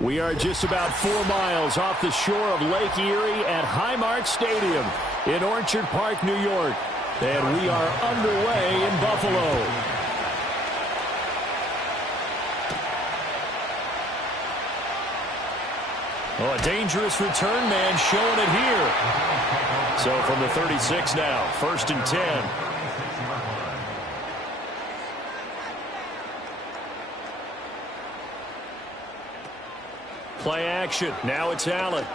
We are just about 4 miles off the shore of Lake Erie at Highmark Stadium in Orchard Park, New York. And we are underway in Buffalo. Oh, a dangerous return man showing it here. So from the 36 now, 1st and 10. Play action. Now it's Allen.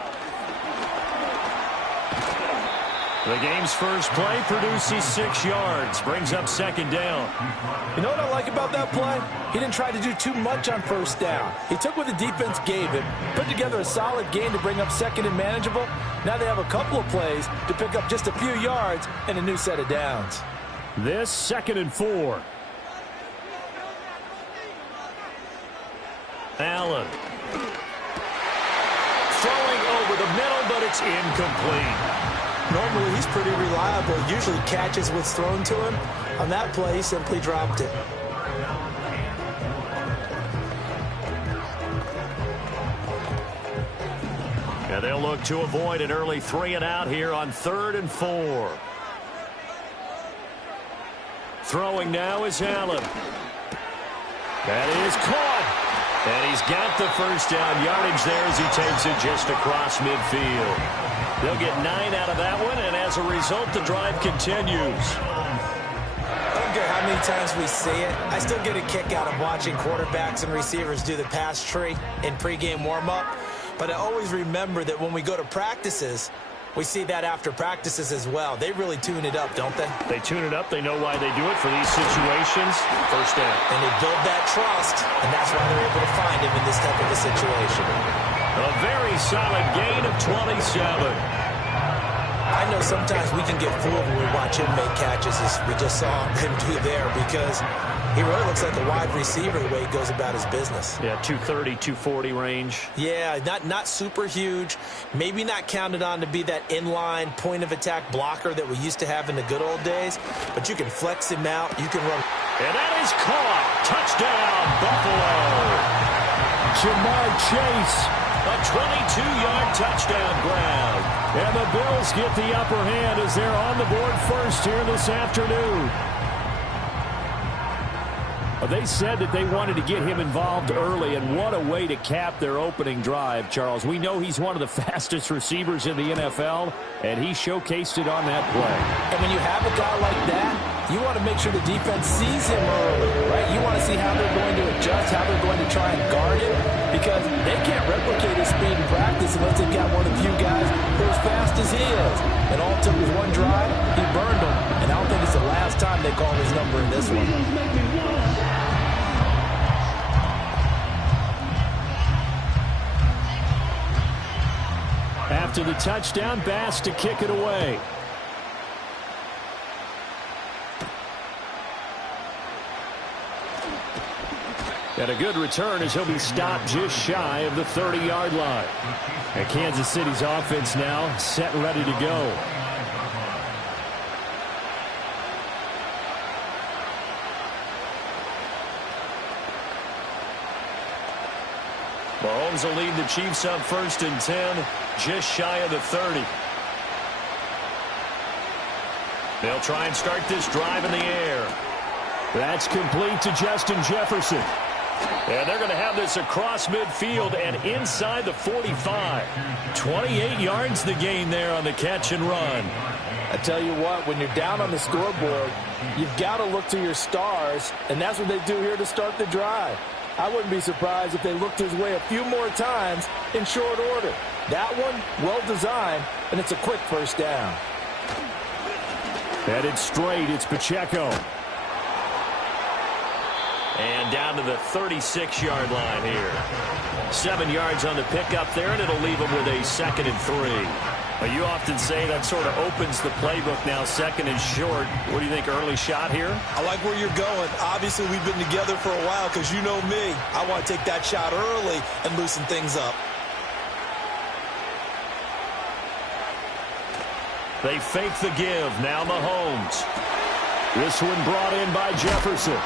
The game's first play produces 6 yards. Brings up 2nd down. You know what I like about that play? He didn't try to do too much on 1st down. He took what the defense gave him, put together a solid game to bring up 2nd and manageable. Now they have a couple of plays to pick up just a few yards and a new set of downs. This 2nd and 4. Allen. Throwing over the middle, but it's incomplete. Normally, he's pretty reliable. Usually catches what's thrown to him. On that play, he simply dropped it. And they'll look to avoid an early 3 and out here on 3rd and 4. Throwing now is Allen. That is caught. And he's got the first down yardage there as he takes it just across midfield. They'll get 9 out of that one, and as a result, the drive continues. I don't care how many times we see it. I still get a kick out of watching quarterbacks and receivers do the pass tree in pregame warm-up. But I always remember that when we go to practices, we see that after practices as well. They really tune it up, don't they? They tune it up. They know why they do it for these situations. First down. And they build that trust, and that's why they're able to find him in this type of a situation. A very solid gain of 27. I know sometimes we can get fooled when we watch him make catches, as we just saw him do there, because he really looks like a wide receiver the way he goes about his business. Yeah, 230, 240 range. Yeah, not super huge. Maybe not counted on to be that inline point-of-attack blocker that we used to have in the good old days, but you can flex him out. You can run. And that is caught. Touchdown, Buffalo. Jamar Chase. A 22-yard touchdown grab. And the Bills get the upper hand as they're on the board first here this afternoon. They said that they wanted to get him involved early, and what a way to cap their opening drive, Charles. We know he's one of the fastest receivers in the NFL, and he showcased it on that play. And when you have a guy like that, you want to make sure the defense sees him early, right? You want to see how they're going to adjust, how they're going to try and guard him, because they can't replicate his speed in practice unless they've got one of the few guys who are as fast as he is. And all it took was one drive, he burned them, and I don't think it's the last time they call his number in this one. After the touchdown, Bass to kick it away. And a good return as he'll be stopped just shy of the 30-yard line. And Kansas City's offense now set and ready to go. Mahomes will lead the Chiefs up 1st and 10, just shy of the 30. They'll try and start this drive in the air. That's complete to Justin Jefferson. And they're going to have this across midfield and inside the 45. 28 yards the gain there on the catch and run. I tell you what, when you're down on the scoreboard, you've got to look to your stars, and that's what they do here to start the drive. I wouldn't be surprised if they looked his way a few more times in short order. That one, well designed, and it's a quick first down. Headed straight, it's Pacheco. And down to the 36-yard line here. 7 yards on the pickup there, and it'll leave them with a 2nd and 3. Well, you often say that sort of opens the playbook now, 2nd and short. What do you think, early shot here? I like where you're going. Obviously, we've been together for a while because you know me. I want to take that shot early and loosen things up. They fake the give. Now Mahomes. This one brought in by Jefferson.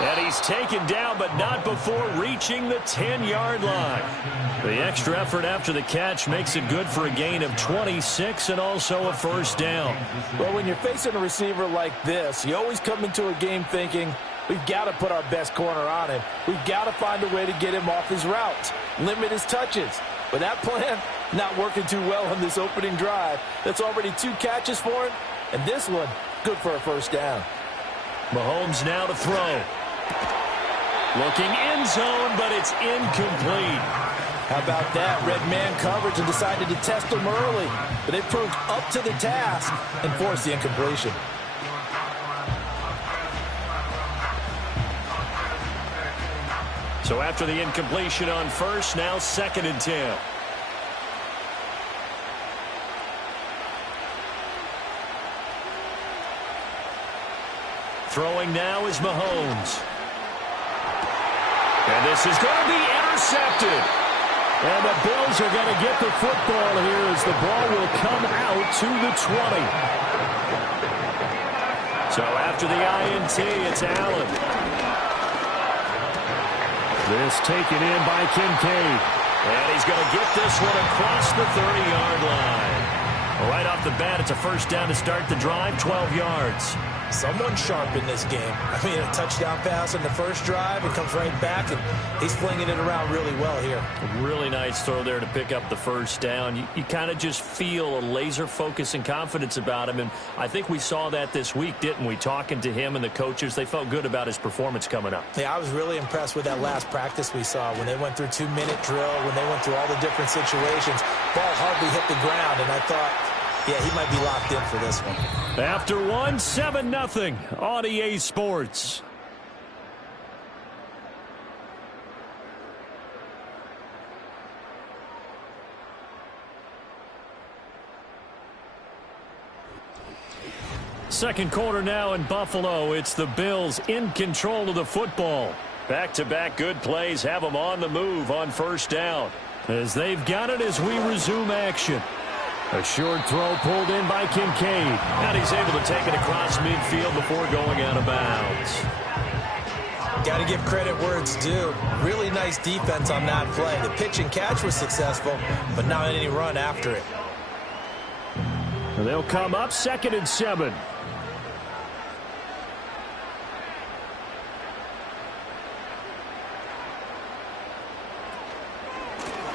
And he's taken down, but not before reaching the 10-yard line. The extra effort after the catch makes it good for a gain of 26 and also a first down. Well, when you're facing a receiver like this, you always come into a game thinking, we've got to put our best corner on him. We've got to find a way to get him off his routes, limit his touches. But that plan, not working too well on this opening drive. That's already 2 catches for him, and this one, good for a first down. Mahomes now to throw. Looking end zone, but it's incomplete. How about that? Red man coverage and decided to test him early. But they proved up to the task and forced the incompletion. So after the incompletion on first, now 2nd and 10. Throwing now is Mahomes. And this is going to be intercepted. And the Bills are going to get the football here as the ball will come out to the 20. So after the INT, it's Allen. This taken in by Kincaid. And he's going to get this one across the 30-yard line. Right off the bat, it's a first down to start the drive, 12 yards. Someone sharp in this game. I mean, a touchdown pass in the first drive, it comes right back, and he's flinging it around really well here. A really nice throw there to pick up the first down. You kind of just feel a laser focus and confidence about him, and I think we saw that this week, didn't we? Talking to him and the coaches, they felt good about his performance coming up. Yeah, I was really impressed with that last practice we saw when they went through 2-minute drill, when they went through all the different situations. Ball hardly hit the ground, and I thought, yeah, he might be locked in for this one. After 7-0 on EA Sports. Second quarter now in Buffalo. It's the Bills in control of the football. Back-to-back good plays have them on the move on first down. As they've got it as we resume action. A short throw pulled in by Kincaid. And he's able to take it across midfield before going out of bounds. Got to give credit where it's due. Really nice defense on that play. The pitch and catch was successful, but not any run after it. And they'll come up 2nd and 7.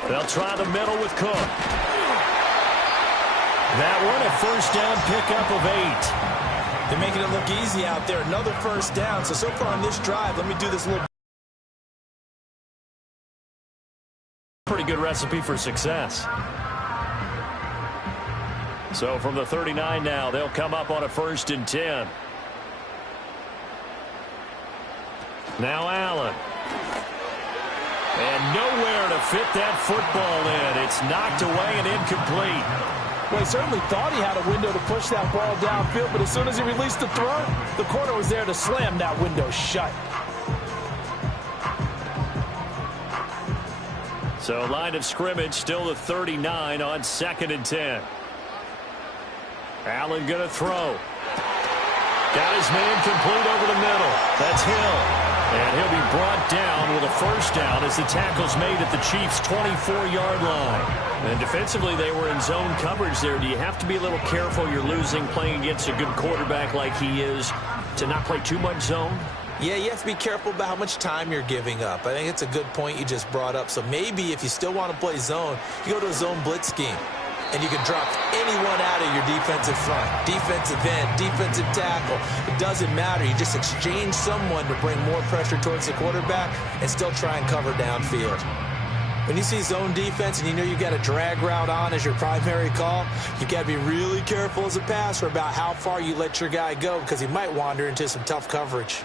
They'll try the middle with Cook. That one a first down pickup of 8. They're making it look easy out there. Another first down. So far on this drive, let me do this little. Pretty good recipe for success. So from the 39 now, they'll come up on a 1st and 10. Now Allen. And nowhere to fit that football in. It's knocked away and incomplete. Well, he certainly thought he had a window to push that ball downfield, but as soon as he released the throw, the corner was there to slam that window shut. So line of scrimmage still the 39 on 2nd and 10. Allen going to throw. Got his man complete over the middle. That's Hill. And he'll be brought down with a first down as the tackle's made at the Chiefs' 24-yard line. And defensively, they were in zone coverage there. Do you have to be a little careful? You're losing playing against a good quarterback like he is to not play too much zone? Yeah, you have to be careful about how much time you're giving up. I think it's a good point you just brought up. So maybe if you still want to play zone, you go to a zone blitz scheme. And you can drop anyone out of your defensive front, defensive end, defensive tackle. It doesn't matter. You just exchange someone to bring more pressure towards the quarterback and still try and cover downfield. When you see zone defense and you know you've got a drag route on as your primary call, you've got to be really careful as a passer about how far you let your guy go because he might wander into some tough coverage.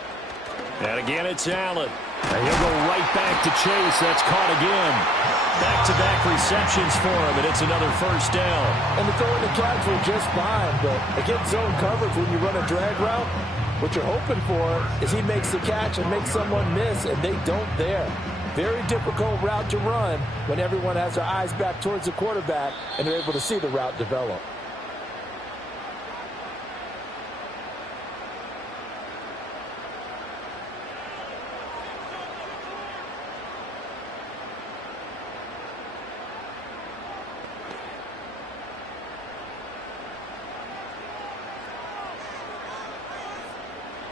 And again, it's Allen. And he'll go right back to Chase. That's caught again. Back-to-back receptions for him, and it's another first down. And the throw and the catch were just fine, but against zone coverage, when you run a drag route, what you're hoping for is he makes the catch and makes someone miss, and they don't there. Very difficult route to run when everyone has their eyes back towards the quarterback and they're able to see the route develop.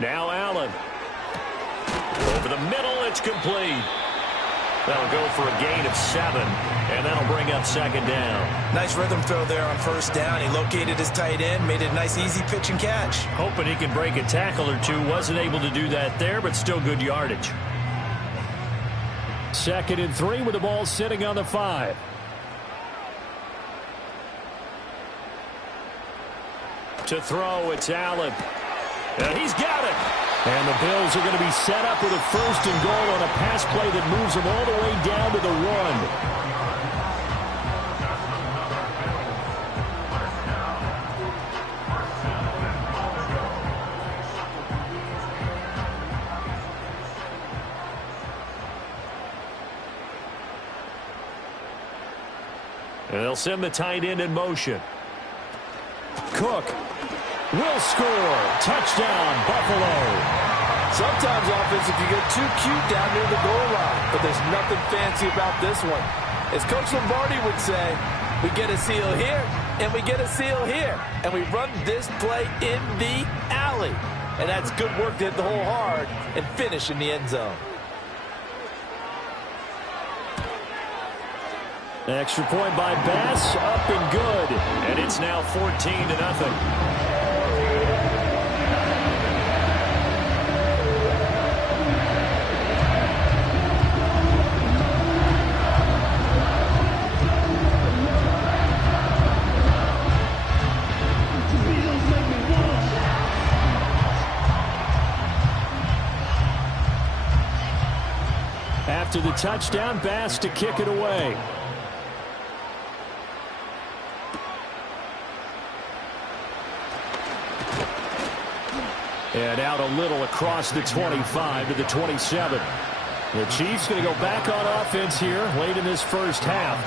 Now Allen. Over the middle, it's complete. That'll go for a gain of 7, and that'll bring up 2nd down. Nice rhythm throw there on first down. He located his tight end, made it a nice, easy pitch and catch. Hoping he can break a tackle or two. Wasn't able to do that there, but still good yardage. 2nd and 3 with the ball sitting on the 5. To throw, it's Allen. And he's got it. And the Bills are going to be set up with a 1st and goal on a pass play that moves them all the way down to the 1. And they'll send the tight end in motion. Cook will score. Touchdown, Buffalo. Sometimes offense, if you get too cute down near the goal line, but there's nothing fancy about this one. As Coach Lombardi would say, we get a seal here, And we get a seal here. And we run this play in the alley. And that's good work to hit the hole hard and finish in the end zone. Extra point by Bass, up and good. And it's now 14-0. After the touchdown, Bass to kick it away. And out a little across the 25 to the 27. The Chiefs going to go back on offense here late in this first half.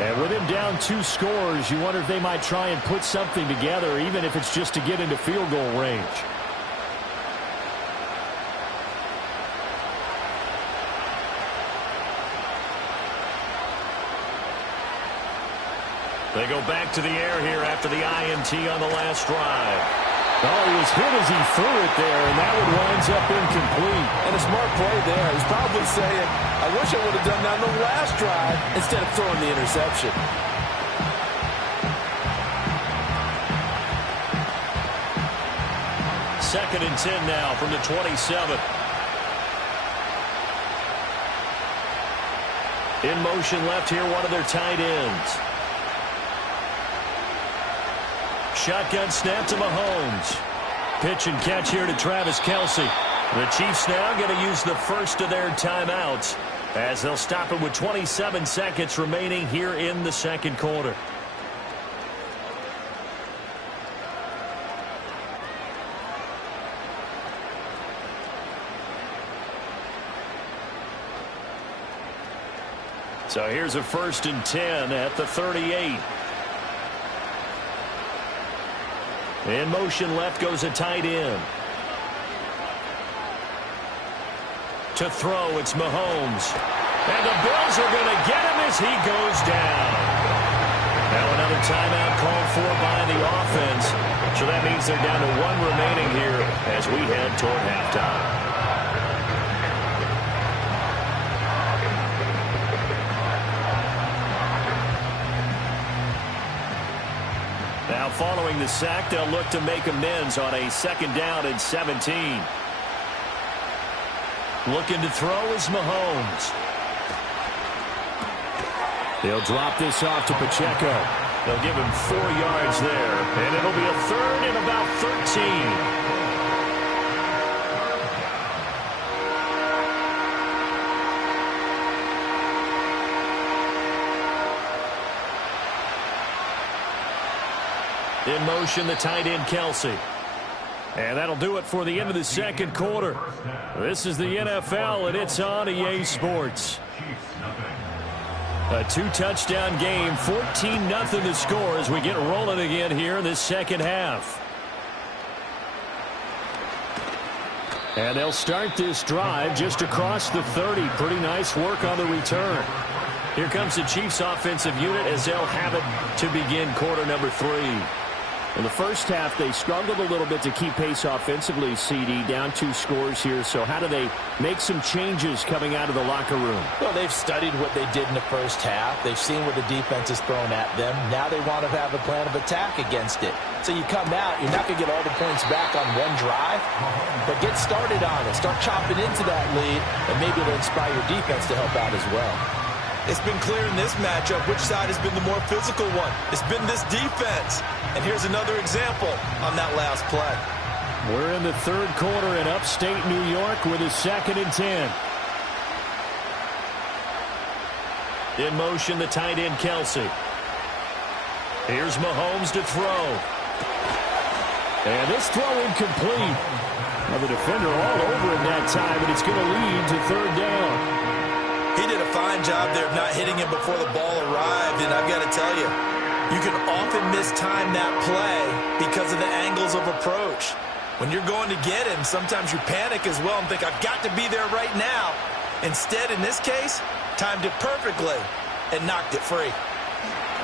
And with him down 2 scores, you wonder if they might try and put something together, even if it's just to get into field goal range. They go back to the air here after the INT on the last drive. Oh, he was hit as he threw it there, and that one winds up incomplete. And a smart play there. He's probably saying, I wish I would have done that on the last drive instead of throwing the interception. Second and 10 now from the 27. In motion left here, one of their tight ends. Shotgun snap to Mahomes. Pitch and catch here to Travis Kelce. The Chiefs now going to use the first of their timeouts as they'll stop it with 27 seconds remaining here in the second quarter. So here's a 1st and 10 at the 38. In motion left goes a tight end. To throw, it's Mahomes. And the Bills are going to get him as he goes down. Now another timeout called for by the offense. So that means they're down to 1 remaining here as we head toward halftime. Now following the sack, they'll look to make amends on a 2nd down and 17. Looking to throw is Mahomes. They'll drop this off to Pacheco. They'll give him 4 yards there, and it'll be a 3rd and about 13. In motion, the tight end, Kelce. And that'll do it for the end of the second quarter. This is the NFL, and it's on EA Sports. A 2-touchdown game, 14-0 the score as we get rolling again here in this second half. And they'll start this drive just across the 30. Pretty nice work on the return. Here comes the Chiefs offensive unit as they'll have it to begin quarter number 3. In the first half, they struggled a little bit to keep pace offensively, CD, down 2 scores here. So how do they make some changes coming out of the locker room? Well, they've studied what they did in the first half. They've seen what the defense is throwing at them. Now they want to have a plan of attack against it. So you come out, you're not going to get all the points back on one drive, but get started on it. Start chopping into that lead, and maybe it'll inspire your defense to help out as well. It's been clear in this matchup which side has been the more physical one. It's been this defense. And here's another example on that last play. We're in the third quarter in upstate New York with a 2nd and 10. In motion, the tight end, Kelce. Here's Mahomes to throw. And this throw incomplete. Now the defender all over him that time, and it's going to lead to 3rd down. He did a fine job there of not hitting him before the ball arrived, and I've got to tell you, you can often mistime that play because of the angles of approach. When you're going to get him, sometimes you panic as well and think, I've got to be there right now. Instead, in this case, timed it perfectly and knocked it free.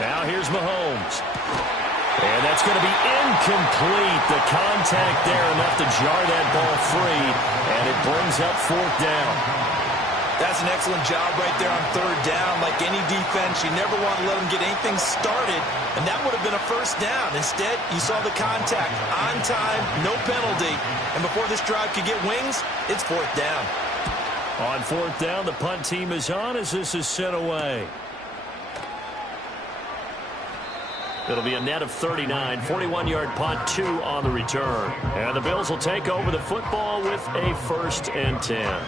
Now here's Mahomes. And that's going to be incomplete. The contact there enough to jar that ball free, and it brings up fourth down. That's an excellent job right there on third down. Like any defense, you never want to let them get anything started, and that would have been a first down. Instead, you saw the contact on time, no penalty, and before this drive could get wings, it's fourth down. On fourth down, the punt team is on as this is sent away. It'll be a net of 39, 41-yard punt, 2 on the return. And the Bills will take over the football with a 1st and 10.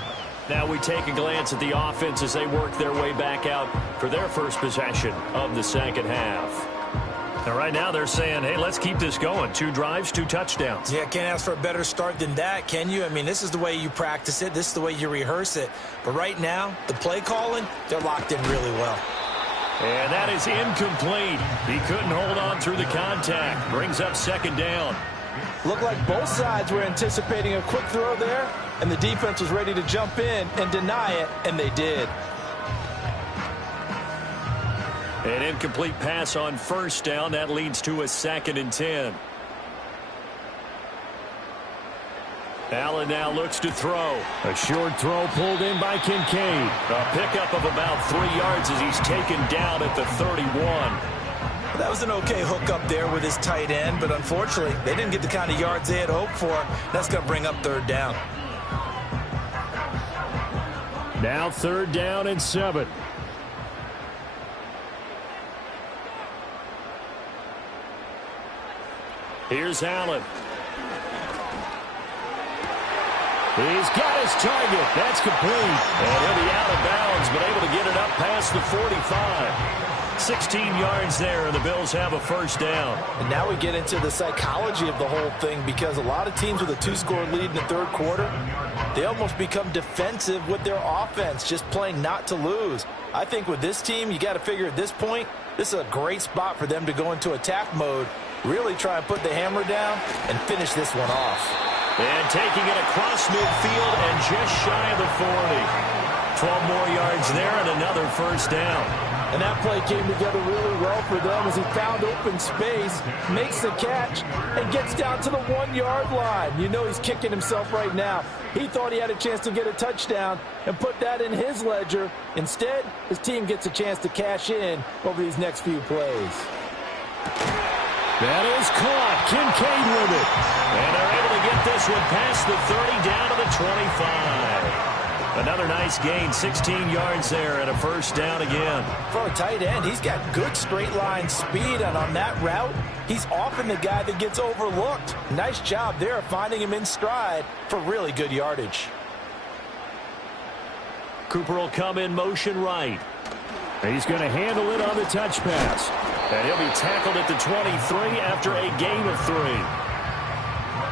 Now we take a glance at the offense as they work their way back out for their first possession of the second half. And right now they're saying, hey, let's keep this going. 2 drives, 2 touchdowns. Yeah, can't ask for a better start than that, can you? I mean, this is the way you practice it. This is the way you rehearse it. But right now, the play calling, they're locked in really well. And that is incomplete. He couldn't hold on through the contact. Brings up second down. Looked like both sides were anticipating a quick throw there, and the defense was ready to jump in and deny it, and they did. An incomplete pass on first down. That leads to a 2nd and 10. Allen now looks to throw. A short throw pulled in by Kincaid. A pickup of about 3 yards as he's taken down at the 31. That was an okay hook up there with his tight end, but unfortunately, they didn't get the kind of yards they had hoped for. That's going to bring up third down. Now 3rd down and 7. Here's Allen. He's got his target. That's complete. And he'll be out of bounds, but able to get it up past the 45. 16 yards there, and the Bills have a first down. And now we get into the psychology of the whole thing, because a lot of teams with a 2-score lead in the third quarter, they almost become defensive with their offense, just playing not to lose. I think with this team, you got to figure at this point, this is a great spot for them to go into attack mode, really try and put the hammer down and finish this one off. And taking it across midfield and just shy of the 40. 12 more yards there and another first down. And that play came together really well for them as he found open space, makes the catch, and gets down to the 1-yard line. You know he's kicking himself right now. He thought he had a chance to get a touchdown and put that in his ledger. Instead, his team gets a chance to cash in over these next few plays. That is caught. Kincaid with it. And they're able to get this one past the 30 down to the 25. Another nice gain, 16 yards there and a first down again. For a tight end, he's got good straight line speed, and on that route, he's often the guy that gets overlooked. Nice job there of finding him in stride for really good yardage. Cooper will come in motion right. He's going to handle it on the touch pass. And he'll be tackled at the 23 after a gain of 3.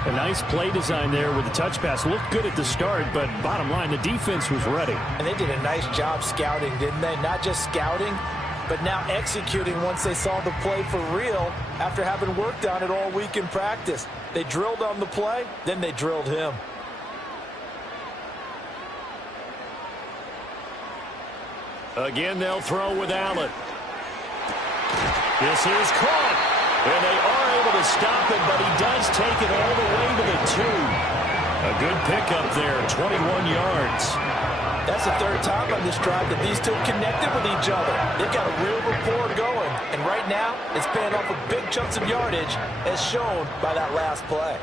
A nice play design there with the touch pass. Looked good at the start, but bottom line, the defense was ready. And they did a nice job scouting, didn't they? Not just scouting, but now executing once they saw the play for real after having worked on it all week in practice. They drilled on the play, then they drilled him. Again, they'll throw with Allen. This is caught. And they are able to stop it, but he does take it all the way to the 2. A good pickup there, 21 yards. That's the 3rd time on this drive that these two connected with each other. They've got a real rapport going. And right now, it's paying off with big chunks of yardage, as shown by that last play.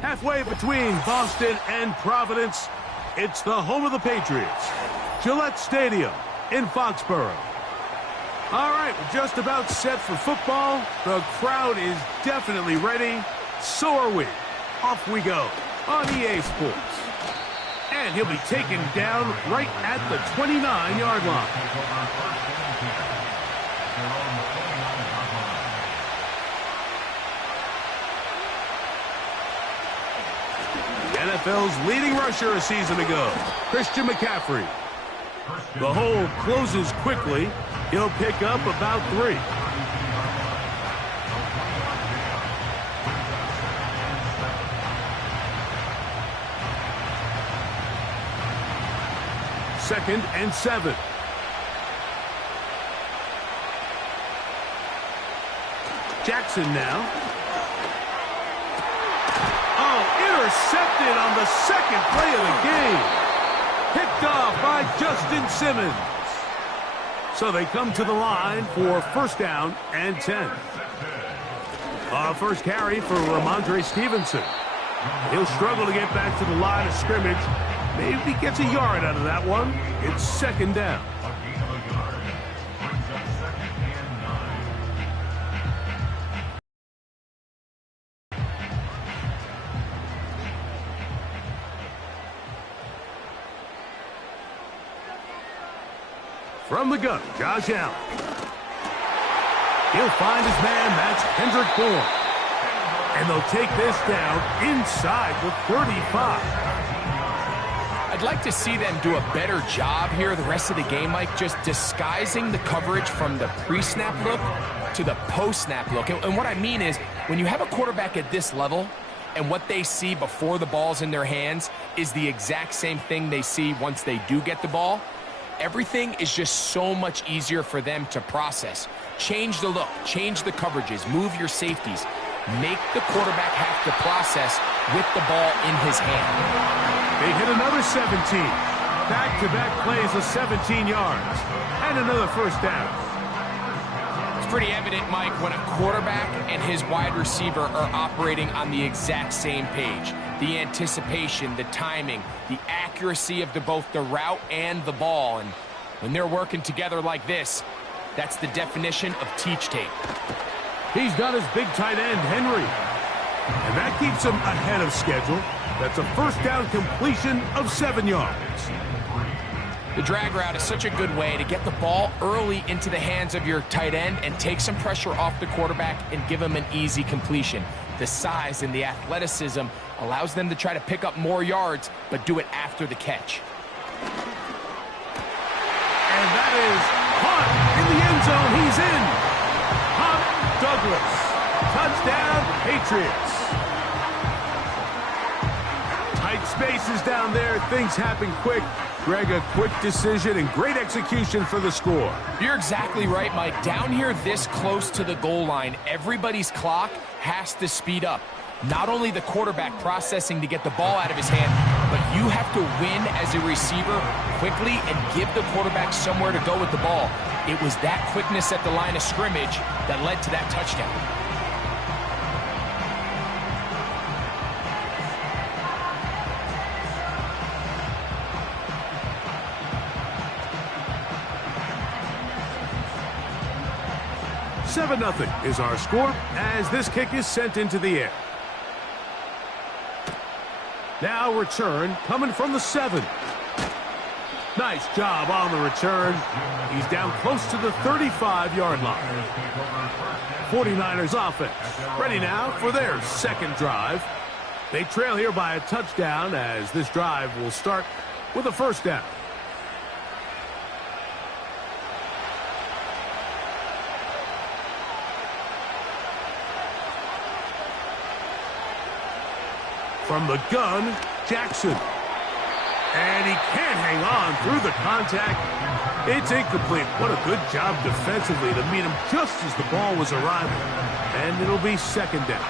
Halfway between Boston and Providence, it's the home of the Patriots, Gillette Stadium in Foxborough. All right, we're just about set for football. The crowd is definitely ready. So are we. Off we go on EA Sports. And he'll be taken down right at the 29-yard line. NFL's leading rusher a season ago, Christian McCaffrey. The hole closes quickly. He'll pick up about 3. Second and 7. Jackson now. Intercepted on the second play of the game. Picked off by Justin Simmons. So they come to the line for first down and 10. First carry for Ramondre Stevenson. He'll struggle to get back to the line of scrimmage. Maybe gets a yard out of that one. It's second down. From the gun, Josh Allen. He'll find his man, that's Kendrick Bourne. And they'll take this down inside the 35. I'd like to see them do a better job here the rest of the game, Mike, just disguising the coverage from the pre-snap look to the post-snap look. And what I mean is, when you have a quarterback at this level, and what they see before the ball's in their hands is the exact same thing they see once they do get the ball, everything is just so much easier for them to process. Change the look, change the coverages, move your safeties. Make the quarterback have to process with the ball in his hand. They hit another 17. Back-to-back plays of 17 yards. And another first down. It's pretty evident, Mike, when a quarterback and his wide receiver are operating on the exact same page. The anticipation, the timing, the accuracy of both the route and the ball. And when they're working together like this, that's the definition of teach tape. He's got his big tight end, Henry. And that keeps him ahead of schedule. That's a first down completion of 7 yards. The drag route is such a good way to get the ball early into the hands of your tight end and take some pressure off the quarterback and give him an easy completion. The size and the athleticism allows them to try to pick up more yards, but do it after the catch. And that is Hunt in the end zone. He's in. Hunt Douglas. Touchdown, Patriots. Tight spaces down there. Things happen quick. Greg, a quick decision and great execution for the score. You're exactly right, Mike. Down here this close to the goal line, everybody's clock has to speed up. Not only the quarterback processing to get the ball out of his hand, but you have to win as a receiver quickly and give the quarterback somewhere to go with the ball. It was that quickness at the line of scrimmage that led to that touchdown. 7-0 is our score as this kick is sent into the air. Now return coming from the 7. Nice job on the return. He's down close to the 35-yard line. 49ers offense ready now for their second drive. They trail here by a touchdown as this drive will start with a first down. From the gun, Jackson. And he can't hang on through the contact. It's incomplete. What a good job defensively to meet him just as the ball was arriving. And it'll be second down.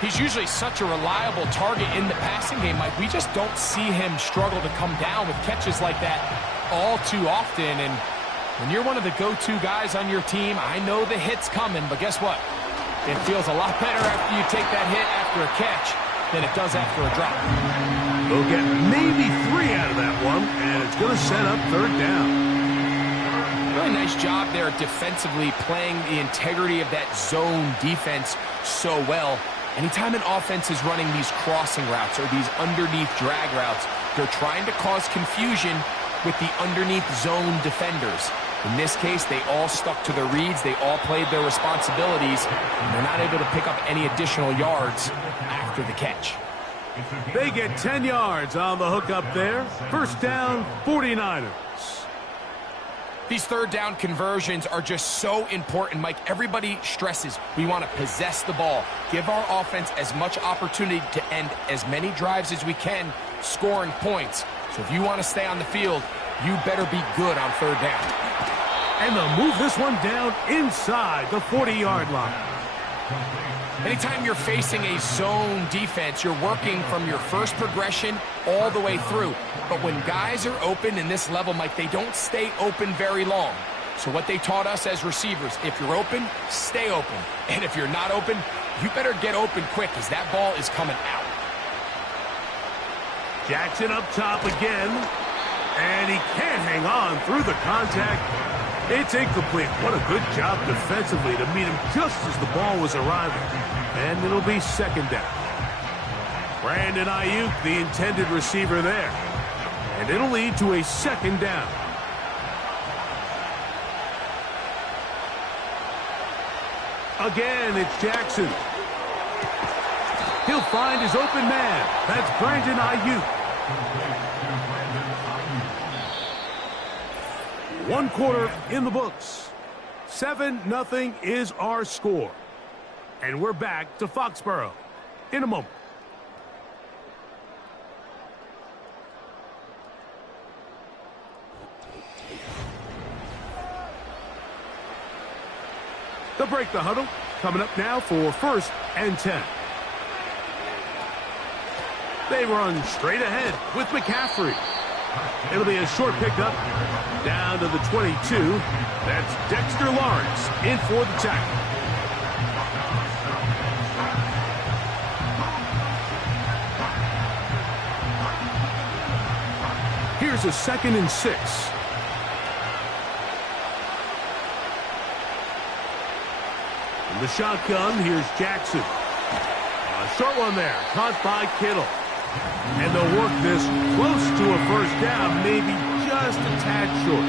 He's usually such a reliable target in the passing game, Mike. We just don't see him struggle to come down with catches like that all too often. And when you're one of the go-to guys on your team, I know the hit's coming, but guess what? It feels a lot better after you take that hit after a catch than it does after a drop. They'll get maybe 3 out of that one, and it's going to set up third down. Really nice job there defensively, playing the integrity of that zone defense so well. Anytime an offense is running these crossing routes or these underneath drag routes, they're trying to cause confusion with the underneath zone defenders. In this case, they all stuck to their reads. They all played their responsibilities, and they're not able to pick up any additional yards after the catch. They get 10 yards on the hook up there. First down, 49ers. These third down conversions are just so important, Mike. Everybody stresses we want to possess the ball, give our offense as much opportunity to end as many drives as we can, scoring points. So if you want to stay on the field, you better be good on third down. And they'll move this one down inside the 40-yard line. Anytime you're facing a zone defense, you're working from your first progression all the way through. But when guys are open in this level, Mike, they don't stay open very long. So what they taught us as receivers, if you're open, stay open. And if you're not open, you better get open quick because that ball is coming out. Jackson up top again. And he can't hang on through the contact. It's incomplete. What a good job defensively to meet him just as the ball was arriving. And it'll be second down. Brandon Ayuk, the intended receiver there. And it'll lead to a second down. Again, it's Jackson. He'll find his open man. That's Brandon Ayuk. One quarter in the books. 7-0 is our score. And we're back to Foxborough in a moment. They'll break the huddle. Coming up now for first and 10. They run straight ahead with McCaffrey. It'll be a short pickup down to the 22. That's Dexter Lawrence in for the tackle. Here's a 2nd and 6. In the shotgun, here's Jackson. A short one there, caught by Kittle. And they'll work this close to a first down, maybe just a tad short.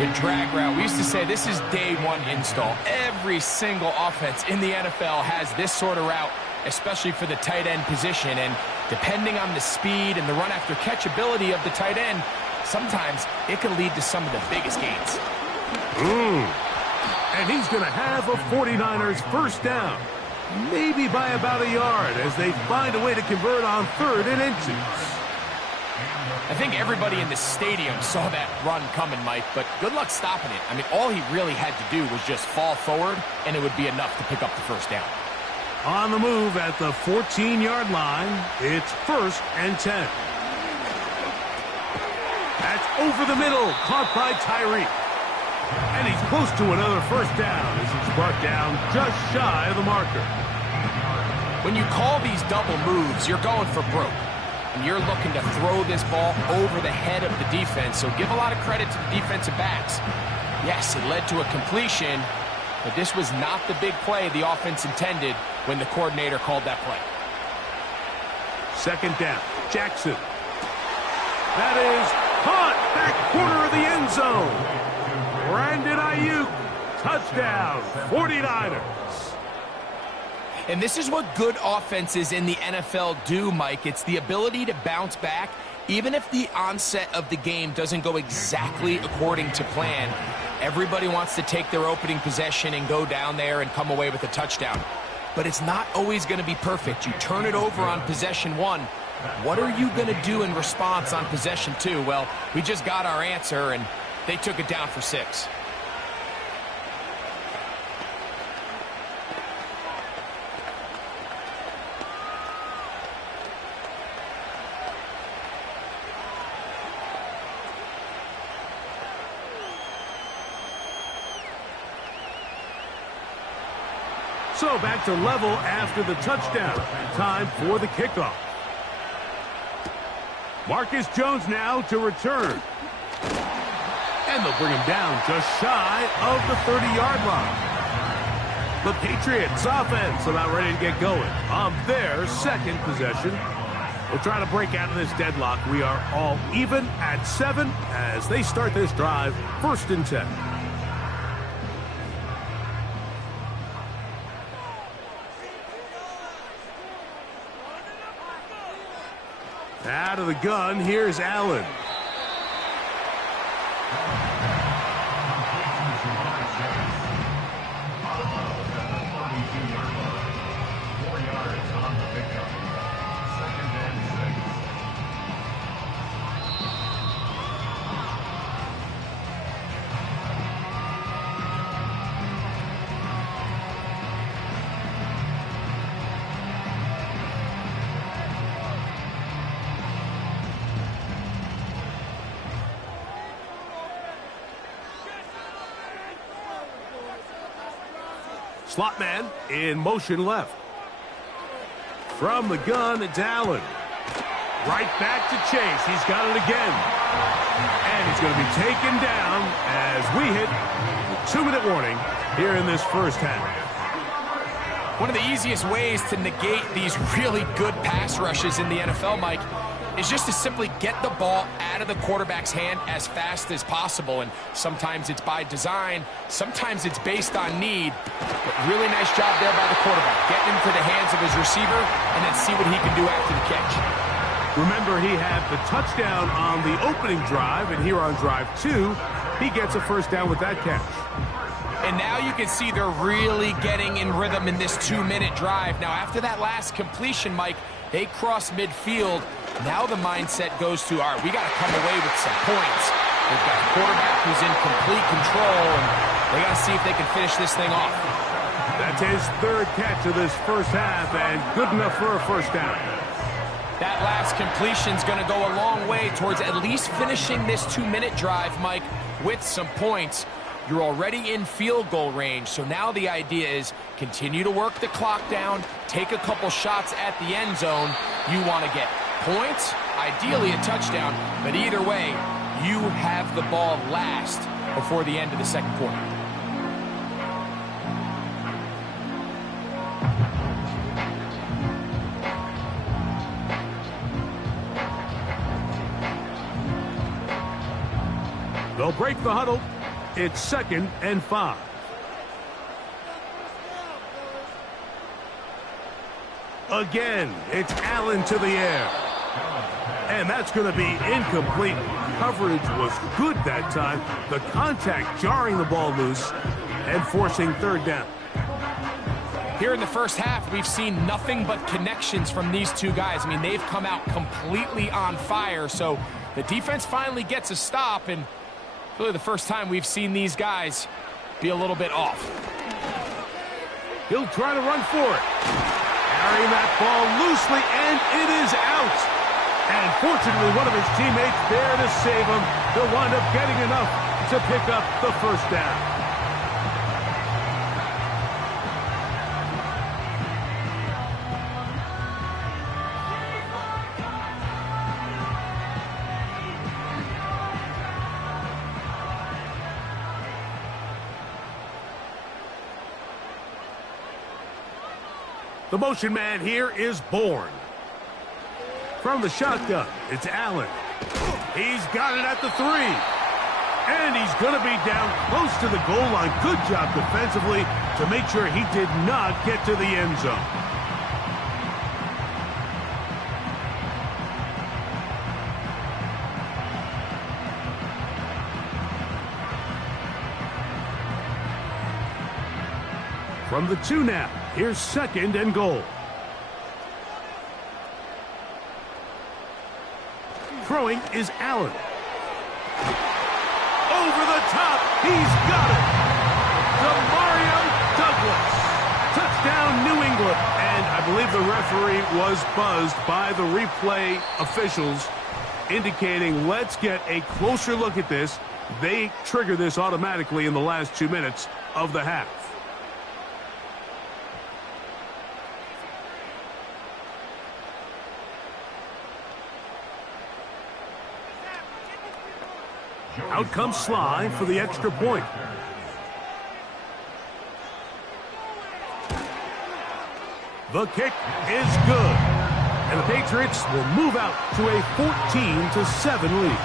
Good drag route. We used to say this is day one install. Every single offense in the NFL has this sort of route, especially for the tight end position. And depending on the speed and the run after catch ability of the tight end, sometimes it can lead to some of the biggest gains. And he's going to have a 49ers first down. Maybe by about a yard as they find a way to convert on 3rd and inches. I think everybody in the stadium saw that run coming, Mike, but good luck stopping it. I mean, all he really had to do was just fall forward, and it would be enough to pick up the first down. On the move at the 14-yard line, it's 1st and 10. That's over the middle, caught by Tyree. And he's close to another first down as he's brought down just shy of the marker. When you call these double moves, you're going for broke. And you're looking to throw this ball over the head of the defense. So give a lot of credit to the defensive backs. Yes, it led to a completion, but this was not the big play the offense intended when the coordinator called that play. Second down, Jackson. That is caught, back corner of the end zone. Brandon Ayuk, touchdown, 49ers. And this is what good offenses in the NFL do, Mike. It's the ability to bounce back, even if the onset of the game doesn't go exactly according to plan. Everybody wants to take their opening possession and go down there and come away with a touchdown. But it's not always going to be perfect. You turn it over on possession 1. What are you going to do in response on possession 2? Well, we just got our answer, and they took it down for 6. So back to level after the touchdown. Time for the kickoff. Marcus Jones now to return. And they'll bring him down just shy of the 30-yard line. The Patriots offense about ready to get going on their second possession. We'll try to break out of this deadlock. We are all even at 7 as they start this drive, 1st and 10. Out of the gun, here's Allen. Slot man in motion left. From the gun, it's Allen. Right back to Chase. He's got it again. And he's going to be taken down as we hit the 2-minute warning here in this first half. One of the easiest ways to negate these really good pass rushes in the NFL, Mike, is just to simply get the ball out of the quarterback's hand as fast as possible. And sometimes it's by design, sometimes it's based on need. But really nice job there by the quarterback, getting into the hands of his receiver and then see what he can do after the catch. Remember, he had the touchdown on the opening drive, and here on drive 2, he gets a first down with that catch. And now you can see they're really getting in rhythm in this 2-minute drive. Now, after that last completion, Mike, they cross midfield. Now the mindset goes to, all right, we got to come away with some points. They've got a quarterback who's in complete control, and they got to see if they can finish this thing off. That's his 3rd catch of this first half, and good enough for a first down. That last completion's going to go a long way towards at least finishing this 2-minute drive, Mike, with some points. You're already in field goal range, so now the idea is continue to work the clock down, take a couple shots at the end zone. You want to get points, ideally a touchdown, but either way, you have the ball last before the end of the second quarter. They'll break the huddle. It's 2nd and 5. Again, it's Allen to the air. And that's going to be incomplete. Coverage was good that time. The contact jarring the ball loose and forcing 3rd down. Here in the first half, we've seen nothing but connections from these two guys. I mean, they've come out completely on fire. So the defense finally gets a stop, and really the first time we've seen these guys be a little bit off. He'll try to run for it. Carrying that ball loosely, and it is out. And fortunately, one of his teammates there to save him. He'll wind up getting enough to pick up the first down. The motion man here is Bourne. From the shotgun, it's Allen. He's got it at the 3. And he's going to be down close to the goal line. Good job defensively to make sure he did not get to the end zone. From the 2 now, here's 2nd and goal. Throwing is Allen. Over the top, he's got it. Demario Douglas. Touchdown, New England. And I believe the referee was buzzed by the replay officials, indicating let's get a closer look at this. They trigger this automatically in the last 2 minutes of the half. Out comes Sly for the extra point. The kick is good. And the Patriots will move out to a 14-7 lead.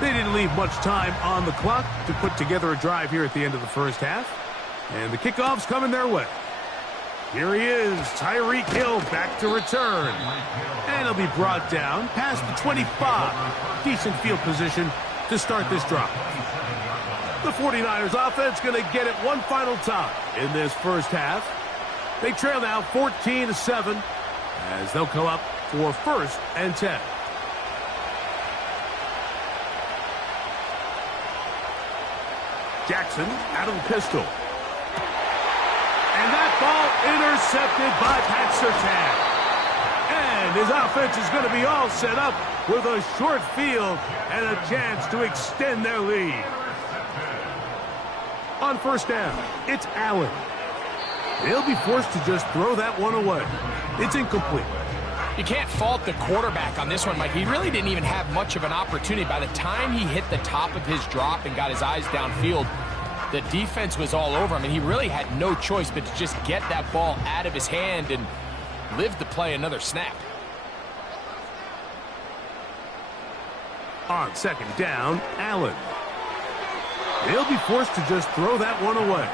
They didn't leave much time on the clock to put together a drive here at the end of the first half. And the kickoff's coming their way. Here he is, Tyreek Hill back to return. And he'll be brought down past the 25. Decent field position to start this drive. The 49ers offense going to get it one final time in this first half. They trail now 14-7 as they'll come up for 1st and 10. Jackson out of the pistol. And that ball intercepted by Pat Surtain. And his offense is going to be all set up with a short field and a chance to extend their lead. On 1st down, it's Allen. He'll be forced to just throw that one away. It's incomplete. You can't fault the quarterback on this one, Mike. He really didn't even have much of an opportunity. By the time he hit the top of his drop and got his eyes downfield, the defense was all over him, and he really had no choice but to just get that ball out of his hand and live to play another snap. On 2nd down, Allen. He'll be forced to just throw that one away.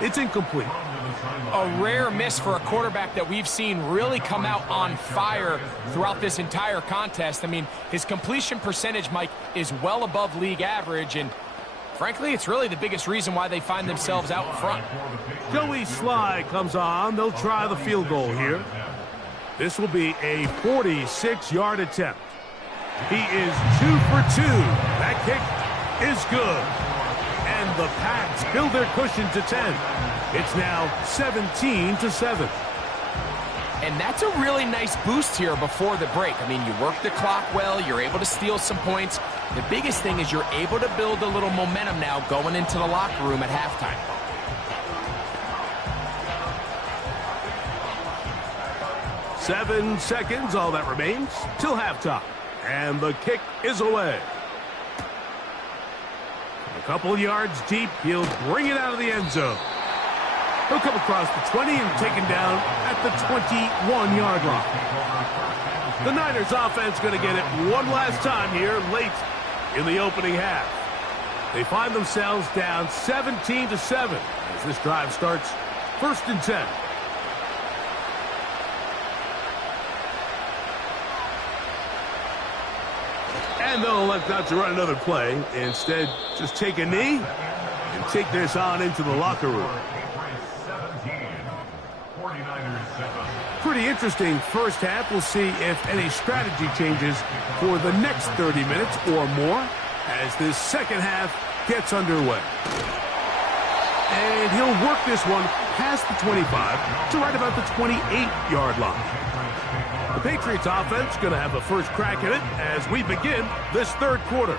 It's incomplete. A rare miss for a quarterback that we've seen really come out on fire throughout this entire contest. I mean, his completion percentage, Mike, is well above league average, and frankly, it's really the biggest reason why they find themselves out in front. Joey Sly comes on. They'll try the field goal here. This will be a 46-yard attempt. He is 2 for 2. That kick is good. And the Pats build their cushion to 10. It's now 17-7. And that's a really nice boost here before the break. I mean, you work the clock well, you're able to steal some points. The biggest thing is you're able to build a little momentum now going into the locker room at halftime. 7 seconds, all that remains, till halftime. And the kick is away. A couple yards deep, he'll bring it out of the end zone. He'll come across the 20 and taken down at the 21-yard line. The Niners offense going to get it one last time here late in the opening half. They find themselves down 17-7 as this drive starts 1st and 10. And they'll elect not to run another play. Instead, just take a knee and take this on into the locker room. Pretty interesting first half. We'll see if any strategy changes for the next 30 minutes or more as this second half gets underway. And he'll work this one past the 25 to right about the 28-yard line. The Patriots offense going to have a first crack at it as we begin this third quarter.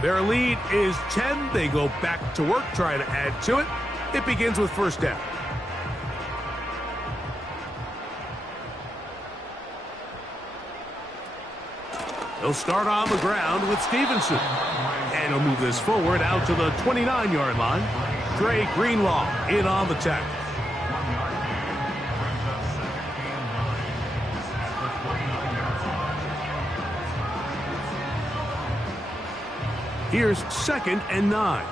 Their lead is 10. They go back to work trying to add to it. It begins with first down. He'll start on the ground with Stevenson. And he'll move this forward out to the 29-yard line. Dre Greenlaw in on the tackle. Here's 2nd and 9.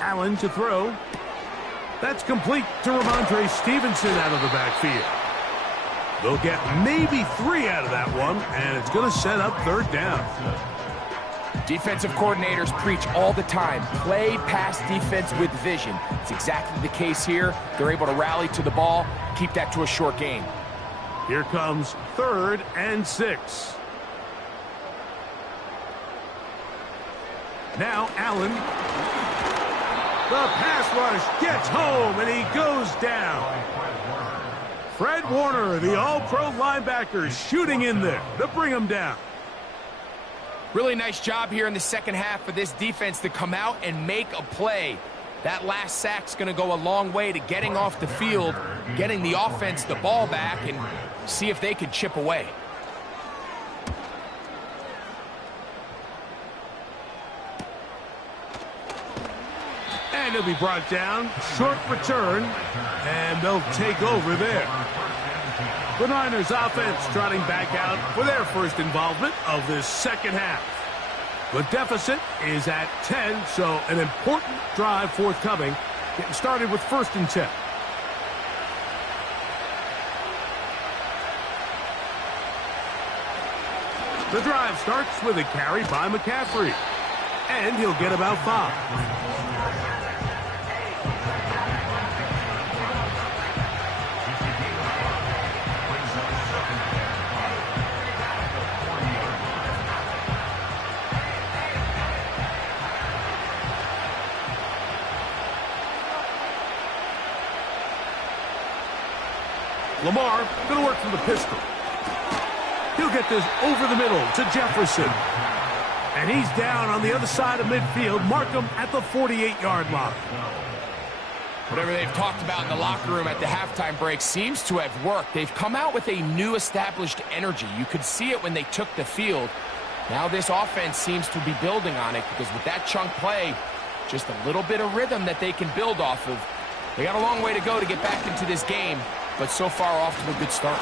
Allen to throw. That's complete to Ramondre Stevenson out of the backfield. They'll get maybe 3 out of that one, and it's going to set up 3rd down. Defensive coordinators preach all the time, play pass defense with vision. It's exactly the case here. They're able to rally to the ball, keep that to a short gain. Here comes 3rd and 6. Now Allen. The pass rush gets home, and he goes down. Fred Warner, the all-pro linebacker, shooting in there to bring him down. Really nice job here in the second half for this defense to come out and make a play. That last sack's going to go a long way to getting off the field, getting the offense the ball back, and see if they can chip away. And he'll be brought down. Short return. And they'll take over there. The Niners offense trotting back out for their first involvement of this second half. The deficit is at 10, so an important drive forthcoming. Getting started with 1st and 10. The drive starts with a carry by McCaffrey. And he'll get about 5. Lamar going to work from the pistol. He'll get this over the middle to Jefferson. And he's down on the other side of midfield. Mark him at the 48-yard line. Whatever they've talked about in the locker room at the halftime break seems to have worked. They've come out with a new established energy. You could see it when they took the field. Now this offense seems to be building on it because with that chunk play, just a little bit of rhythm that they can build off of. They got a long way to go to get back into this game, but so far off to a good start.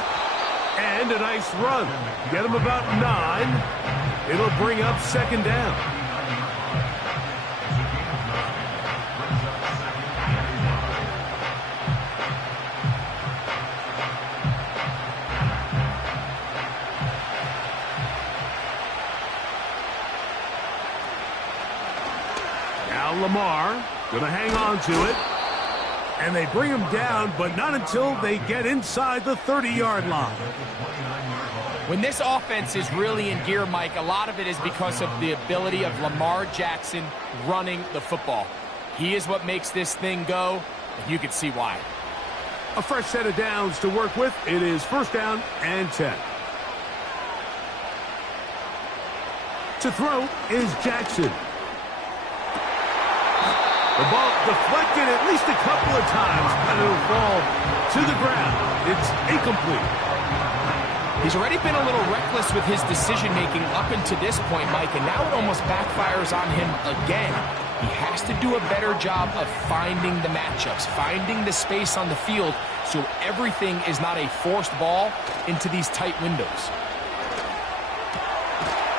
And a nice run. Get him about 9. It'll bring up 2nd down. Now Lamar going to hang on to it. And they bring him down, but not until they get inside the 30-yard line. When this offense is really in gear, Mike, a lot of it is because of the ability of Lamar Jackson running the football. He is what makes this thing go, and you can see why. A fresh set of downs to work with. It is 1st down and 10. To throw is Jackson. The ball deflected at least a couple of times, and it'll fall to the ground. It's incomplete. He's already been a little reckless with his decision-making up until this point, Mike, and now it almost backfires on him again. He has to do a better job of finding the matchups, finding the space on the field, so everything is not a forced ball into these tight windows.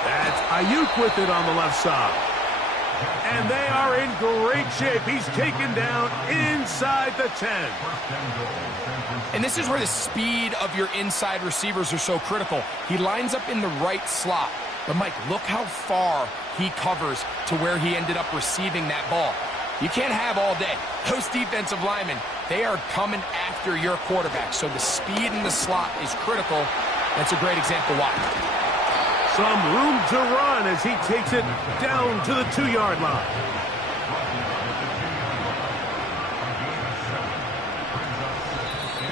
That's Ayuk with it on the left side. And they are in great shape. He's taken down inside the 10. And this is where the speed of your inside receivers are so critical. He lines up in the right slot. But, Mike, look how far he covers to where he ended up receiving that ball. You can't have all day. Those defensive linemen, they are coming after your quarterback. So the speed in the slot is critical. That's a great example why. Some room to run as he takes it down to the 2-yard line.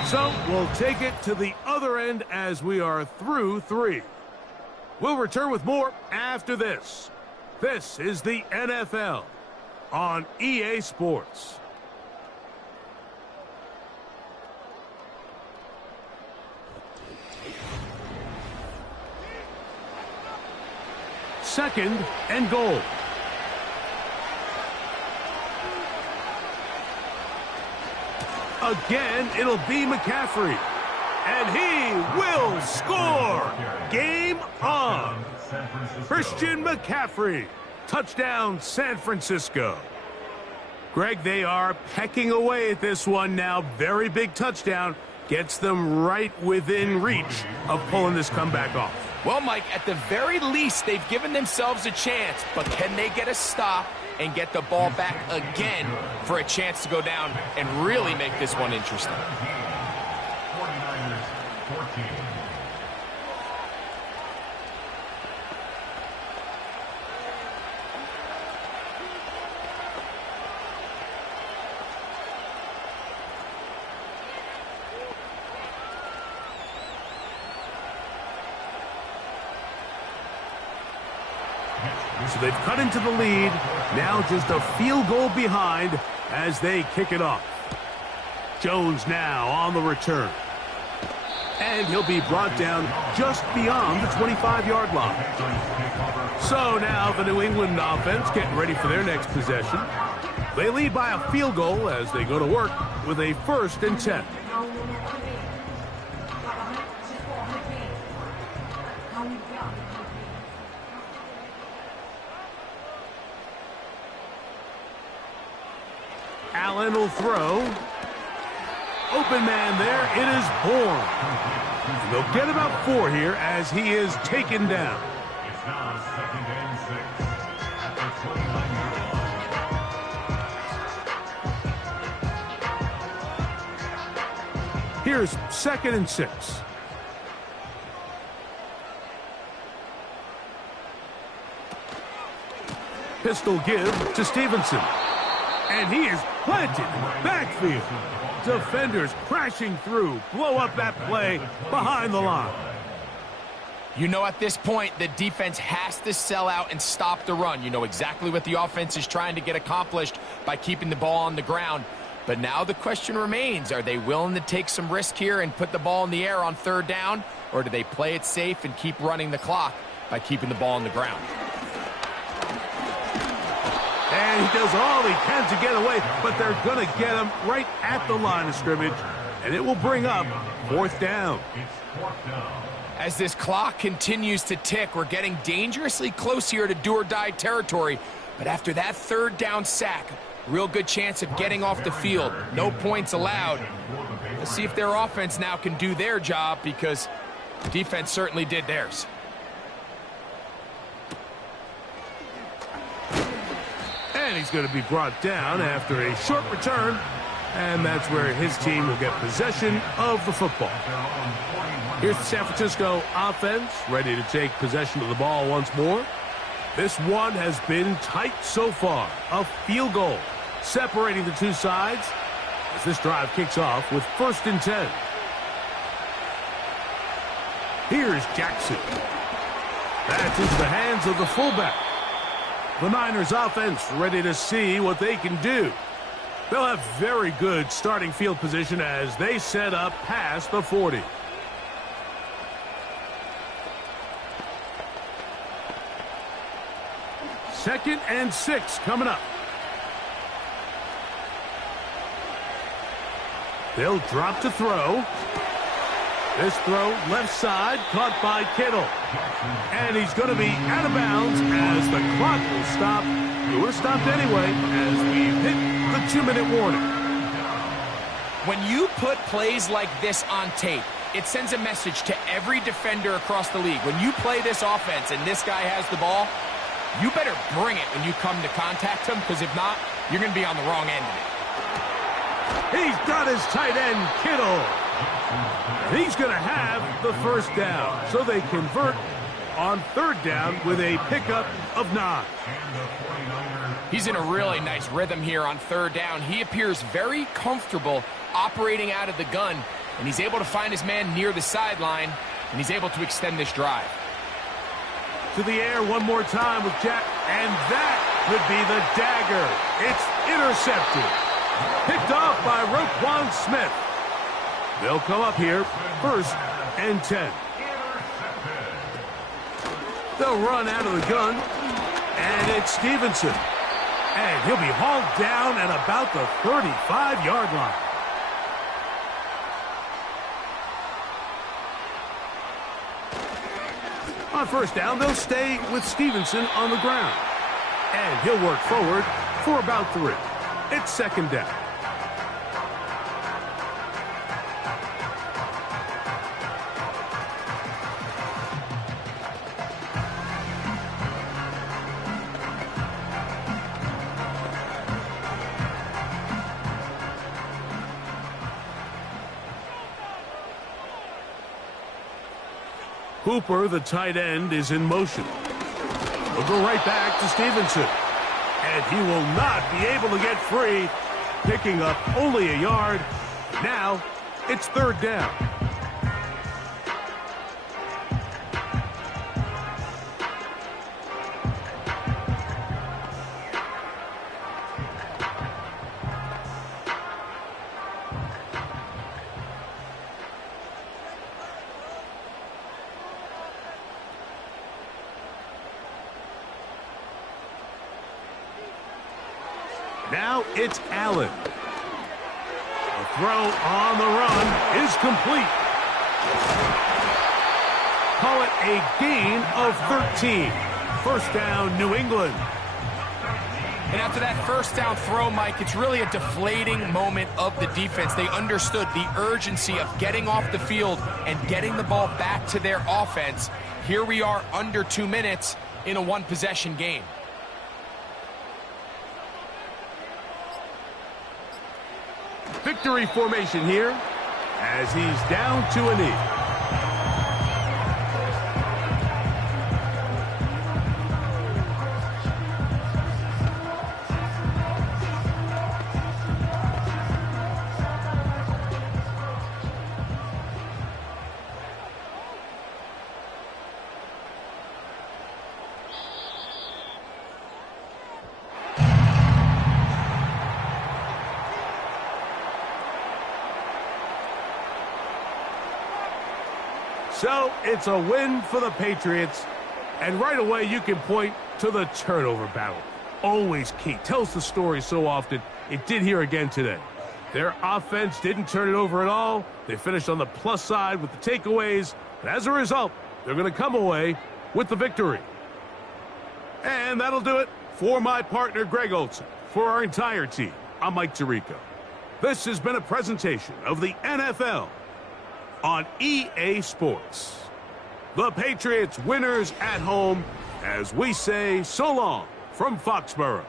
So we'll take it to the other end as we are through 3. We'll return with more after this. This is the NFL on EA Sports. Second and goal. Again, it'll be McCaffrey. And he will score. Game on. Christian McCaffrey. Touchdown, San Francisco. Greg, they are pecking away at this one now. Very big touchdown. Gets them right within reach of pulling this comeback off. Well, Mike, at the very least, they've given themselves a chance, but can they get a stop and get the ball back again for a chance to go down and really make this one interesting? 49ers 14. So they've cut into the lead. Now just a field goal behind as they kick it off. Jones now on the return. And he'll be brought down just beyond the 25-yard line. So now the New England offense getting ready for their next possession. They lead by a field goal as they go to work with a 1st and 10. Allen will throw. Open man there. It is Bourne. And they'll get about 4 here as he is taken down. It's now 2nd and 6 at the 29-yard line. Here's 2nd and 6. Pistol give to Stevenson. And he is planted in the backfield. Defenders crashing through. Blow up that play behind the line. You know, at this point, the defense has to sell out and stop the run. You know exactly what the offense is trying to get accomplished by keeping the ball on the ground. But now the question remains, are they willing to take some risk here and put the ball in the air on 3rd down? Or do they play it safe and keep running the clock by keeping the ball on the ground? And he does all he can to get away, but they're going to get him right at the line of scrimmage, and it will bring up 4th down. It's 4th down. As this clock continues to tick, we're getting dangerously close here to do-or-die territory. But after that 3rd down sack, real good chance of getting off the field. No points allowed. Let's see if their offense now can do their job, because defense certainly did theirs. And he's going to be brought down after a short return. And that's where his team will get possession of the football. Here's the San Francisco offense ready to take possession of the ball once more. This one has been tight so far. A field goal separating the two sides as this drive kicks off with 1st and 10. Here's Jackson. That's into the hands of the fullback. The Niners offense ready to see what they can do. They'll have very good starting field position as they set up past the 40. Second and 6 coming up. They'll drop to throw. This throw left side caught by Kittle. And he's going to be out of bounds as the clock will stop. It would have stopped anyway as we hit the 2-minute warning. When you put plays like this on tape, it sends a message to every defender across the league. When you play this offense and this guy has the ball, you better bring it when you come to contact him, because if not, you're going to be on the wrong end of it. He's got his tight end, Kittle. He's going to have the 1st down. So they convert on 3rd down with a pickup of 9. He's in a really nice rhythm here on 3rd down. He appears very comfortable operating out of the gun, and he's able to find his man near the sideline, and he's able to extend this drive. To the air one more time with Jack. And that could be the dagger. It's intercepted. Picked off by Roquan Smith. They'll come up here, 1st and 10. They'll run out of the gun, and it's Stevenson. And he'll be hauled down at about the 35-yard line. On 1st down, they'll stay with Stevenson on the ground. And he'll work forward for about 3. It's 2nd down. Hooper, the tight end, is in motion. He'll go right back to Stevenson. And he will not be able to get free, picking up only a yard. Now, it's 3rd down. Now it's Allen. The throw on the run is complete. Call it a gain of 13. 1st down, New England. And after that 1st down throw, Mike, it's really a deflating moment of the defense. They understood the urgency of getting off the field and getting the ball back to their offense. Here we are under 2 minutes in a 1-possession game. Victory formation here as he's down to a knee. So it's a win for the Patriots. And right away you can point to the turnover battle. Always key. Tells the story so often. It did here again today. Their offense didn't turn it over at all. They finished on the plus side with the takeaways. And as a result, they're going to come away with the victory. And that'll do it for my partner, Greg Olson. For our entire team, I'm Mike Tirico. This has been a presentation of the NFL on EA Sports. The Patriots winners at home as we say so long from Foxborough.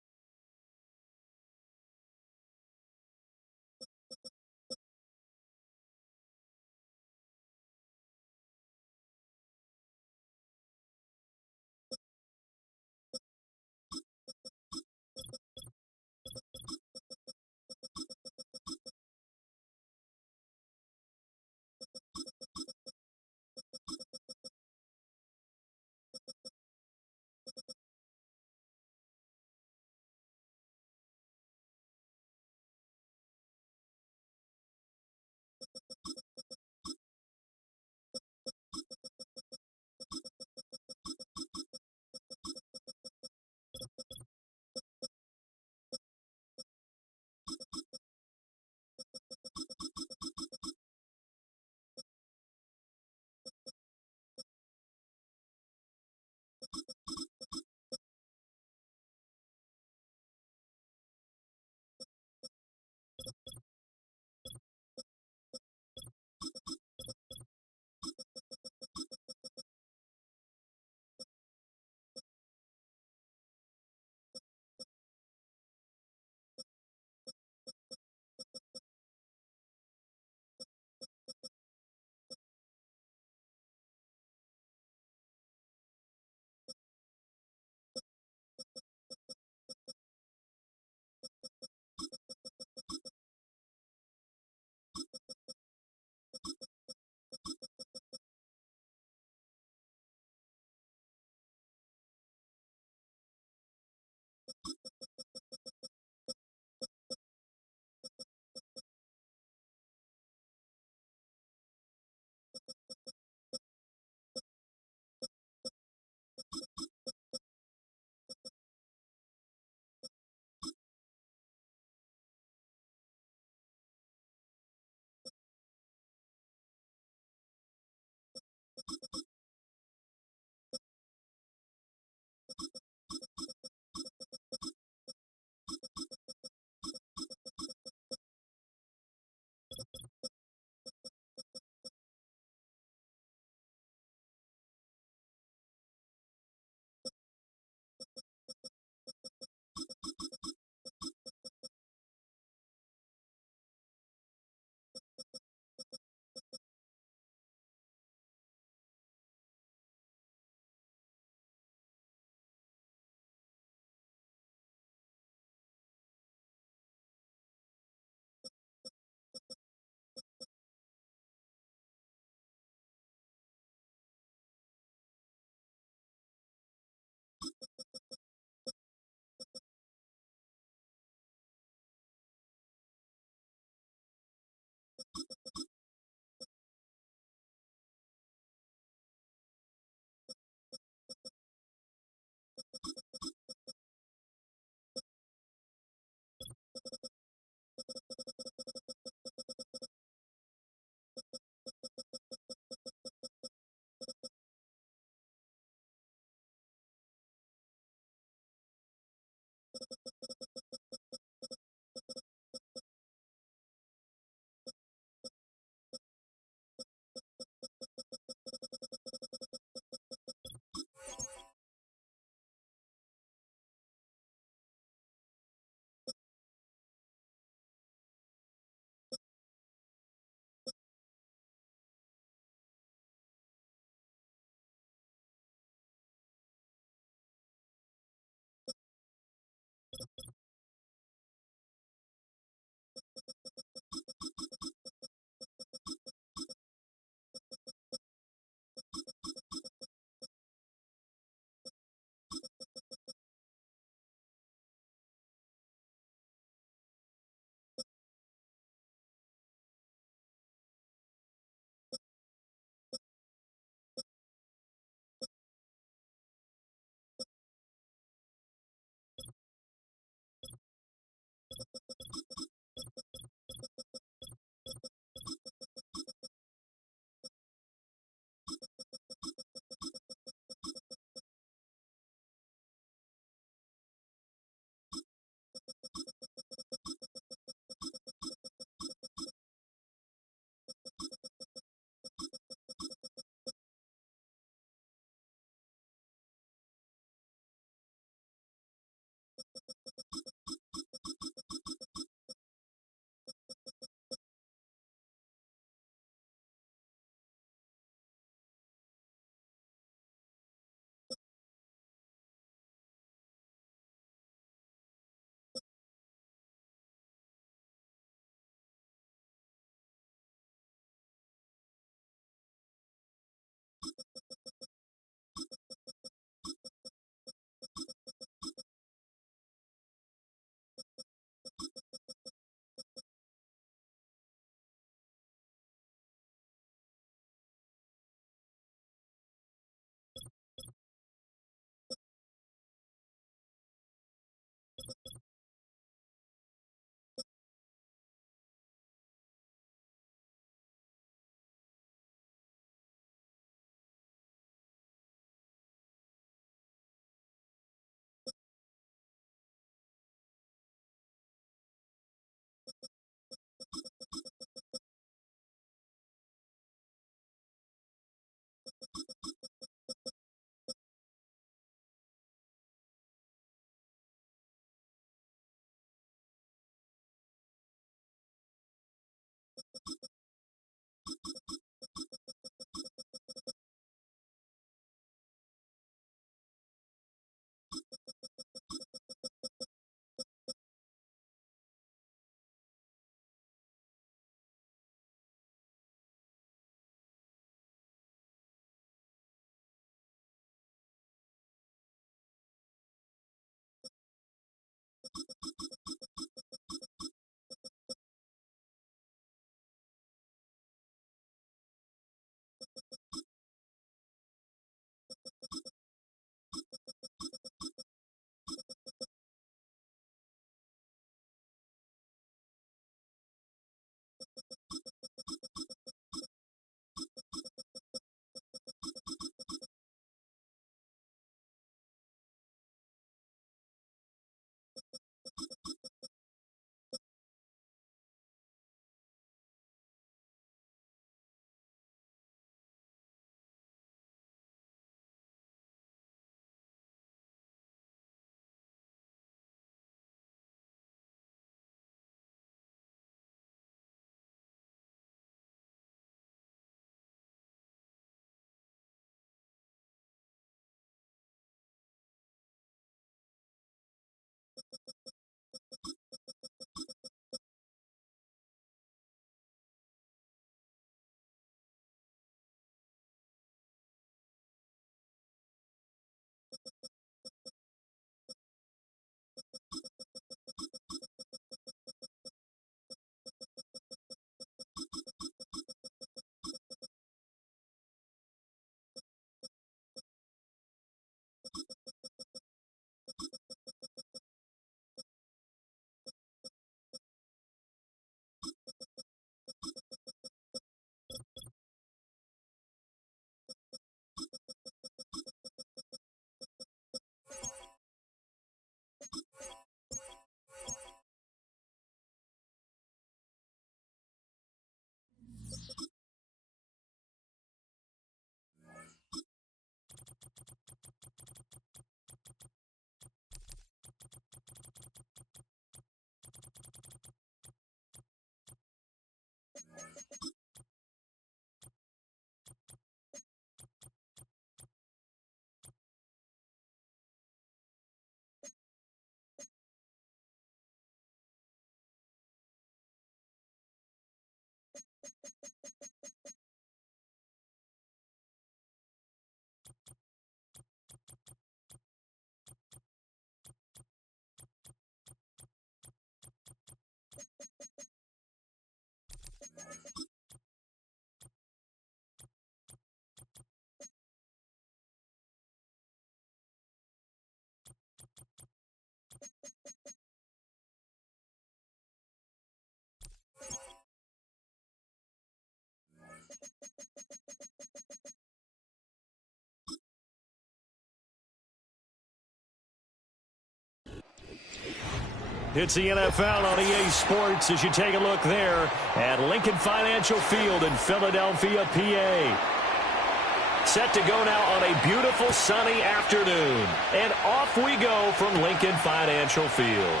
It's the NFL on EA Sports as you take a look there at Lincoln Financial Field in Philadelphia, PA. Set to go now on a beautiful sunny afternoon. And off we go from Lincoln Financial Field.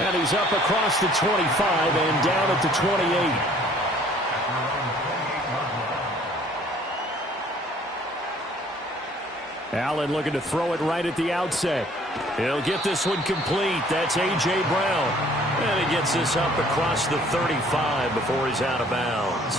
And he's up across the 25 and down at the 28. Allen looking to throw it right at the outset. He'll get this one complete. That's A.J. Brown. And he gets this up across the 35 before he's out of bounds.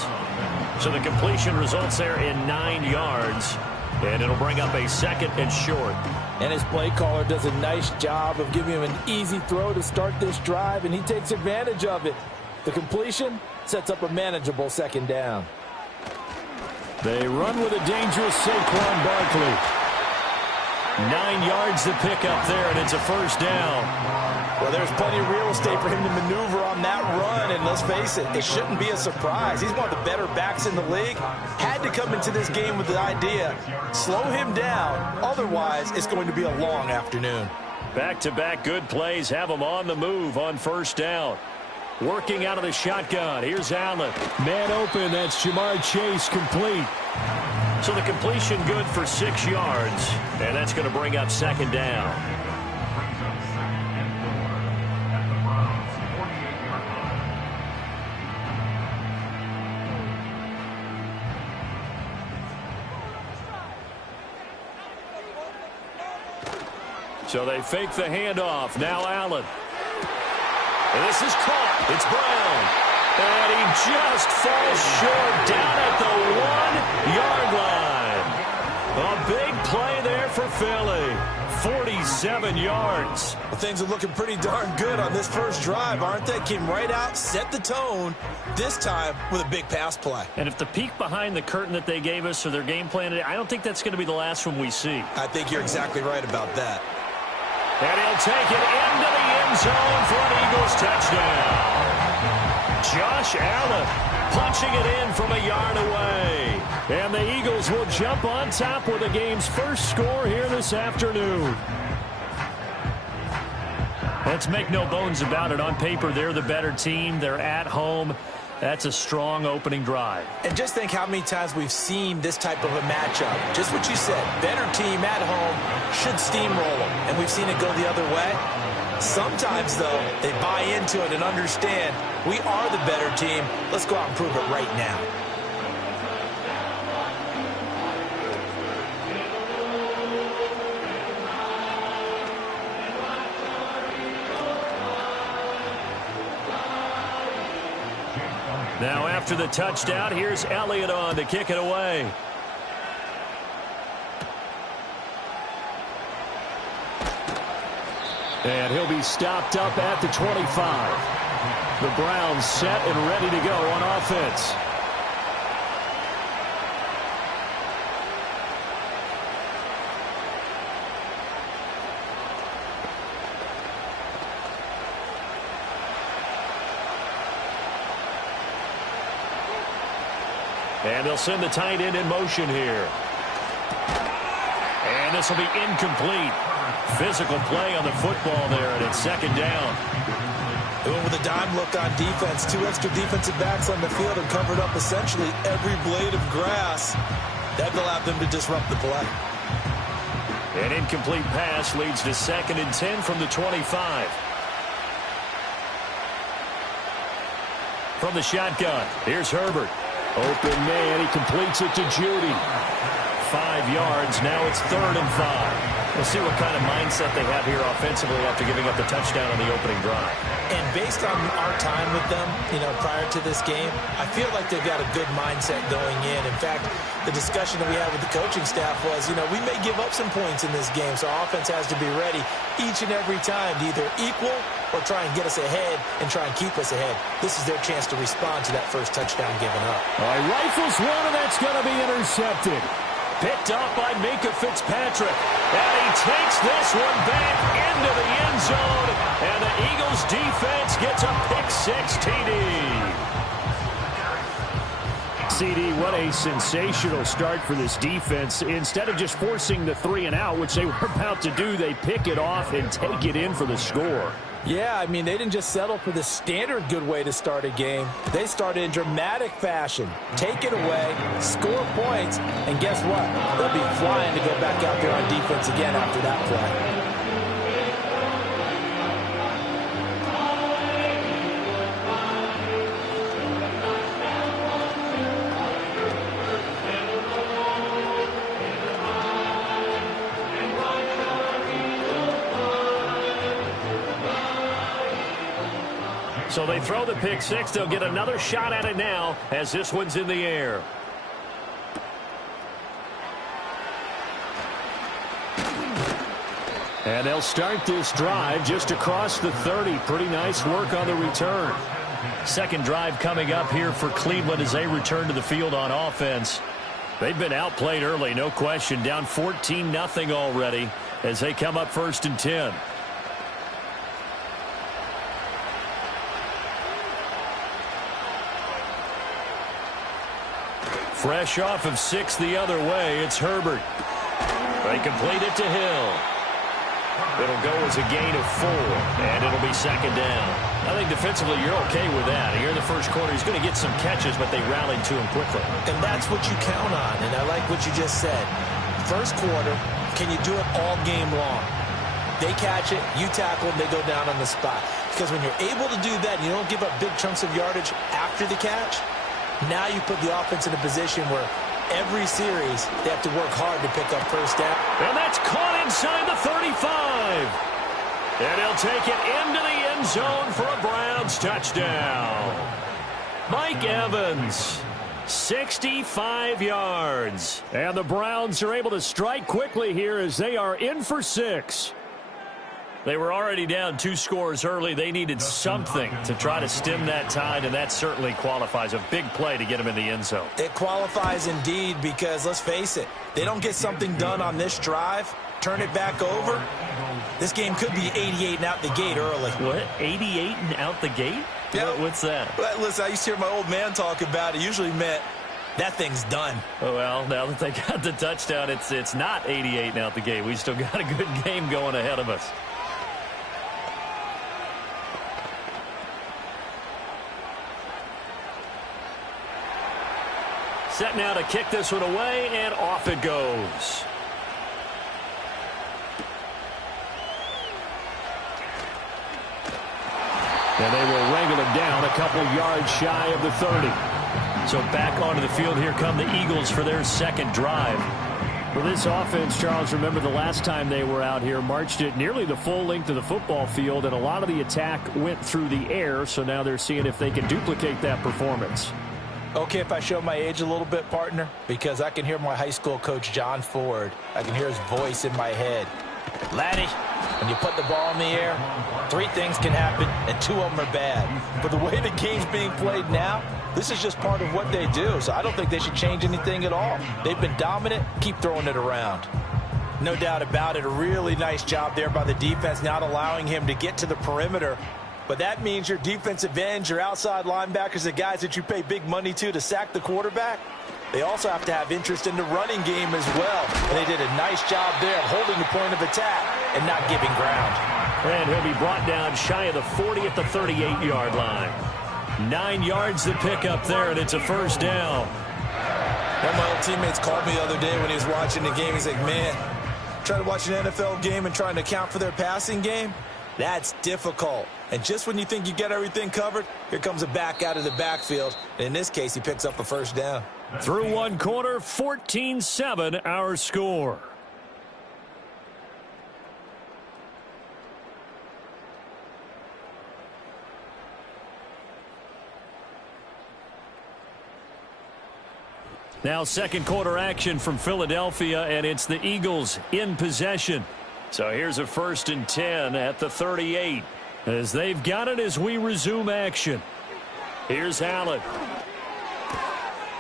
So the completion results there in 9 yards. And it'll bring up a second and short. And his play caller does a nice job of giving him an easy throw to start this drive, and he takes advantage of it. The completion sets up a manageable second down. They run with a dangerous Saquon Barkley. 9 yards to pick up there, and it's a first down. Well, there's plenty of real estate for him to maneuver on that run, and let's face it, it shouldn't be a surprise. He's one of the better backs in the league. Had to come into this game with the idea, slow him down, otherwise it's going to be a long afternoon. Back-to-back good plays have him on the move on first down. Working out of the shotgun. Here's Allen. Man open. That's Jamar Chase complete. So the completion good for 6 yards. And that's going to bring up second down. So they fake the handoff. Now Allen. And this is caught. It's Brown. And he just falls short down at the 1 yard line. A big play there for Philly. 47 yards. Well, things are looking pretty darn good on this first drive, aren't they? Came right out, set the tone, this time with a big pass play. And if the peek behind the curtain that they gave us or their game plan, I don't think that's going to be the last one we see. I think you're exactly right about that. And he'll take it into the end zone for an Eagles touchdown. Josh Allen punching it in from a yard away. And the Eagles will jump on top with the game's first score here this afternoon. Let's make no bones about it. On paper, they're the better team. They're at home. That's a strong opening drive. And just think how many times we've seen this type of a matchup. Just what you said, better team at home should steamroll them. And we've seen it go the other way. Sometimes, though, they buy into it and understand we are the better team. Let's go out and prove it right now. Now after the touchdown, here's Elliott on to kick it away. And he'll be stopped up at the 25. The Browns set and ready to go on offense. And they'll send the tight end in motion here. And this will be incomplete. Physical play on the football there, and it's second down. Doing with a dime look on defense. 2 extra defensive backs on the field and covered up essentially every blade of grass. That allowed them to disrupt the play. An incomplete pass leads to 2nd and 10 from the 25. From the shotgun, here's Herbert. Open man, he completes it to Judy. 5 yards, now it's 3rd and 5. We'll see what kind of mindset they have here offensively after giving up the touchdown on the opening drive. And based on our time with them, prior to this game, I feel like they've got a good mindset going in. In fact, the discussion that we had with the coaching staff was, we may give up some points in this game, so our offense has to be ready each and every time to either equal or try and get us ahead and try and keep us ahead. This is their chance to respond to that first touchdown given up. Rifles one, and that's going to be intercepted. Picked up by Minkah Fitzpatrick. And he takes this one back into the end zone. And the Eagles defense gets a pick-6 TD. CD, what a sensational start for this defense. Instead of just forcing the 3 and out, which they were about to do, they pick it off and take it in for the score. Yeah, I mean, they didn't just settle for the standard good way to start a game. They started in dramatic fashion. Take it away, score points, and guess what? They'll be flying to go back out there on defense again after that play. So they throw the pick six. They'll get another shot at it now as this one's in the air. And they'll start this drive just across the 30. Pretty nice work on the return. Second drive coming up here for Cleveland as they return to the field on offense. They've been outplayed early, no question. Down 14-0 already as they come up 1st and 10. Fresh off of 6 the other way, it's Herbert. They complete it to Hill. It'll go as a gain of 4, and it'll be 2nd down. I think defensively you're okay with that. Here in the first quarter, he's going to get some catches, but they rallied to him quickly. And that's what you count on, and I like what you just said. First quarter, can you do it all game long? They catch it, you tackle them, they go down on the spot. Because when you're able to do that, and you don't give up big chunks of yardage after the catch, now you put the offense in a position where every series they have to work hard to pick up first down. And that's caught inside the 35. And he'll take it into the end zone for a Browns touchdown. Mike Evans, 65 yards. And the Browns are able to strike quickly here as they are in for 6. They were already down 2 scores early. They needed something to try to stem that tide, and that certainly qualifies. A big play to get them in the end zone. It qualifies indeed because, let's face it, they don't get something done on this drive, turn it back over, this game could be 88 and out the gate early. What? 88 and out the gate? Yeah. What's that? Well, listen, I used to hear my old man talk about it. Usually meant that thing's done. Oh, well, now that they got the touchdown, it's not 88 and out the gate. We still got a good game going ahead of us. Set now to kick this one away, and off it goes. And they will wrangle it down a couple yards shy of the 30. So back onto the field, here come the Eagles for their second drive. For this offense, Charles, remember the last time they were out here, marched it nearly the full length of the football field, and a lot of the attack went through the air, so now they're seeing if they can duplicate that performance. Okay, if I show my age a little bit, partner, because I can hear my high school coach, John Ford. I can hear his voice in my head. Laddie, when you put the ball in the air, 3 things can happen, and 2 of them are bad. But the way the game's being played now, this is just part of what they do, so I don't think they should change anything at all. They've been dominant. Keep throwing it around. No doubt about it. A really nice job there by the defense, not allowing him to get to the perimeter. But that means your defensive ends, your outside linebackers, the guys that you pay big money to sack the quarterback, they also have to have interest in the running game as well. And they did a nice job there of holding the point of attack and not giving ground. And he'll be brought down shy of the 40 at the 38-yard line. 9 yards to pick up there, and it's a first down. One of my old teammates called me the other day when he was watching the game. He's like, man, trying to watch an NFL game and trying to account for their passing game? That's difficult. And just when you think you get everything covered, here comes a back out of the backfield. And in this case, he picks up a first down. Through one quarter, 14-7 our score. Now second quarter action from Philadelphia, and it's the Eagles in possession. So here's a 1st and 10 at the 38 as they've got it as we resume action. Here's Allen.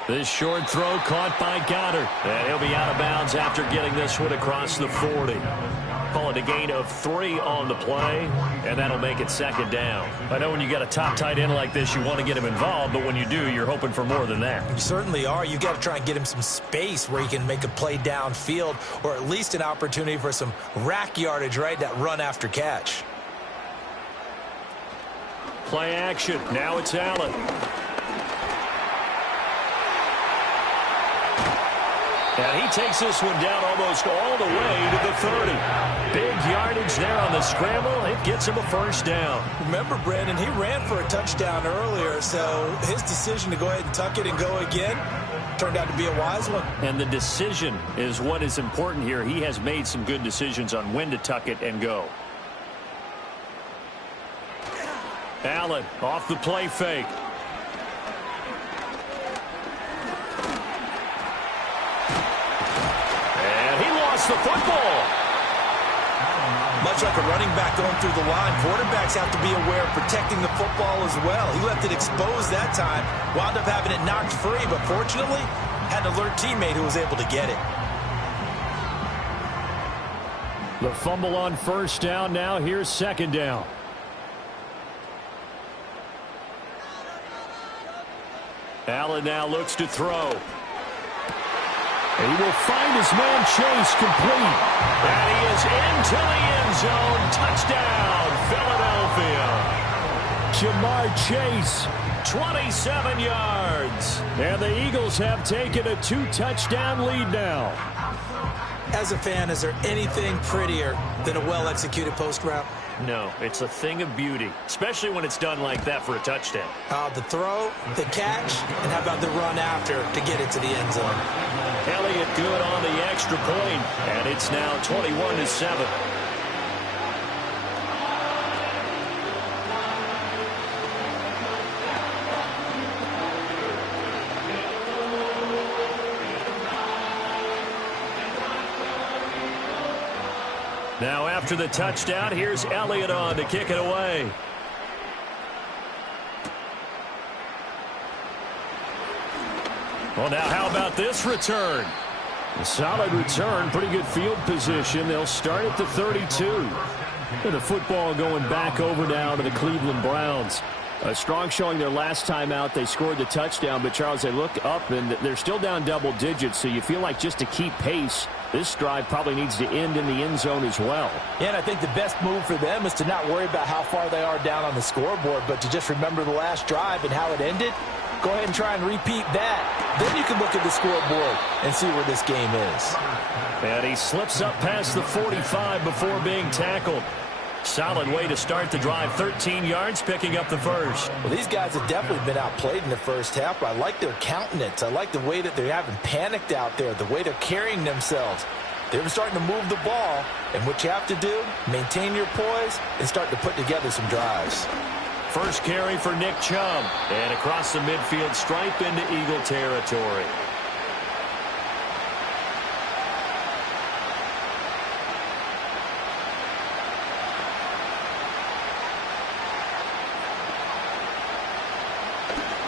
This short throw caught by Goddard. And he'll be out of bounds after getting this one across the 40. Call it a gain of 3 on the play, and that'll make it second down. I know when you got a top tight end like this, you want to get him involved, but when you do, you're hoping for more than that. You certainly are. You got to try and get him some space where he can make a play downfield, or at least an opportunity for some rack yardage, right? That run after catch. Play action. Now it's Allen. And he takes this one down almost all the way to the 30. Big yardage there on the scramble. It gets him a first down. Remember, Brandon, he ran for a touchdown earlier, so his decision to go ahead and tuck it and go again turned out to be a wise one. And the decision is what is important here. He has made some good decisions on when to tuck it and go. Allen off the play fake. The football. Much like a running back going through the line, quarterbacks have to be aware of protecting the football as well. He left it exposed that time, wound up having it knocked free, but fortunately had an alert teammate who was able to get it. The fumble on first down. Now here's second down. Allen now looks to throw. He will find his man Chase complete. And he is into the end zone. Touchdown, Philadelphia. Jamar Chase, 27 yards. And the Eagles have taken a 2-touchdown lead now. As a fan, is there anything prettier than a well-executed post route? No, it's a thing of beauty, especially when it's done like that for a touchdown. The throw, the catch, and how about the run after to get it to the end zone? Elliott good on the extra point, and it's now 21-7. Now after the touchdown, here's Elliott on to kick it away. Well, now how about this return? A solid return, pretty good field position. They'll start at the 32. And the football going back over now to the Cleveland Browns. A strong showing their last time out. They scored the touchdown, but Charles, they look up and they're still down double digits, so you feel like just to keep pace, this drive probably needs to end in the end zone as well. Yeah, and I think the best move for them is to not worry about how far they are down on the scoreboard, but to just remember the last drive and how it ended. Go ahead and try and repeat that. Then you can look at the scoreboard and see where this game is. And he slips up past the 45 before being tackled. Solid way to start the drive. 13 yards, picking up the first. Well, these guys have definitely been outplayed in the first half, but I like their countenance. I like the way that they haven't panicked out there, the way they're carrying themselves. They're starting to move the ball, and what you have to do, maintain your poise and start to put together some drives. First carry for Nick Chubb, and across the midfield stripe into Eagle territory.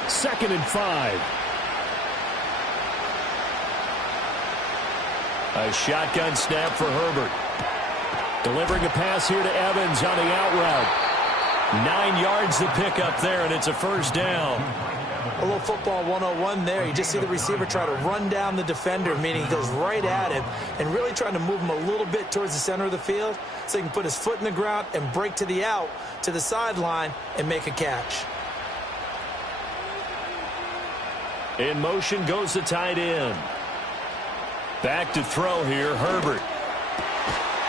Second and 5. A shotgun snap for Herbert. Delivering a pass here to Evans on the out route. 9 yards to pick up there, and it's a first down. A little football 101 there. You just see the receiver try to run down the defender, meaning he goes right at him and really trying to move him a little bit towards the center of the field so he can put his foot in the ground and break to the out, to the sideline, and make a catch. In motion goes the tight end. Back to throw here, Herbert.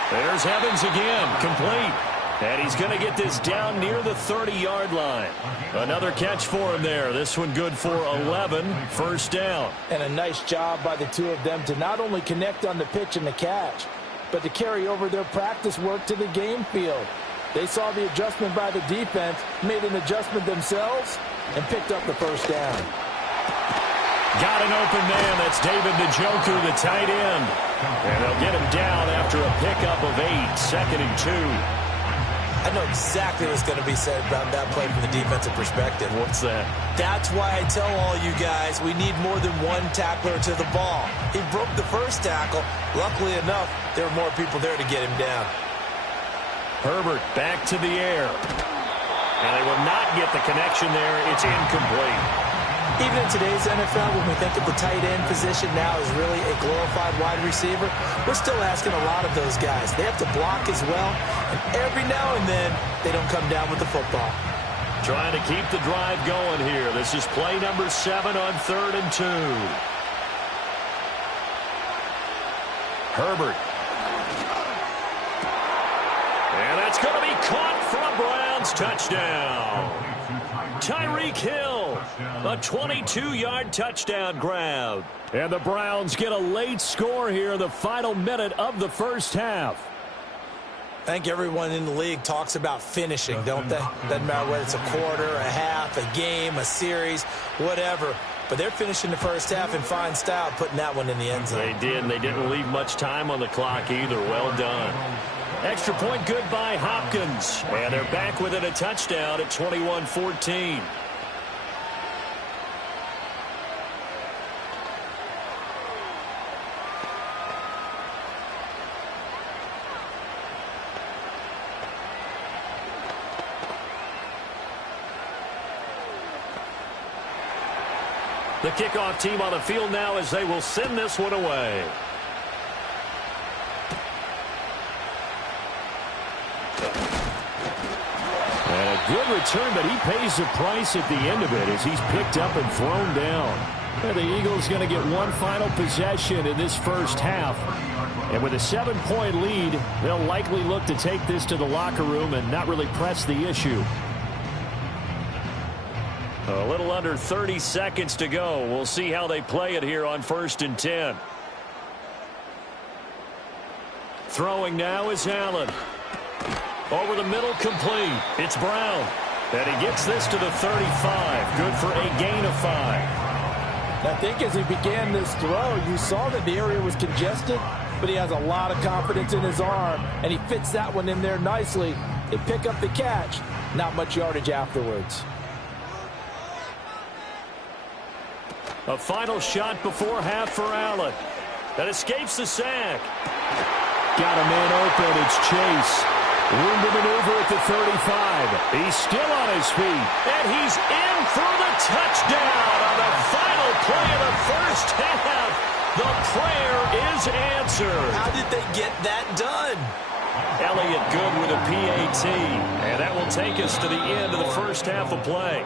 There's Evans again, complete. And he's going to get this down near the 30-yard line. Another catch for him there. This one good for 11, first down. And a nice job by the two of them to not only connect on the pitch and the catch, but to carry over their practice work to the game field. They saw the adjustment by the defense, made an adjustment themselves, and picked up the first down. Got an open man. That's David Njoku, the tight end. And they'll get him down after a pickup of 8, second and 2. I know exactly what's going to be said about that play from the defensive perspective. What's that? That's why I tell all you guys we need more than one tackler to the ball. He broke the first tackle. Luckily enough, there were more people there to get him down. Herbert back to the air. And they will not get the connection there. It's incomplete. Even in today's NFL, when we think of the tight end position now as really a glorified wide receiver, we're still asking a lot of those guys. They have to block as well, and every now and then, they don't come down with the football. Trying to keep the drive going here. This is play number 7 on 3rd and 2. Herbert. And that's going to be caught for a Browns touchdown. Tyreek Hill, a 22-yard touchdown grab. And the Browns get a late score here in the final minute of the first half. I think everyone in the league talks about finishing, don't they? Doesn't matter whether it's a quarter, a half, a game, a series, whatever. But they're finishing the first half in fine style, putting that one in the end zone. They did, and they didn't leave much time on the clock either. Well done. Extra point good by Hopkins. And they're back within a touchdown at 21-14. The kickoff team on the field now as they will send this one away. And a good return, but he pays the price at the end of it as he's picked up and thrown down. And the Eagles going to get one final possession in this first half. And with a 7-point lead, they'll likely look to take this to the locker room and not really press the issue. A little under 30 seconds to go. We'll see how they play it here on 1st and 10. Throwing now is Allen. Over the middle, complete. It's Brown. And he gets this to the 35. Good for a gain of 5. I think as he began this throw, you saw that the area was congested, but he has a lot of confidence in his arm, and he fits that one in there nicely. They pick up the catch. Not much yardage afterwards. A final shot before half for Allen. That escapes the sack. Got a man open. It's Chase. Room to maneuver at the 35. He's still on his feet. And he's in for the touchdown on the final play of the first half. The prayer is answered. How did they get that done? Elliott good with a PAT. And that will take us to the end of the first half of play.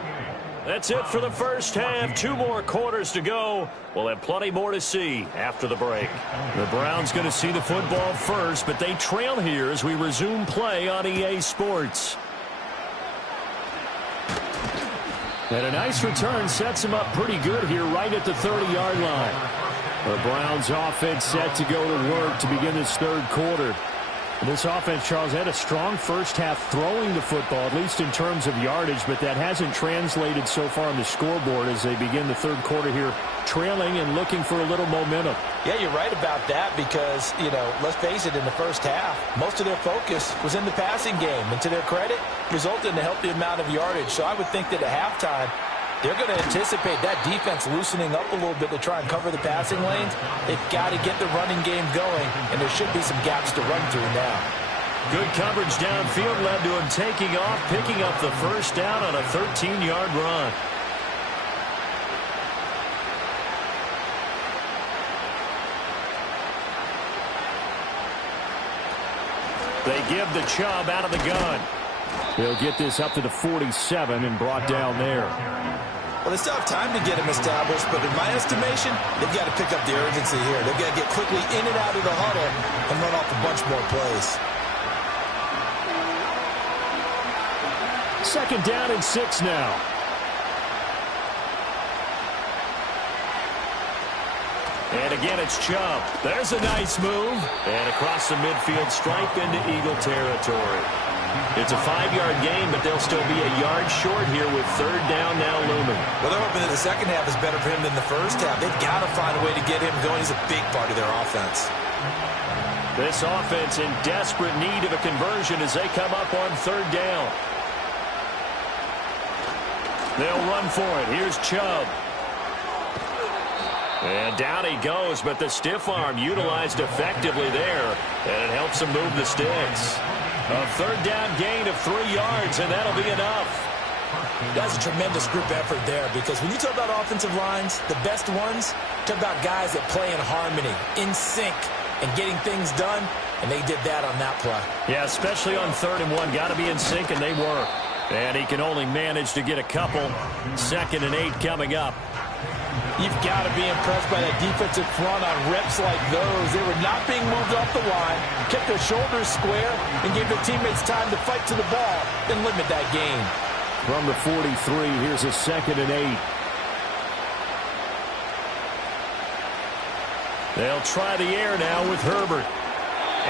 That's it for the first half. 2 more quarters to go. We'll have plenty more to see after the break. The Browns going to see the football first, but they trail here as we resume play on EA Sports. And a nice return sets them up pretty good here right at the 30-yard line. The Browns offense set to go to work to begin this third quarter. This offense, Charles, had a strong first half throwing the football, at least in terms of yardage, but that hasn't translated so far on the scoreboard as they begin the third quarter here, trailing and looking for a little momentum. Yeah, you're right about that because, let's face it, in the first half, most of their focus was in the passing game. And to their credit, resulted in a healthy amount of yardage. So I would think that at halftime, they're going to anticipate that defense loosening up a little bit to try and cover the passing lanes. They've got to get the running game going, and there should be some gaps to run through now. Good coverage downfield led to him taking off, picking up the first down on a 13-yard run. They give the Chubb out of the gun. They'll get this up to the 47 and brought down there. Well, they still have time to get him established, but in my estimation, they've got to pick up the urgency here. They've got to get quickly in and out of the huddle and run off a bunch more plays. 2nd down and 6 now. And again, it's Chubb. There's a nice move. And across the midfield stripe into Eagle territory. It's a 5-yard gain, but they'll still be a yard short here with 3rd down now looming. Well, they're hoping that the second half is better for him than the first half. They've got to find a way to get him going. He's a big part of their offense. This offense in desperate need of a conversion as they come up on third down. They'll run for it. Here's Chubb. And down he goes, but the stiff arm utilized effectively there, and it helps him move the sticks. A third down gain of 3 yards, and that'll be enough. That's a tremendous group effort there, because when you talk about offensive lines, the best ones, talk about guys that play in harmony, in sync, and getting things done, and they did that on that play. Yeah, especially on 3rd and 1. Got to be in sync, and they were. And he can only manage to get a couple. 2nd and 8 coming up. You've got to be impressed by that defensive front on reps like those. They were not being moved off the line, kept their shoulders square, and gave their teammates time to fight to the ball and limit that gain. From the 43, here's a 2nd and 8. They'll try the air now with Herbert.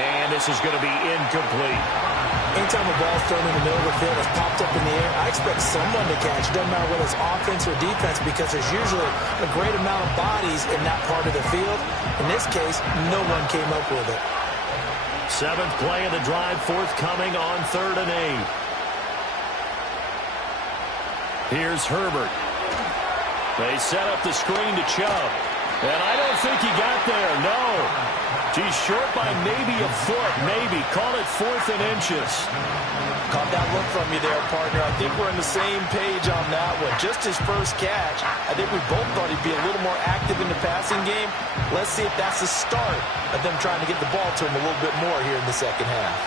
And this is going to be incomplete. Anytime a ball's thrown in the middle of the field that's popped up in the air, I expect someone to catch. It doesn't matter whether it's offense or defense, because there's usually a great amount of bodies in that part of the field. In this case, no one came up with it. 7th play of the drive, forthcoming on 3rd and 8. Here's Herbert. They set up the screen to Chubb. And I don't think he got there, no. He's short by maybe a foot, maybe. Call it 4th and inches. Caught that look from you there, partner. I think we're on the same page on that one. Just his first catch, I think we both thought he'd be a little more active in the passing game. Let's see if that's the start of them trying to get the ball to him a little bit more here in the second half.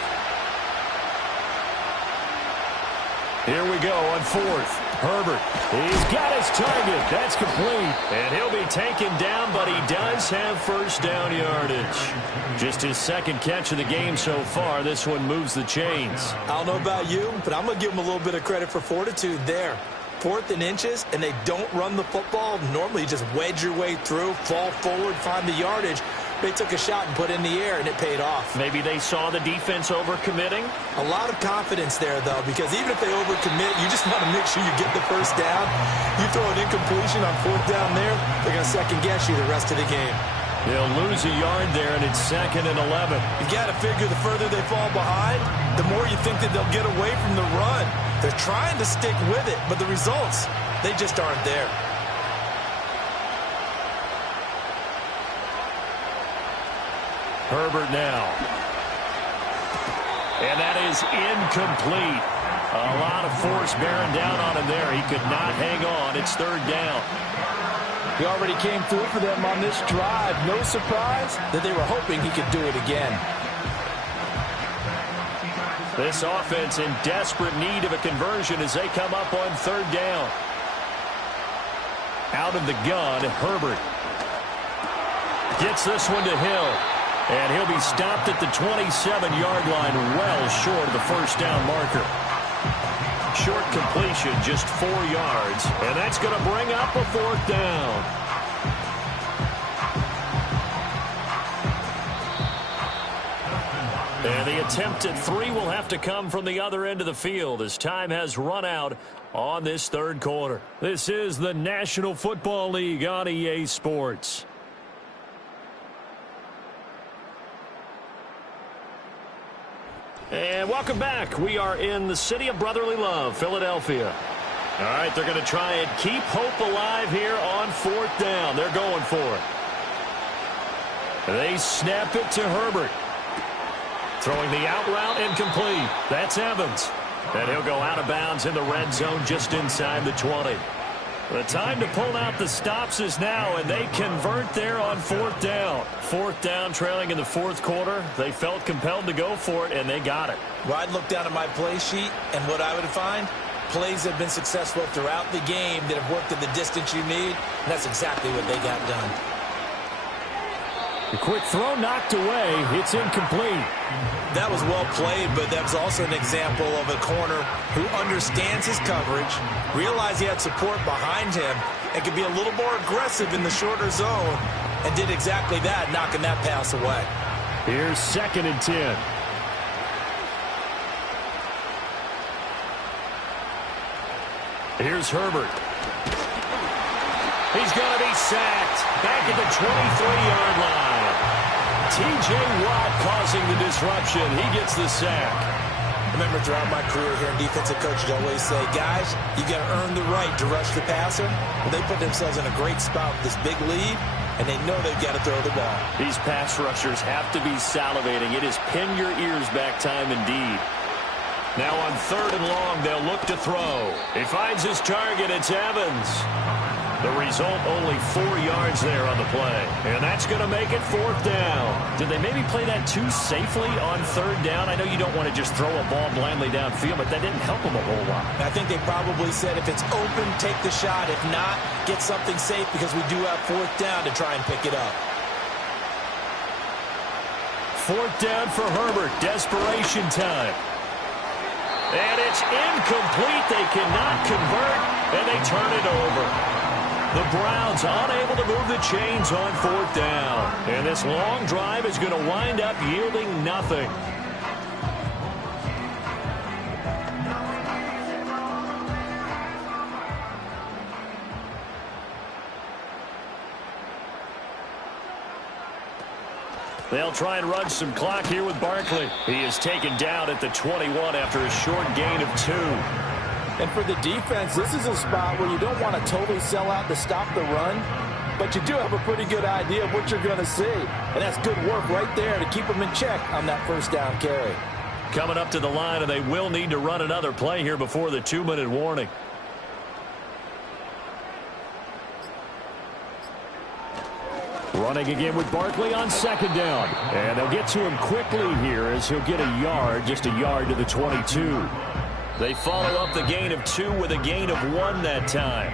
Here we go on 4th. Herbert, he's got his target. That's complete. And he'll be taken down, but he does have first down yardage. Just his 2nd catch of the game so far. This one moves the chains. I don't know about you, but I'm going to give him a little bit of credit for fortitude there. 4th and inches, and they don't run the football. Normally, you just wedge your way through, fall forward, find the yardage. They took a shot and put it in the air, and it paid off. Maybe they saw the defense overcommitting? A lot of confidence there, though, because even if they overcommit, you just want to make sure you get the first down. You throw an incompletion on 4th down there, they're going to second-guess you the rest of the game. They'll lose a yard there, and it's 2nd and 11. You got to figure the further they fall behind, the more you think that they'll get away from the run. They're trying to stick with it, but the results, they just aren't there. Herbert now. And that is incomplete. A lot of force bearing down on him there. He could not hang on. It's 3rd down. He already came through for them on this drive. No surprise that they were hoping he could do it again. This offense in desperate need of a conversion as they come up on 3rd down. Out of the gun, Herbert gets this one to Hill. And he'll be stopped at the 27-yard line, well short of the first down marker. Short completion, just 4 yards. And that's going to bring up a 4th down. And the attempt at 3 will have to come from the other end of the field as time has run out on this 3rd quarter. This is the National Football League on EA Sports. And welcome back. We are in the city of brotherly love, Philadelphia. All right, they're going to try and keep hope alive here on 4th down. They're going for it. They snap it to Herbert. Throwing the out route incomplete. That's Evans. And he'll go out of bounds in the red zone just inside the 20. The time to pull out the stops is now, and they convert there on 4th down. 4th down, trailing in the 4th quarter. They felt compelled to go for it, and they got it. Well, I'd look down at my play sheet, and what I would find, plays have been successful throughout the game that have worked at the distance you need, and that's exactly what they got done. The quick throw knocked away. It's incomplete. That was well played, but that was also an example of a corner who understands his coverage, realized he had support behind him, and could be a little more aggressive in the shorter zone, and did exactly that, knocking that pass away. Here's 2nd and 10. Here's Herbert. He's going to be sacked back at the 23-yard line. T.J. Watt causing the disruption. He gets the sack. Remember, throughout my career here in defensive coaches always say, guys, you got to earn the right to rush the passer. Well, they put themselves in a great spot with this big lead, and they know they've got to throw the ball. These pass rushers have to be salivating. It is pin your ears back time indeed. Now on 3rd and long, they'll look to throw. He finds his target. It's Evans. The result, only 4 yards there on the play. And that's going to make it 4th down. Did they maybe play that too safely on 3rd down? I know you don't want to just throw a ball blindly downfield, but that didn't help them a whole lot. I think they probably said if it's open, take the shot. If not, get something safe because we do have 4th down to try and pick it up. 4th down for Herbert. Desperation time. And it's incomplete. They cannot convert, and they turn it over. The Browns unable to move the chains on 4th down. And this long drive is going to wind up yielding nothing. They'll try and run some clock here with Barkley. He is taken down at the 21 after a short gain of 2. And for the defense, this is a spot where you don't want to totally sell out to stop the run, but you do have a pretty good idea of what you're going to see. And that's good work right there to keep them in check on that 1st down carry. Coming up to the line, and they will need to run another play here before the 2-minute warning. Running again with Barkley on 2nd down. And they'll get to him quickly here as he'll get a yard, just a yard to the 22. They follow up the gain of 2 with a gain of 1 that time.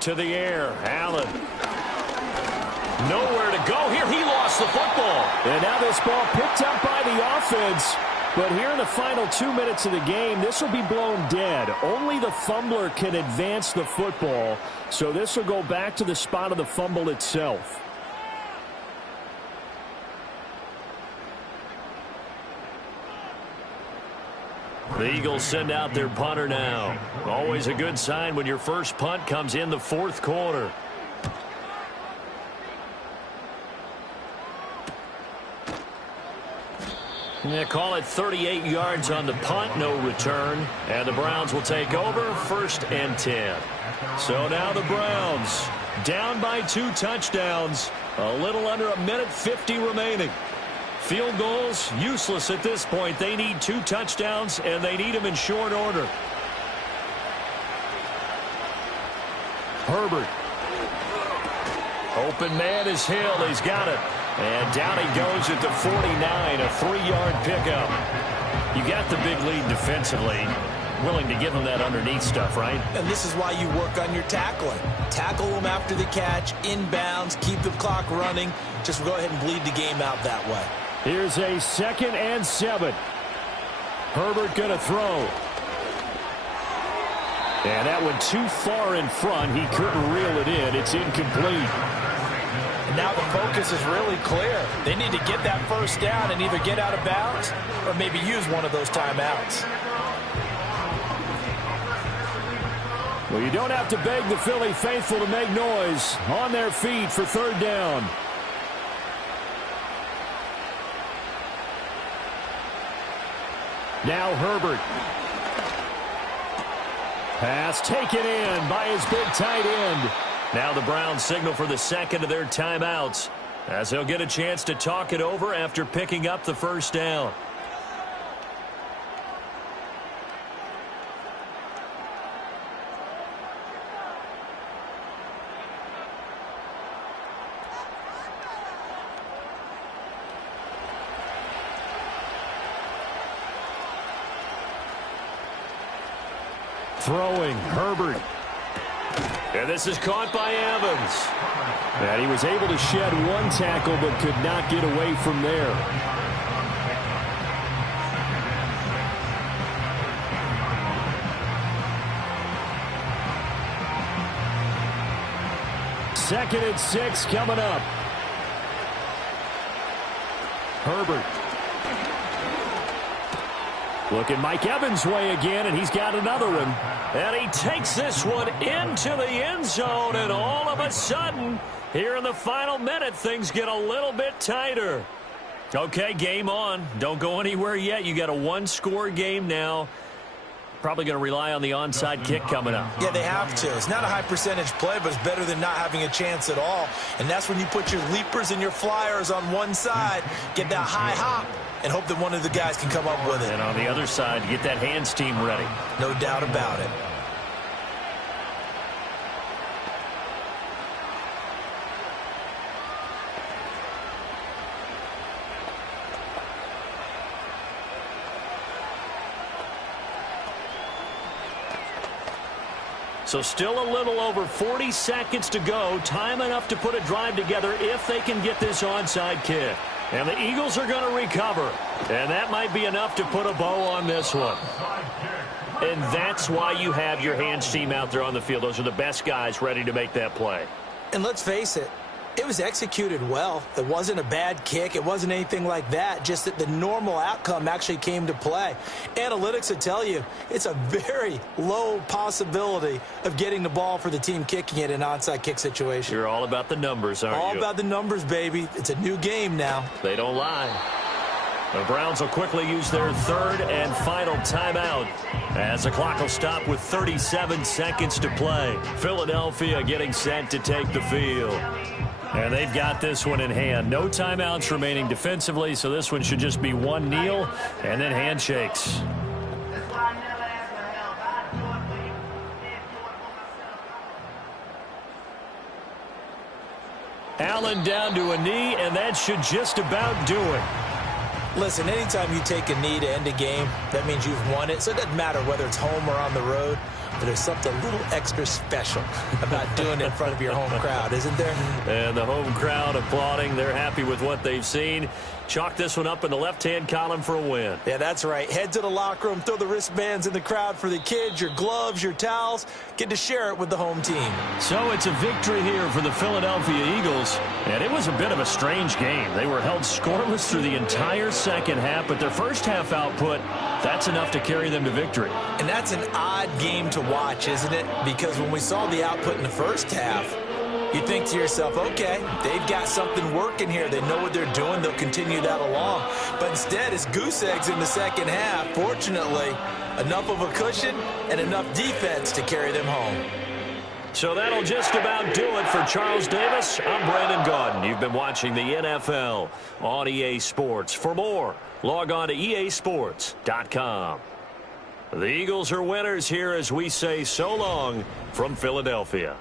To the air, Allen. Nowhere to go here. He lost the football. And now this ball picked up by the offense. But here in the final 2 minutes of the game, this will be blown dead. Only the fumbler can advance the football. So this will go back to the spot of the fumble itself. The Eagles send out their punter now. Always a good sign when your first punt comes in the 4th quarter. They call it 38 yards on the punt, no return. And the Browns will take over 1st and 10. So now the Browns down by 2 touchdowns. A little under a minute 50 remaining. Field goals, useless at this point. They need 2 touchdowns, and they need them in short order. Herbert. Open man is Hill. He's got it. And down he goes at the 49, a 3-yard pickup. You got the big lead defensively. Willing to give him that underneath stuff, right? And this is why you work on your tackling. Tackle them after the catch, inbounds, keep the clock running. Just go ahead and bleed the game out that way. Here's a 2nd and 7. Herbert going to throw. And that went too far in front. He couldn't reel it in. It's incomplete. And now the focus is really clear. They need to get that 1st down and either get out of bounds or maybe use one of those timeouts. Well, you don't have to beg the Philly faithful to make noise. On their feet for 3rd down. Now Herbert. Pass taken in by his big tight end. Now the Browns signal for the 2nd of their timeouts as they'll get a chance to talk it over after picking up the 1st down. Throwing, Herbert. And this is caught by Evans. And he was able to shed 1 tackle but could not get away from there. 2nd and 6 coming up. Herbert. Looking Mike Evans' way again, and he's got another one. And he takes this one into the end zone, and all of a sudden, here in the final minute, things get a little bit tighter. Okay, game on. Don't go anywhere yet. You got a one-score game now. Probably going to rely on the onside kick coming up. Yeah, they have to. It's not a high percentage play, but it's better than not having a chance at all. And that's when you put your leapers and your flyers on one side, get that high hop, and hope that one of the guys can come up with it. And on the other side, get that hands team ready. No doubt about it. So still a little over 40 seconds to go. Time enough to put a drive together if they can get this onside kick. And the Eagles are going to recover. And that might be enough to put a bow on this one. And that's why you have your hands team out there on the field. Those are the best guys ready to make that play. And let's face it, it was executed well. It wasn't a bad kick. It wasn't anything like that. Just that the normal outcome actually came to play. Analytics will tell you it's a very low possibility of getting the ball for the team kicking it in an onside kick situation. You're all about the numbers, aren't you? All about the numbers, baby. It's a new game now. They don't lie. The Browns will quickly use their third and final timeout as the clock will stop with 37 seconds to play. Philadelphia getting set to take the field. And they've got this one in hand. No timeouts remaining defensively, so this one should just be one kneel and then handshakes. Allen down to a knee, and that should just about do it. Listen, anytime you take a knee to end a game, that means you've won it. So it doesn't matter whether it's home or on the road. But there's something a little extra special about doing it in front of your home crowd, isn't there? And the home crowd applauding. They're happy with what they've seen. Chalk this one up in the left-hand column for a win. Yeah, that's right. Head to the locker room, throw the wristbands in the crowd for the kids, your gloves, your towels. Get to share it with the home team. So it's a victory here for the Philadelphia Eagles. And it was a bit of a strange game. They were held scoreless through the entire second half, but their first half output, that's enough to carry them to victory. And that's an odd game to watch, isn't it? Because when we saw the output in the first half, you think to yourself, okay, they've got something working here. They know what they're doing. They'll continue that along. But instead, it's goose eggs in the second half. Fortunately, enough of a cushion and enough defense to carry them home. So that'll just about do it for Charles Davis. I'm Brandon Gaudin. You've been watching the NFL on EA Sports. For more, log on to easports.com. The Eagles are winners here as we say so long from Philadelphia.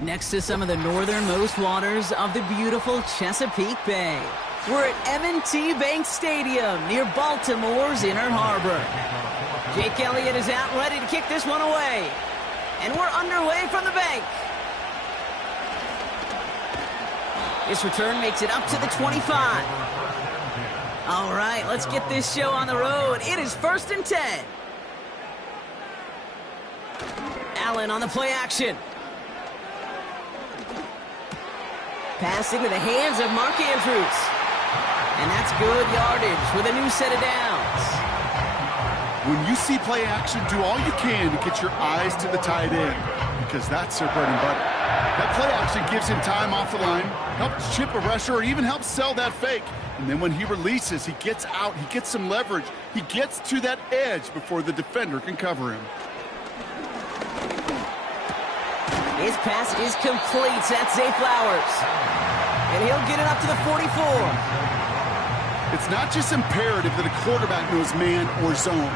Next to some of the northernmost waters of the beautiful Chesapeake Bay, we're at M&T Bank Stadium near Baltimore's Inner Harbor. Jake Elliott is out ready to kick this one away. And we're underway from the bank. This return makes it up to the 25. All right, let's get this show on the road. It is 1st and 10. Allen on the play action. Pass into the hands of Mark Andrews. And that's good yardage with a new set of downs. When you see play action, do all you can to get your eyes to the tight end, because that's their bread and butter. That play action gives him time off the line, helps chip a rusher, or even helps sell that fake. And then when he releases, he gets out, he gets some leverage. He gets to that edge before the defender can cover him. His pass is complete. That's Zay Flowers. And he'll get it up to the 44. It's not just imperative that a quarterback knows man or zone.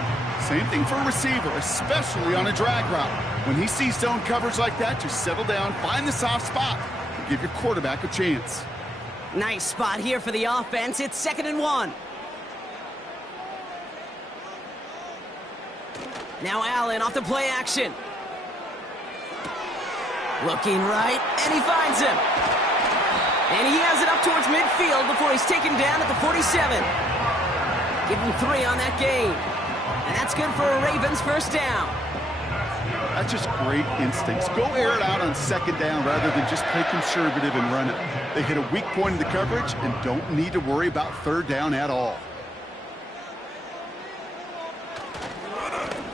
Same thing for a receiver, especially on a drag route. When he sees zone coverage like that, just settle down, find the soft spot, and give your quarterback a chance. Nice spot here for the offense. It's 2nd and 1. Now Allen off the play action. Looking right, and he finds him. And he has it up towards midfield before he's taken down at the 47. Give him 3 on that game. And that's good for a Ravens first down. That's just great instincts. Go air it out on 2nd down rather than just play conservative and run it. They hit a weak point in the coverage and don't need to worry about 3rd down at all.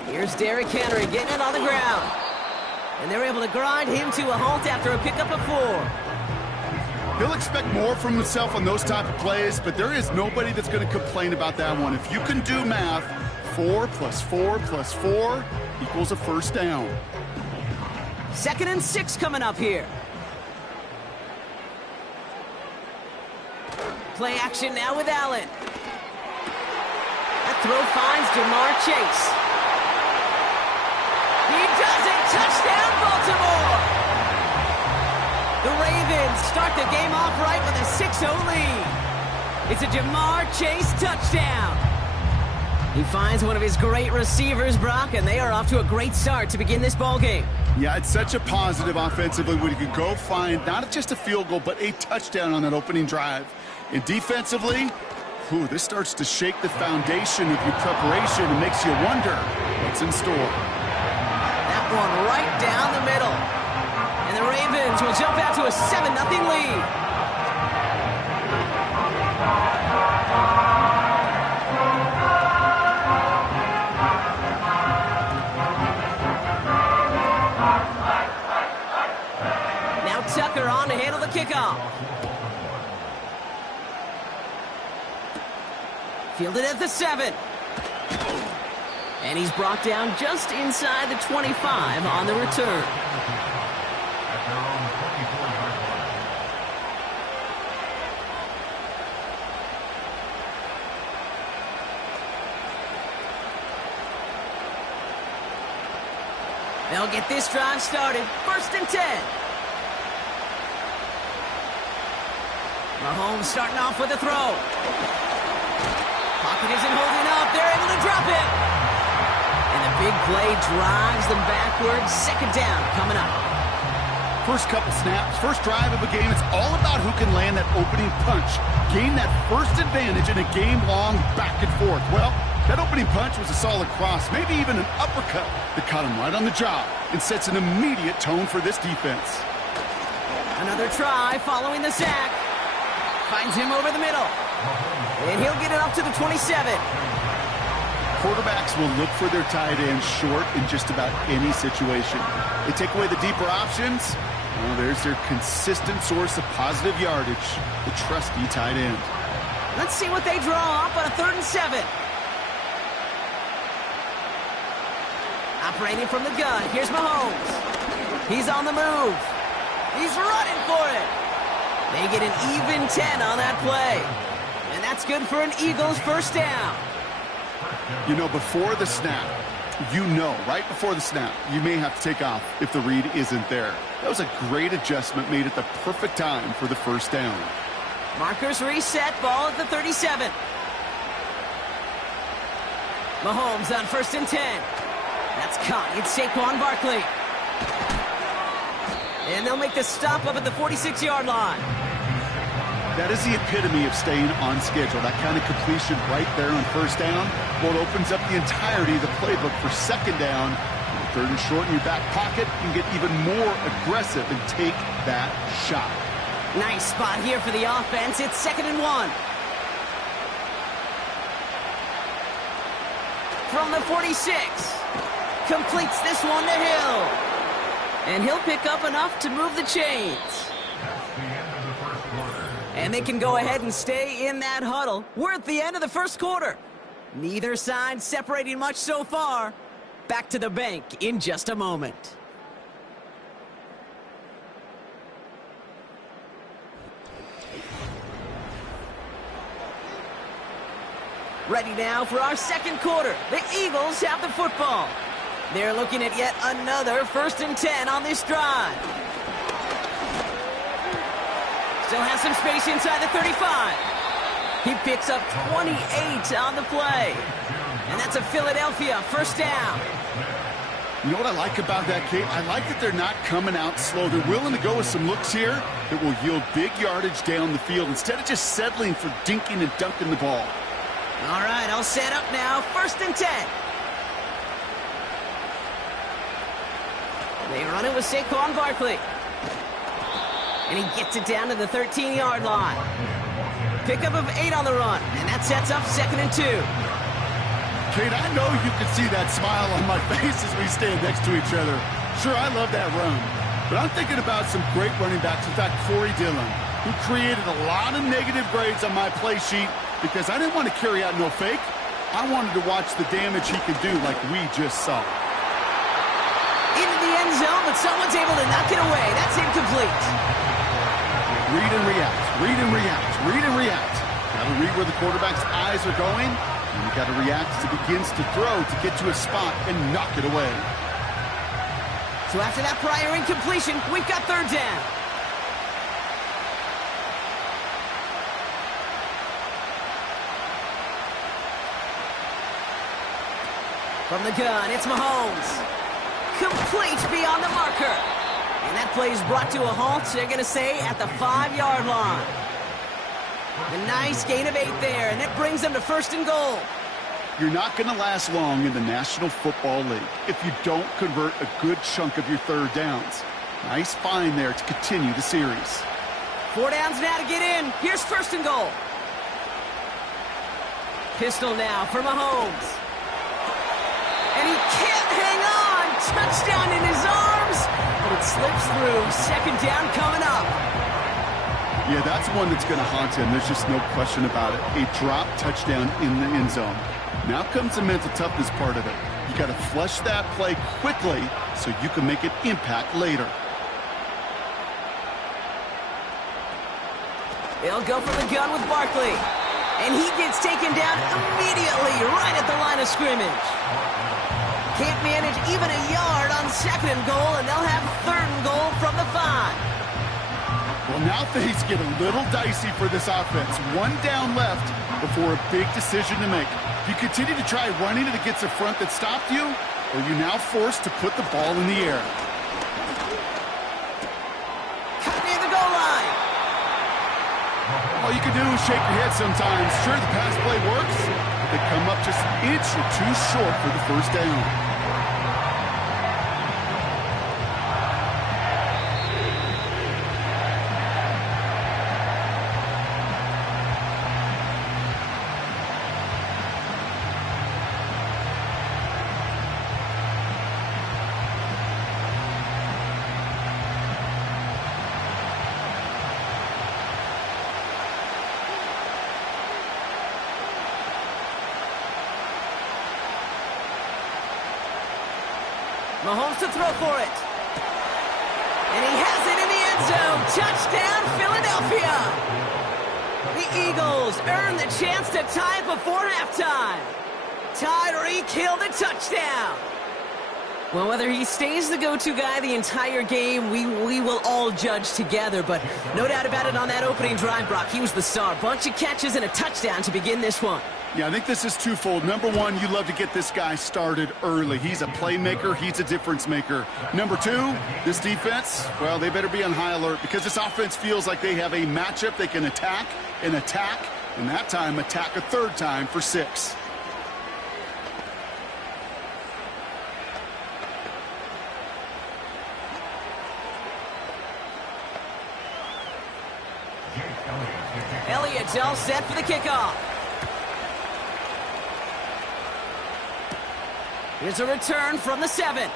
Here's Derrick Henry getting it on the ground. And they're able to grind him to a halt after a pickup of 4. He'll expect more from himself on those type of plays, but there is nobody that's going to complain about that one. If you can do math, 4 plus 4 plus 4 equals a first down. 2nd and 6 coming up here. Play action now with Allen. throw finds Jamar Chase. He does it! Touchdown, Baltimore! The Ravens start the game off right with a 6-0 lead. It's a Jamar Chase touchdown. He finds one of his great receivers, Brock, and they are off to a great start to begin this ballgame. Yeah, it's such a positive offensively when you can go find not just a field goal, but a touchdown on that opening drive. And defensively, this starts to shake the foundation of your preparation and makes you wonder what's in store. That one right down the middle. And the Ravens will jump out to a 7-0 lead. Tucker on to handle the kickoff. Fielded at the 7. And he's brought down just inside the 25 on the return. They'll get this drive started. 1st and 10. Mahomes starting off with a throw. Pocket isn't holding up. They're able to drop it. And the big play drives them backwards. 2nd down coming up. First couple snaps, first drive of a game, it's all about who can land that opening punch. Gain that first advantage in a game-long back and forth. Well, that opening punch was a solid cross, maybe even an uppercut that caught him right on the job and sets an immediate tone for this defense. Another try following the sack. Finds him over the middle. And he'll get it up to the 27. Quarterbacks will look for their tight end short in just about any situation. They take away the deeper options. Well, there's their consistent source of positive yardage, the trusty tight end. Let's see what they draw up on a 3rd and 7. Operating from the gun. Here's Mahomes. He's on the move. He's running for it. They get an even 10 on that play. And that's good for an Eagles 1st down. You know, before the snap, right before the snap, you may have to take off if the read isn't there. That was a great adjustment made at the perfect time for the 1st down. Markers reset, ball at the 37. Mahomes on 1st and 10. That's caught. It's Saquon Barkley. And they'll make the stop up at the 46-yard line. That is the epitome of staying on schedule. That kind of completion right there on 1st down. Well, it opens up the entirety of the playbook for 2nd down. 3rd and short in your back pocket. You can get even more aggressive and take that shot. Nice spot here for the offense. It's 2nd and 1. From the 46. Completes this one to Hill. And he'll pick up enough to move the chains. And they can go ahead and stay in that huddle. We're at the end of the 1st quarter. Neither side separating much so far. Back to the bank in just a moment. Ready now for our 2nd quarter. The Eagles have the football. They're looking at yet another 1st and 10 on this drive. Still has some space inside the 35. He picks up 28 on the play. And that's a Philadelphia 1st down. You know what I like about that, Kate? I like that they're not coming out slow. They're willing to go with some looks here that will yield big yardage down the field instead of just settling for dinking and dunking the ball. All right, I'll set up now. 1st and 10. They run it with Saquon Barkley. And he gets it down to the 13-yard line. Pickup of 8 on the run, and that sets up 2nd and 2. Kate, I know you can see that smile on my face as we stand next to each other. Sure, I love that run. But I'm thinking about some great running backs. In fact, Corey Dillon, who created a lot of negative grades on my play sheet because I didn't want to carry out no fake. I wanted to watch the damage he could do like we just saw. Into the end zone, but someone's able to knock it away. That's incomplete. Read and react, read and react, read and react. Got to read where the quarterback's eyes are going And you got to react as he begins to throw to get to a spot and knock it away. So after that prior incompletion, we've got third down. From the gun, it's Mahomes. Complete beyond the marker. And that play is brought to a halt, they're going to say, at the 5-yard line. A nice gain of 8 there, and it brings them to 1st and goal. You're not going to last long in the National Football League if you don't convert a good chunk of your third downs. Nice find there to continue the series. 4 downs now to get in. Here's 1st and goal. Pistol now for Mahomes. And he can't hang on. Touchdown in his arms. But it slips through. 2nd down coming up. Yeah, that's one that's going to haunt him. There's just no question about it. A drop touchdown in the end zone. Now comes the mental toughness part of it. You got to flush that play quickly so you can make an impact later. They'll go for the gun with Barkley. And he gets taken down immediately right at the line of scrimmage. Can't manage even a yard on 2nd and goal, and they'll have 3rd and goal from the 5. Well, now things get a little dicey for this offense. 1 down left before a big decision to make. Do you continue to try running it against a front that stopped you, or are you now forced to put the ball in the air? Cut near the goal line. All you can do is shake your head sometimes. Sure, the pass play works, but they come up just an inch or 2 short for the 1st down. Mahomes to throw for it. And he has it in the end zone. Touchdown, Philadelphia. The Eagles earn the chance to tie before halftime. Tyreek Hill the touchdown. Well, whether he stays the go-to guy the entire game, we will all judge together. But no doubt about it on that opening drive, Brock. He was the star. Bunch of catches and a touchdown to begin this one. Yeah, I think this is twofold. Number one, you love to get this guy started early. He's a playmaker. He's a difference maker. Number two, this defense, well, they better be on high alert because this offense feels like they have a matchup they can attack, and that time attack a 3rd time for 6. Elliott's all set for the kickoff. Here's a return from the 7. He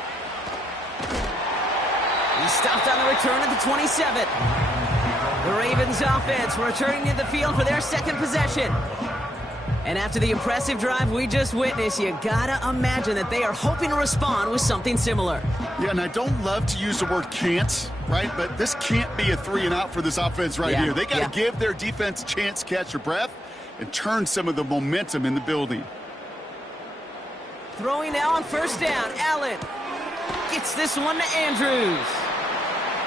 stopped on the return at the 27. The Ravens offense returning to the field for their 2nd possession. And after the impressive drive we just witnessed, you gotta imagine that they are hoping to respond with something similar. Yeah, and I don't love to use the word can't, right? But this can't be a 3 and out for this offense right here. They got to give their defense a chance to catch their breath and turn some of the momentum in the building. Throwing now on 1st down. Allen gets this one to Andrews.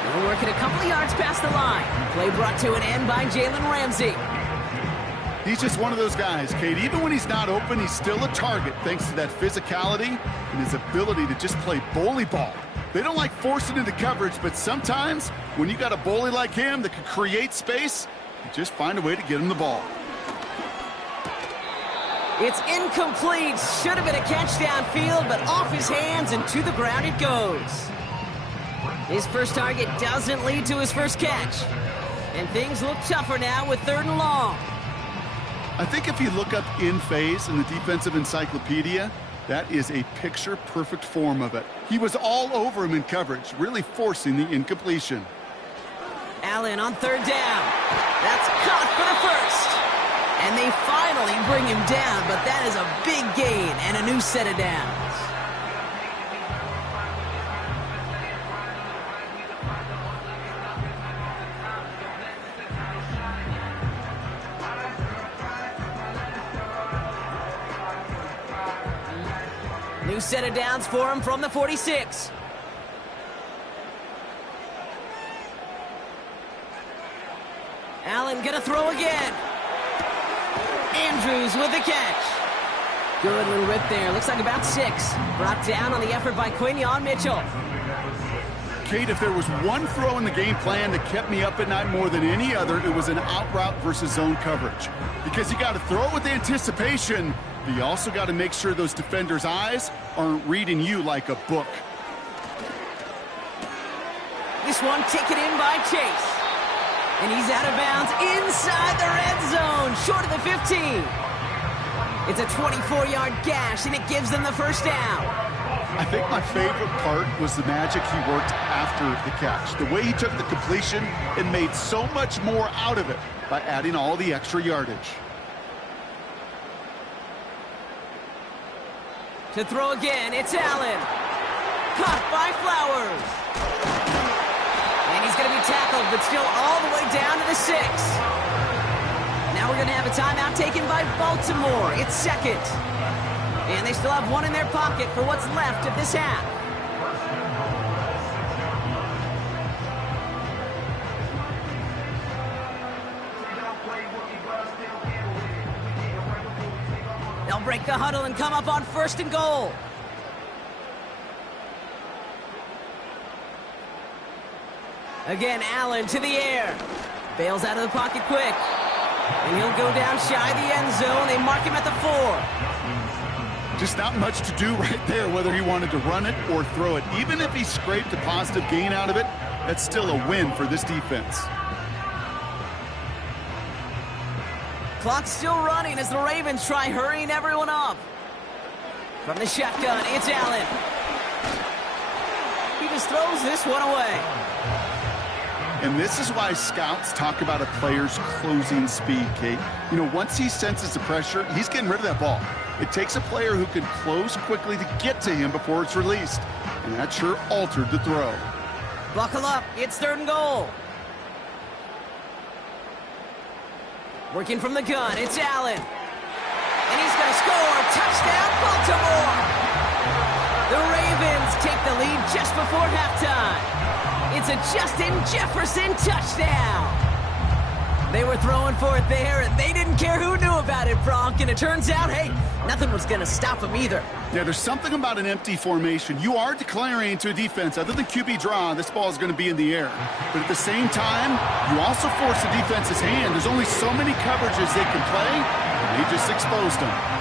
They're working a couple of yards past the line. Play brought to an end by Jalen Ramsey. He's just one of those guys, Kate. Even when he's not open, he's still a target thanks to that physicality and his ability to just play bully ball. They don't like forcing into coverage, but sometimes when you got a bully like him that can create space, you just find a way to get him the ball. It's incomplete. Should have been a catch downfield, but off his hands and to the ground it goes. His first target doesn't lead to his first catch. And things look tougher now with 3rd and long. I think if you look up in phase in the defensive encyclopedia, that is a picture-perfect form of it. He was all over him in coverage, really forcing the incompletion. Allen on 3rd down. That's caught for the 1st. And they finally bring him down, but that is a big gain and a new set of downs. New set of downs for him from the 46. Allen gonna throw again. Andrews with the catch. Good little rip there. Looks like about 6. Brought down on the effort by Quinyon Mitchell. Kate, if there was one throw in the game plan that kept me up at night more than any other, it was an out route versus zone coverage. Because you got to throw it with anticipation, but you also got to make sure those defenders' eyes aren't reading you like a book. This one taken in by Chase. And he's out of bounds inside the red zone, short of the 15. It's a 24-yard gash, and it gives them the first down. I think my favorite part was the magic he worked after the catch. The way he took the completion and made so much more out of it by adding all the extra yardage. To throw again, it's Allen. Caught by Flowers. And he's going to be tackled, but still all the way down to the 6. Now we're going to have a timeout taken by Baltimore. It's second. And they still have one in their pocket for what's left of this half. They'll break the huddle and come up on 1st and goal. Again, Allen to the air. Bails out of the pocket quick. And he'll go down shy of the end zone. They mark him at the 4. Just not much to do right there, whether he wanted to run it or throw it. Even if he scraped a positive gain out of it, that's still a win for this defense. Clock's still running as the Ravens try hurrying everyone up. From the shotgun, it's Allen. He just throws this one away. And this is why scouts talk about a player's closing speed, Kate. You know, once he senses the pressure, he's getting rid of that ball. It takes a player who can close quickly to get to him before it's released. And that sure altered the throw. Buckle up. It's 3rd and goal. Working from the gun, it's Allen. And he's going to score. Touchdown, Baltimore. The Ravens take the lead just before halftime. It's a Justin Jefferson touchdown. They were throwing for it there, and they didn't care who knew about it, Bronk. And it turns out, hey, nothing was going to stop them either. Yeah, there's something about an empty formation. You are declaring to a defense, other than QB draw, this ball is going to be in the air. But at the same time, you also force the defense's hand. There's only so many coverages they can play, and they just exposed them.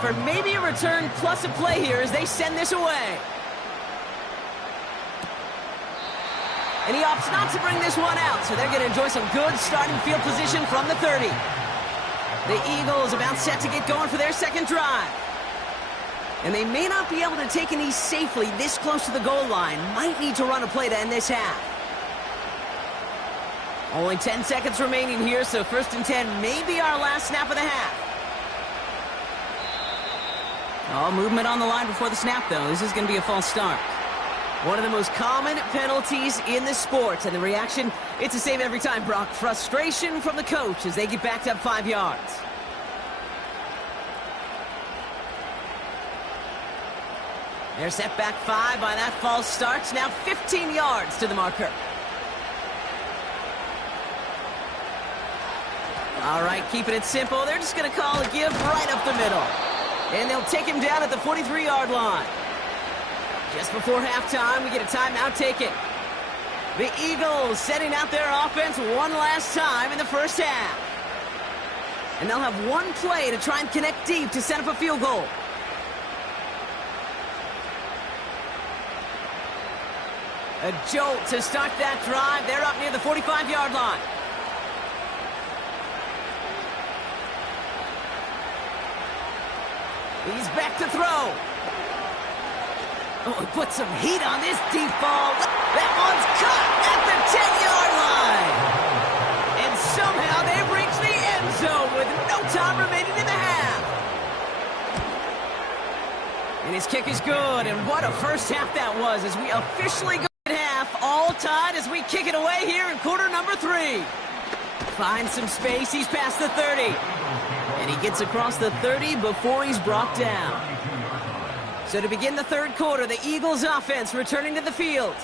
For maybe a return plus a play here as they send this away. And he opts not to bring this one out, so they're going to enjoy some good starting field position from the 30. The Eagles about set to get going for their second drive. And they may not be able to take an ease safely this close to the goal line. Might need to run a play to end this half. Only 10 seconds remaining here, so 1st and 10 may be our last snap of the half. Oh, movement on the line before the snap, though. This is going to be a false start. One of the most common penalties in the sport, and the reaction, it's the same every time, Brock. Frustration from the coach as they get backed up 5 yards. They're set back 5 by that false start. Now 15 yards to the marker. All right, keeping it simple. They're just going to call a give right up the middle. And they'll take him down at the 43-yard line. Just before halftime, we get a timeout taken. The Eagles setting out their offense one last time in the first half. And they'll have one play to try and connect deep to set up a field goal. A jolt to start that drive. They're up near the 45-yard line. He's back to throw. Oh, he put some heat on this deep ball. That one's caught at the 10-yard line. And somehow they've reached the end zone with no time remaining in the half. And his kick is good, and what a first half that was as we officially go at half, all tied as we kick it away here in quarter number 3. Finds some space, he's past the 30. And he gets across the 30 before he's brought down. So to begin the third quarter, the Eagles offense returning to the field.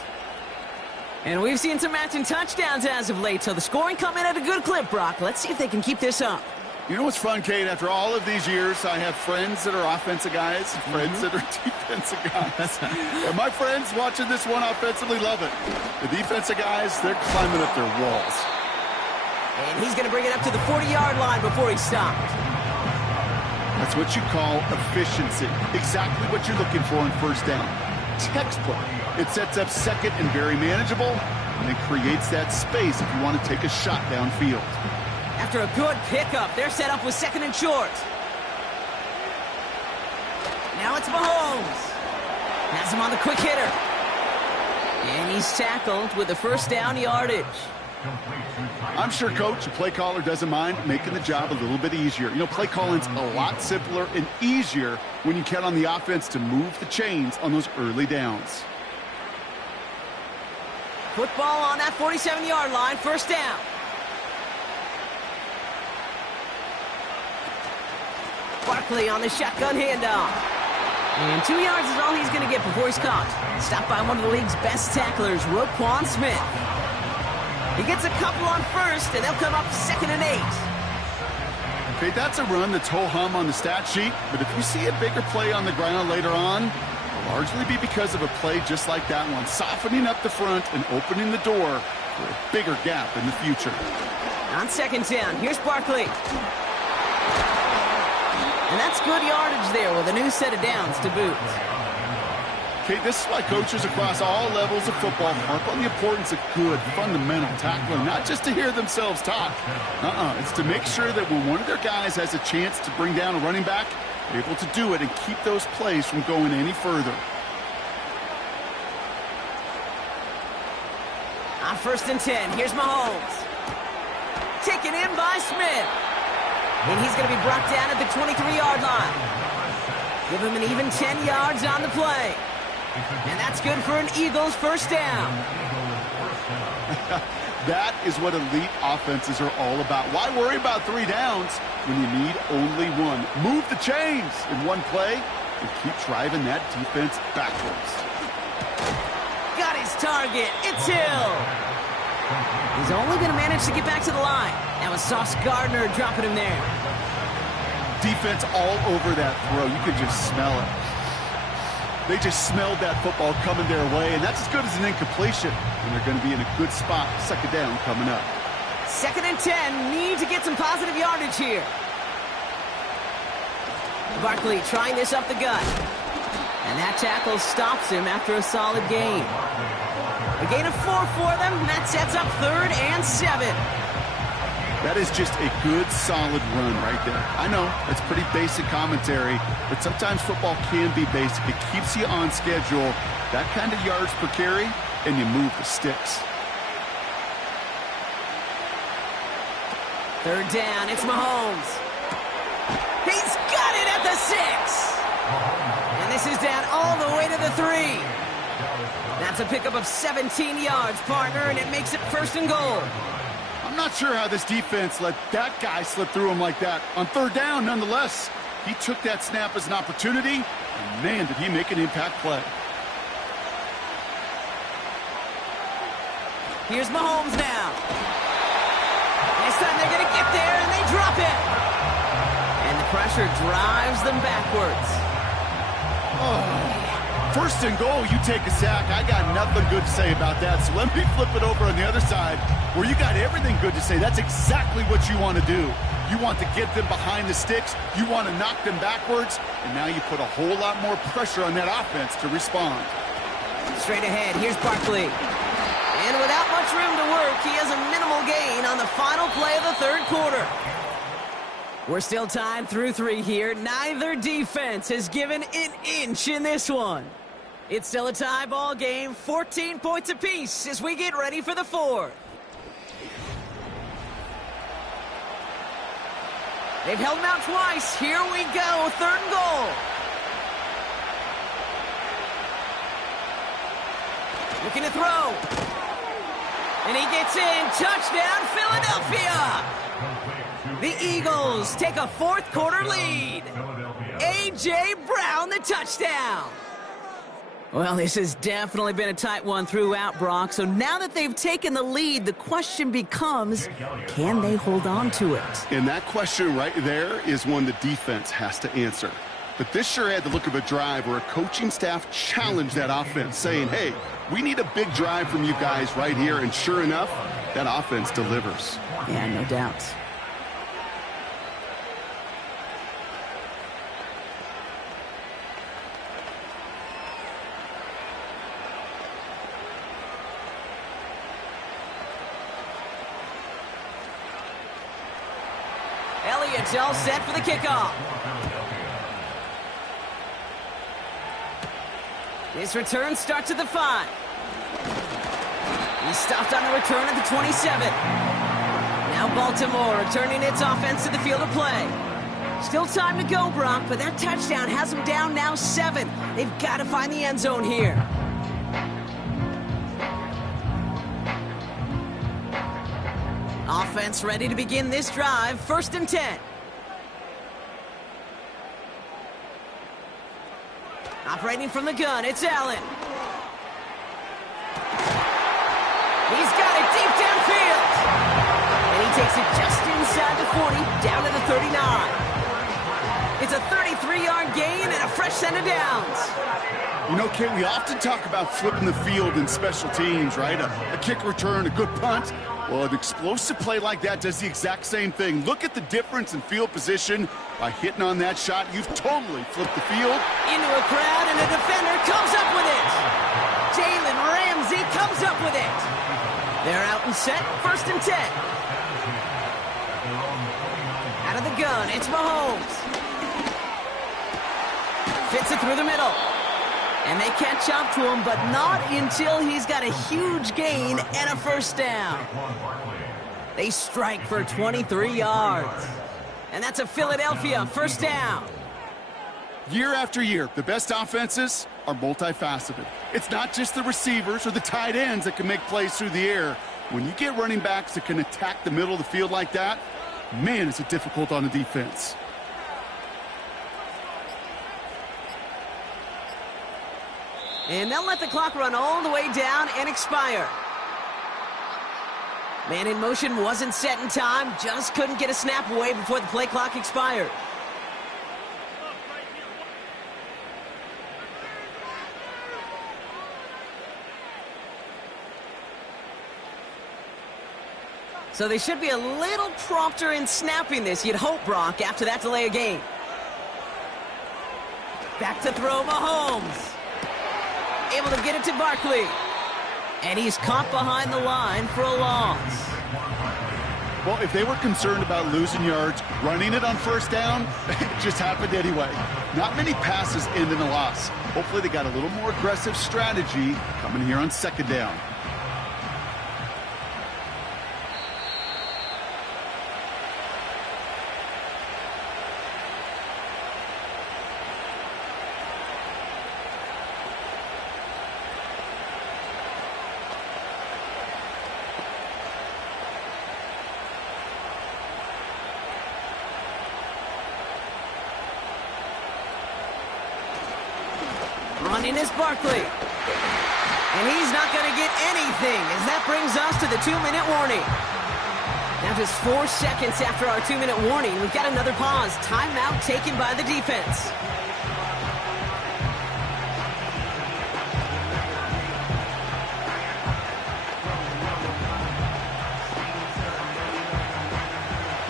And we've seen some matching touchdowns as of late, so the scoring coming at a good clip, Brock. Let's see if they can keep this up. You know what's fun, Kate? After all of these years, I have friends that are offensive guys, friends that are defensive guys. And my friends watching this one offensively love it. The defensive guys, they're climbing up their walls. And he's going to bring it up to the 40-yard line before he stopped. That's what you call efficiency. Exactly what you're looking for in first down. Textbook. It sets up second and very manageable, and it creates that space if you want to take a shot downfield. After a good pickup, they're set up with second and short. Now it's Mahomes. Has him on the quick hitter. And he's tackled with the first down yardage. I'm sure coach, the play caller, doesn't mind making the job a little bit easier. You know, play calling's a lot simpler and easier when you count on the offense to move the chains on those early downs. Football on that 47-yard line, first down. Barkley on the shotgun handoff. And 2 yards is all he's going to get before he's caught. Stopped by one of the league's best tacklers, Roquan Smith. He gets a couple on first, and they'll come up second and 8. Okay, that's a run that's ho-hum on the stat sheet, but if you see a bigger play on the ground later on, it'll largely be because of a play just like that one, softening up the front and opening the door for a bigger gap in the future. On second down, here's Barkley. And that's good yardage there with a new set of downs to boot. Okay, this is why coaches across all levels of football harp on the importance of good, fundamental tackling, not just to hear themselves talk. It's to make sure that when one of their guys has a chance to bring down a running back, they're able to do it and keep those plays from going any further. On first and 10, here's Mahomes. Taken in by Smith. And he's going to be brought down at the 23-yard line. Give him an even 10 yards on the play. And that's good for an Eagles first down. That is what elite offenses are all about. Why worry about 3 downs when you need only one? Move the chains in one play and keep driving that defense backwards. Got his target. It's Hill. He's only going to manage to get back to the line. That was Sauce Gardner dropping him there. Defense all over that throw. You could just smell it. They just smelled that football coming their way, and that's as good as an incompletion. And they're going to be in a good spot. Second down coming up. Second and 10. Need to get some positive yardage here. Barkley trying this up the gut. And that tackle stops him after a solid gain. A gain of 4 for them, and that sets up third and 7. That is just a good, solid run right there. I know, it's pretty basic commentary, but sometimes football can be basic. It keeps you on schedule, that kind of yards per carry, and you move the sticks. Third down, it's Mahomes. He's got it at the 6. And this is down all the way to the 3. That's a pickup of 17 yards, partner, and it makes it first and goal. I'm not sure how this defense let that guy slip through him like that. On third down, nonetheless, he took that snap as an opportunity, and man, did he make an impact play. Here's Mahomes now. This time they're going to get there, and they drop it. And the pressure drives them backwards. First and goal, you take a sack. I got nothing good to say about that, so let me flip it over on the other side where you got everything good to say. That's exactly what you want to do. You want to get them behind the sticks. You want to knock them backwards, and now you put a whole lot more pressure on that offense to respond. Straight ahead, here's Barkley. And without much room to work, he has a minimal gain on the final play of the third quarter. We're still tied through 3 here. Neither defense has given an inch in this one. It's still a tie ball game, 14 points apiece as we get ready for the 4th. They've held him out twice. Here we go, third and goal. Looking to throw. And he gets in. Touchdown, Philadelphia. The Eagles take a fourth quarter lead. A.J. Brown, the touchdown. Well, this has definitely been a tight one throughout, Brock. So now that they've taken the lead, the question becomes, can they hold on to it? And that question right there is one the defense has to answer. But this sure had the look of a drive where a coaching staff challenged that offense, saying, hey, we need a big drive from you guys right here. And sure enough, that offense delivers. Yeah, no doubt. Elliott's all set for the kickoff. This return starts at the 5. He's stopped on the return at the 27. Now Baltimore returning its offense to the field of play. Still time to go, Brock, but that touchdown has them down now 7. They've got to find the end zone here. Offense ready to begin this drive. 1st and 10. Operating from the gun, it's Allen. He's got it deep downfield. And he takes it just inside the 40, down to the 39. It's a 33-yard gain and a fresh set of downs. You know, Kate, we often talk about flipping the field in special teams, right? A kick return, a good punt. Well, an explosive play like that does the exact same thing. Look at the difference in field position. By hitting on that shot, you've totally flipped the field. Into a crowd, and a defender comes up with it. Jalen Ramsey comes up with it. They're out and set, 1st and 10. Out of the gun, it's Mahomes. Fits it through the middle. And they catch up to him, but not until he's got a huge gain and a 1st down. They strike for 23 yards. And that's a Philadelphia 1st down. Year after year, the best offenses are multifaceted. It's not just the receivers or the tight ends that can make plays through the air. When you get running backs that can attack the middle of the field like that, man, is it difficult on the defense. And they'll let the clock run all the way down and expire. Man in motion wasn't set in time, just couldn't get a snap away before the play clock expired. So they should be a little prompter in snapping this, you'd hope, Brock, after that delay of game. Back to throw, Mahomes. Able to get it to Barkley. And he's caught behind the line for a loss. Well, if they were concerned about losing yards, running it on 1st down, it just happened anyway. Not many passes end in a loss. Hopefully they got a little more aggressive strategy coming here on 2nd down. Running is Barkley. And he's not going to get anything as that brings us to the 2-minute warning. Now just 4 seconds after our 2-minute warning, we've got another pause. Timeout taken by the defense.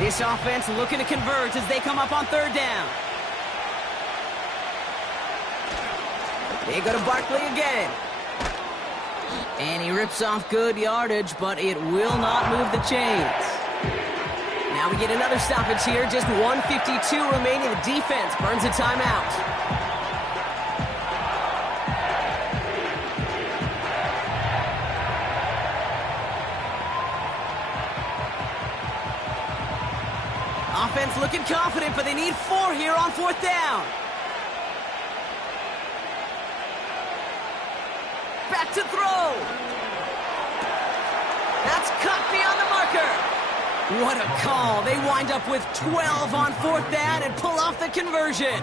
This offense looking to convert as they come up on 3rd down. They go to Barkley again. And he rips off good yardage, but it will not move the chains. Now we get another stoppage here. Just 1:52 remaining. The defense burns a timeout. Offense looking confident, but they need 4 here on 4th down. back to throw. That's caught beyond the marker. What a call. They wind up with 12 on 4th down and pull off the conversion.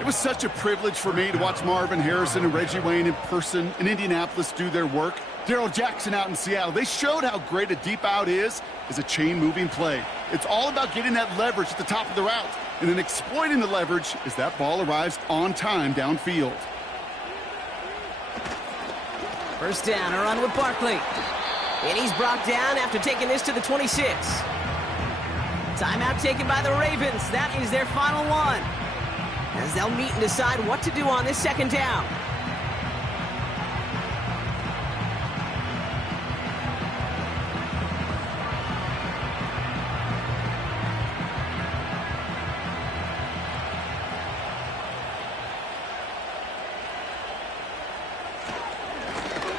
It was such a privilege for me to watch Marvin Harrison and Reggie Wayne in person in Indianapolis do their work. Darrell Jackson out in Seattle. They showed how great a deep out is as a chain-moving play. It's all about getting that leverage at the top of the route and then exploiting the leverage as that ball arrives on time downfield. First down, a run with Barkley. And he's brought down after taking this to the 26. Timeout taken by the Ravens. That is their final one, as they'll meet and decide what to do on this second down.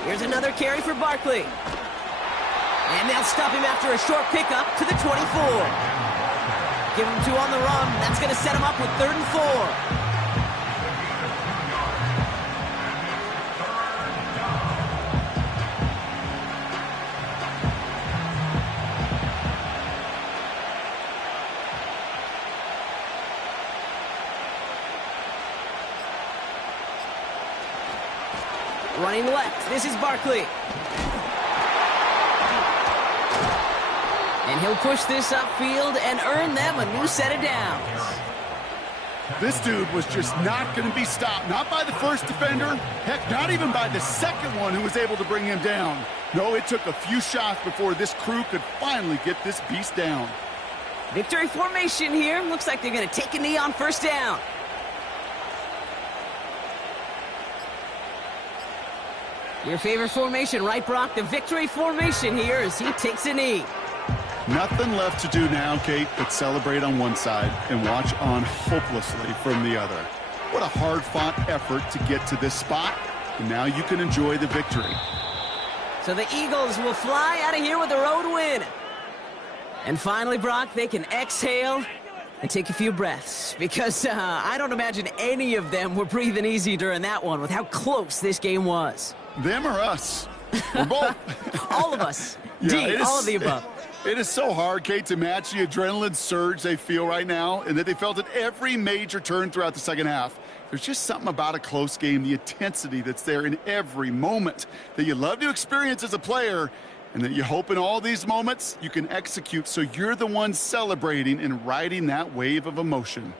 Here's another carry for Barkley. And they'll stop him after a short pickup to the 24. Give him 2 on the run. That's going to set him up with 3rd and 4. Running left, this is Barkley. And he'll push this upfield and earn them a new set of downs. This dude was just not going to be stopped. Not by the first defender. Heck, not even by the second one who was able to bring him down. No, it took a few shots before this crew could finally get this beast down. Victory formation here. Looks like they're going to take a knee on first down. Your favorite formation, right, Brock? The victory formation here as he takes a knee. Nothing left to do now, Kate, but celebrate on one side and watch on hopelessly from the other. What a hard-fought effort to get to this spot, and now you can enjoy the victory. So the Eagles will fly out of here with a road win. And finally, Brock, they can exhale and take a few breaths, because I don't imagine any of them were breathing easy during that one with how close this game was. Them or us? We're both. All of us. Yeah, all of the above. It is so hard, Kate, to match the adrenaline surge they feel right now and that they felt at every major turn throughout the second half. There's just something about a close game, the intensity that's there in every moment that you love to experience as a player, and that you hope in all these moments you can execute so you're the one celebrating and riding that wave of emotion.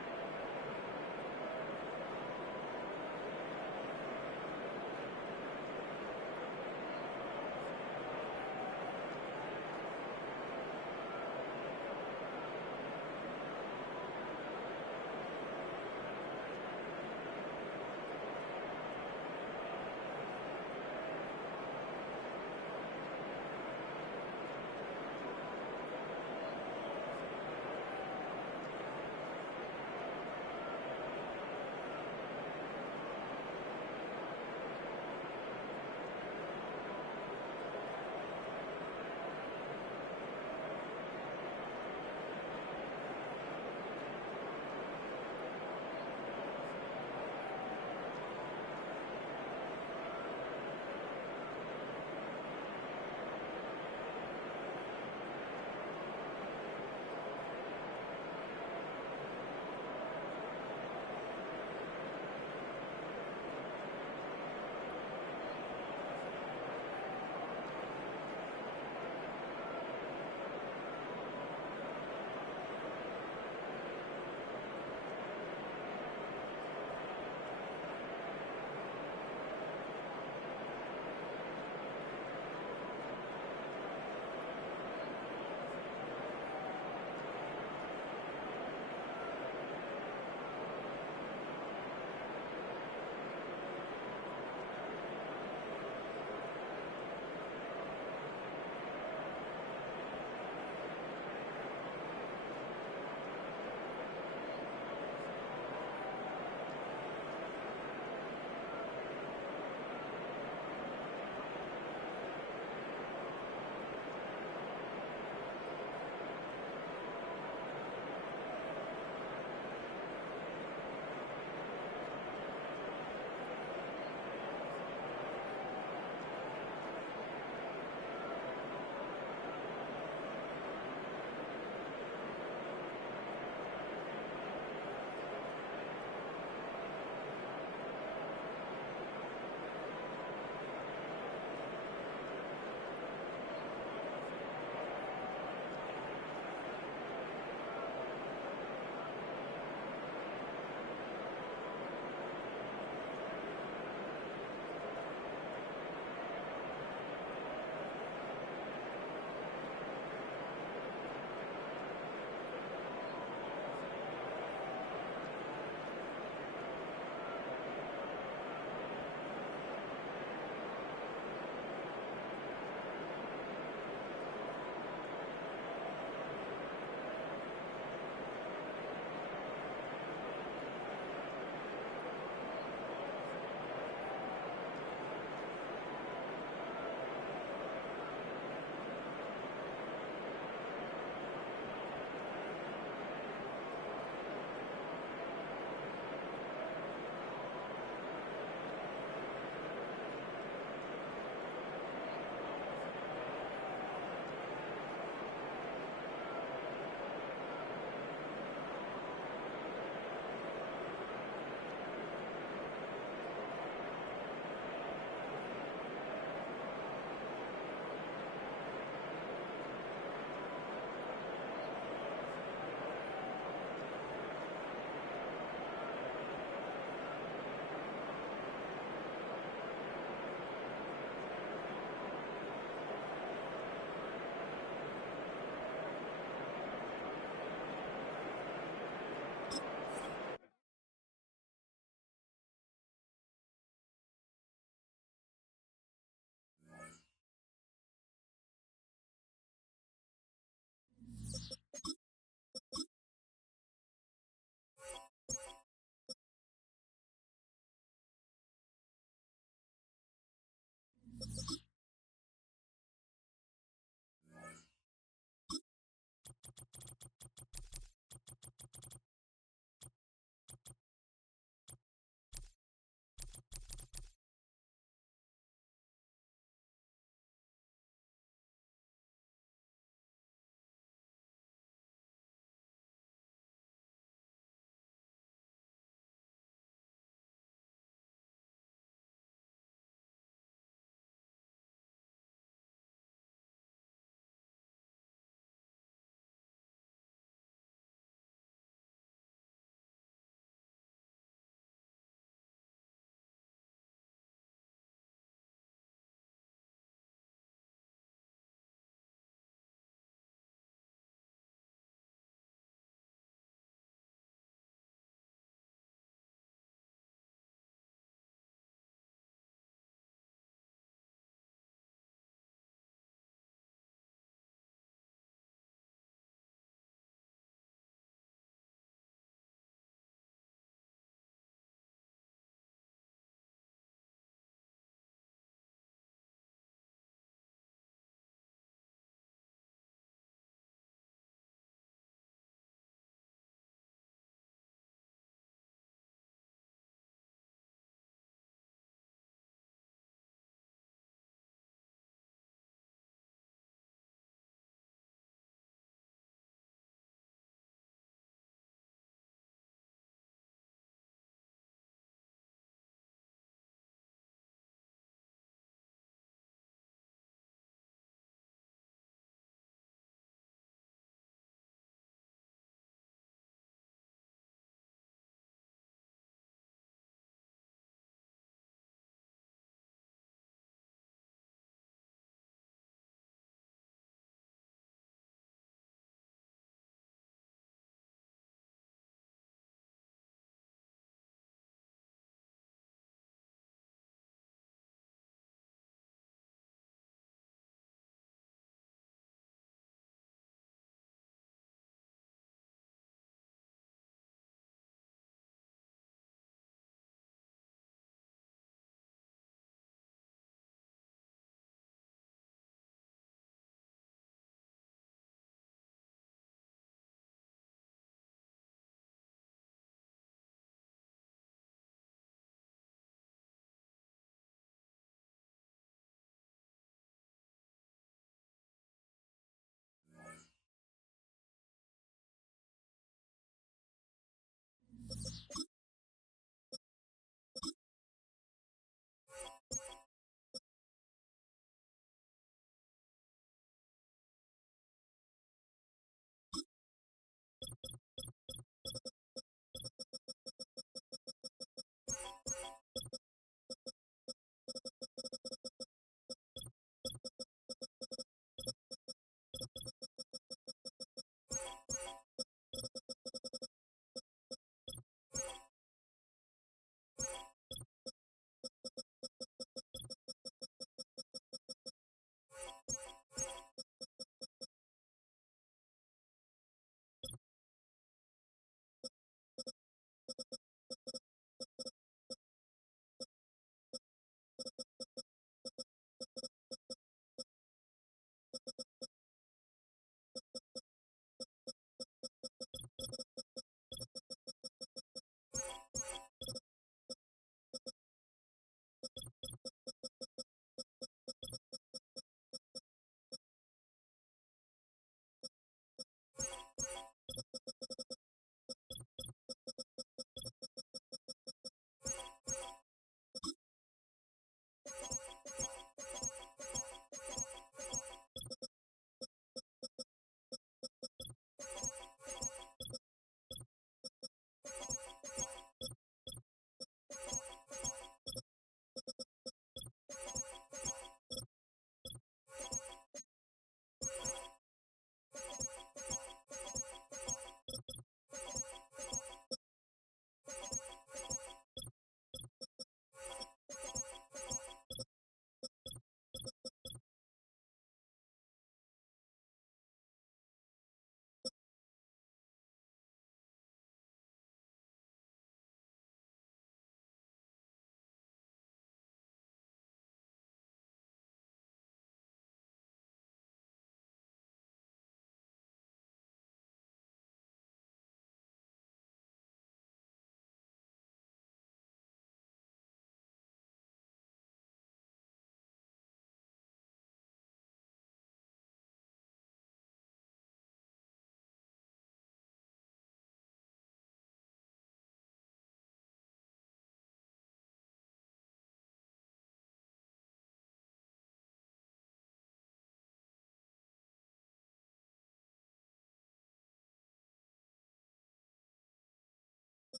You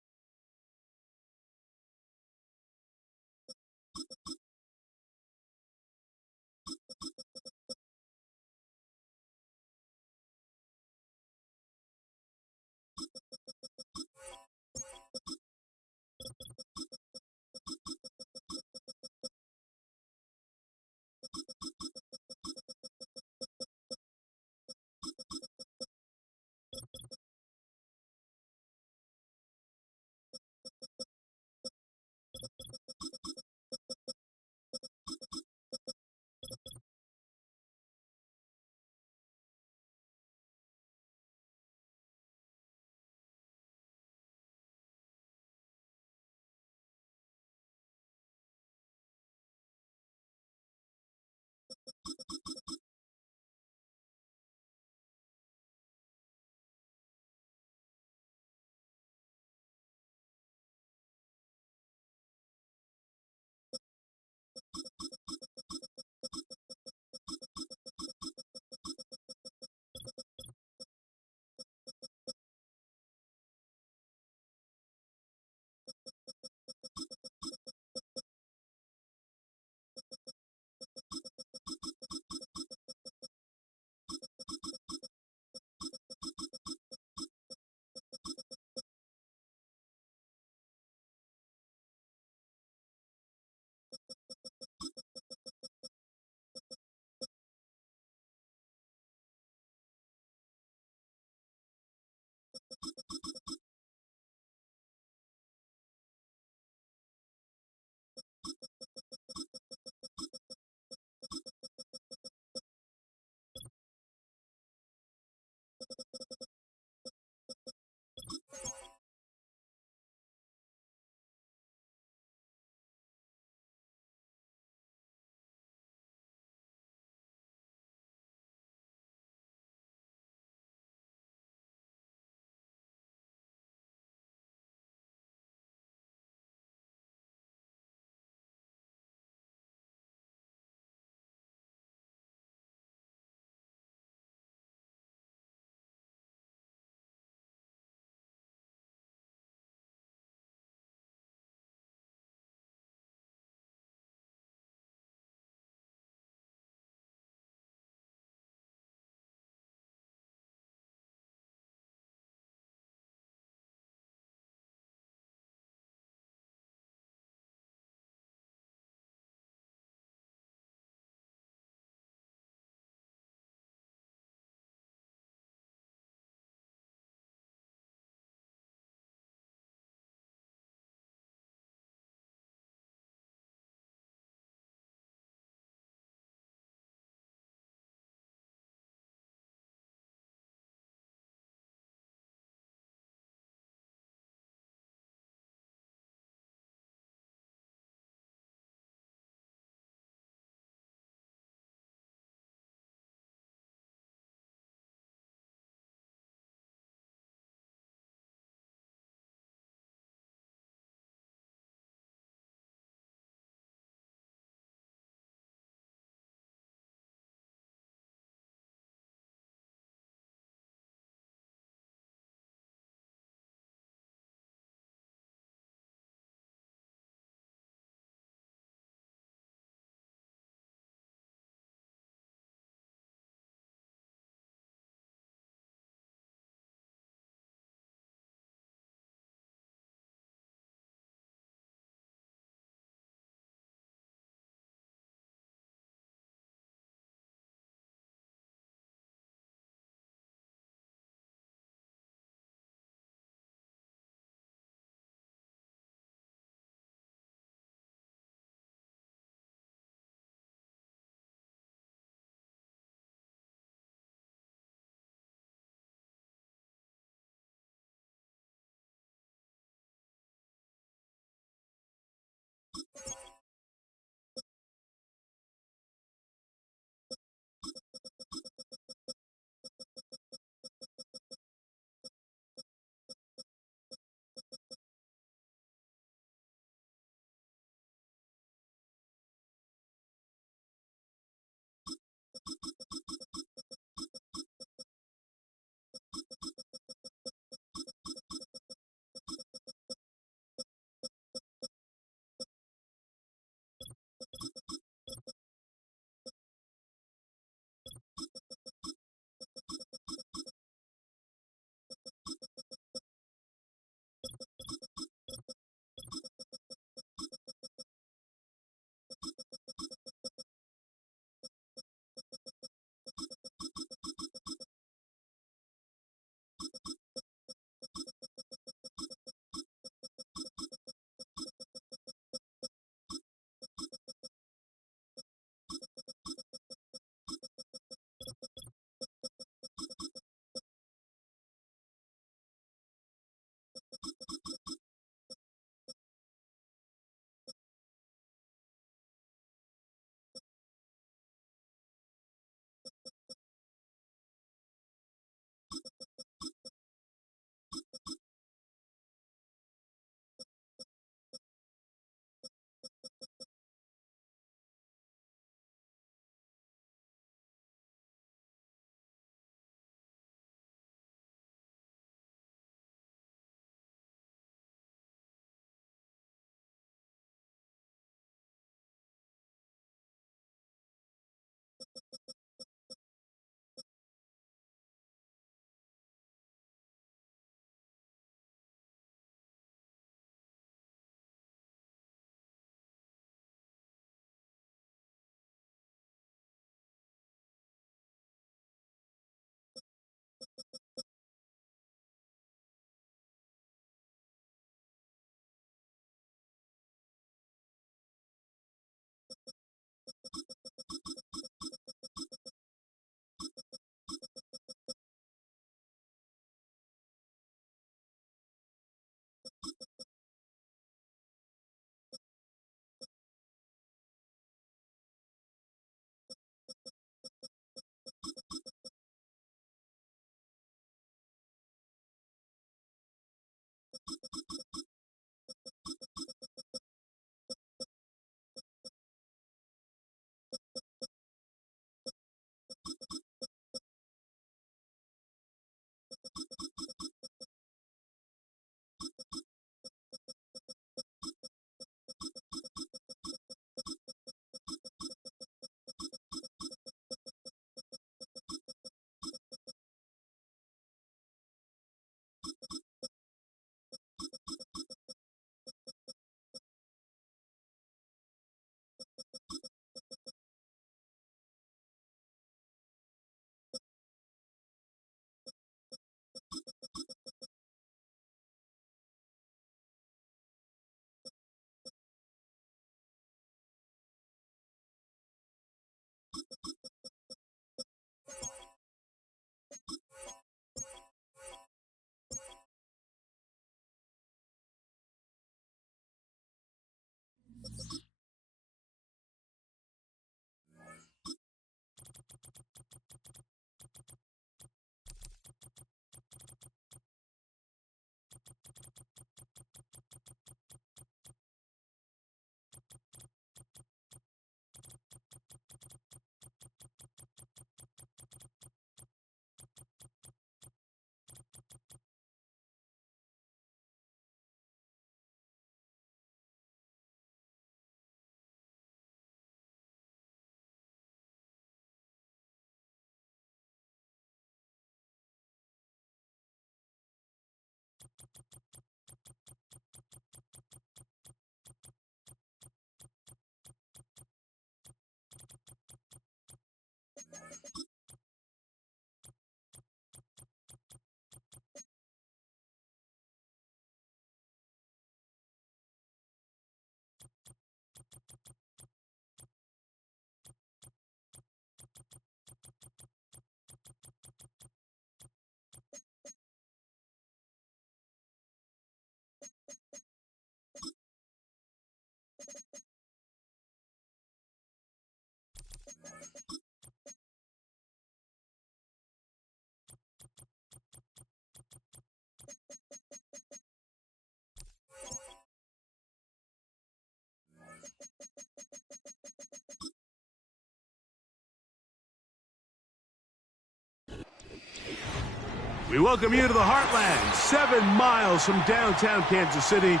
We welcome you to the Heartland, 7 miles from downtown Kansas City,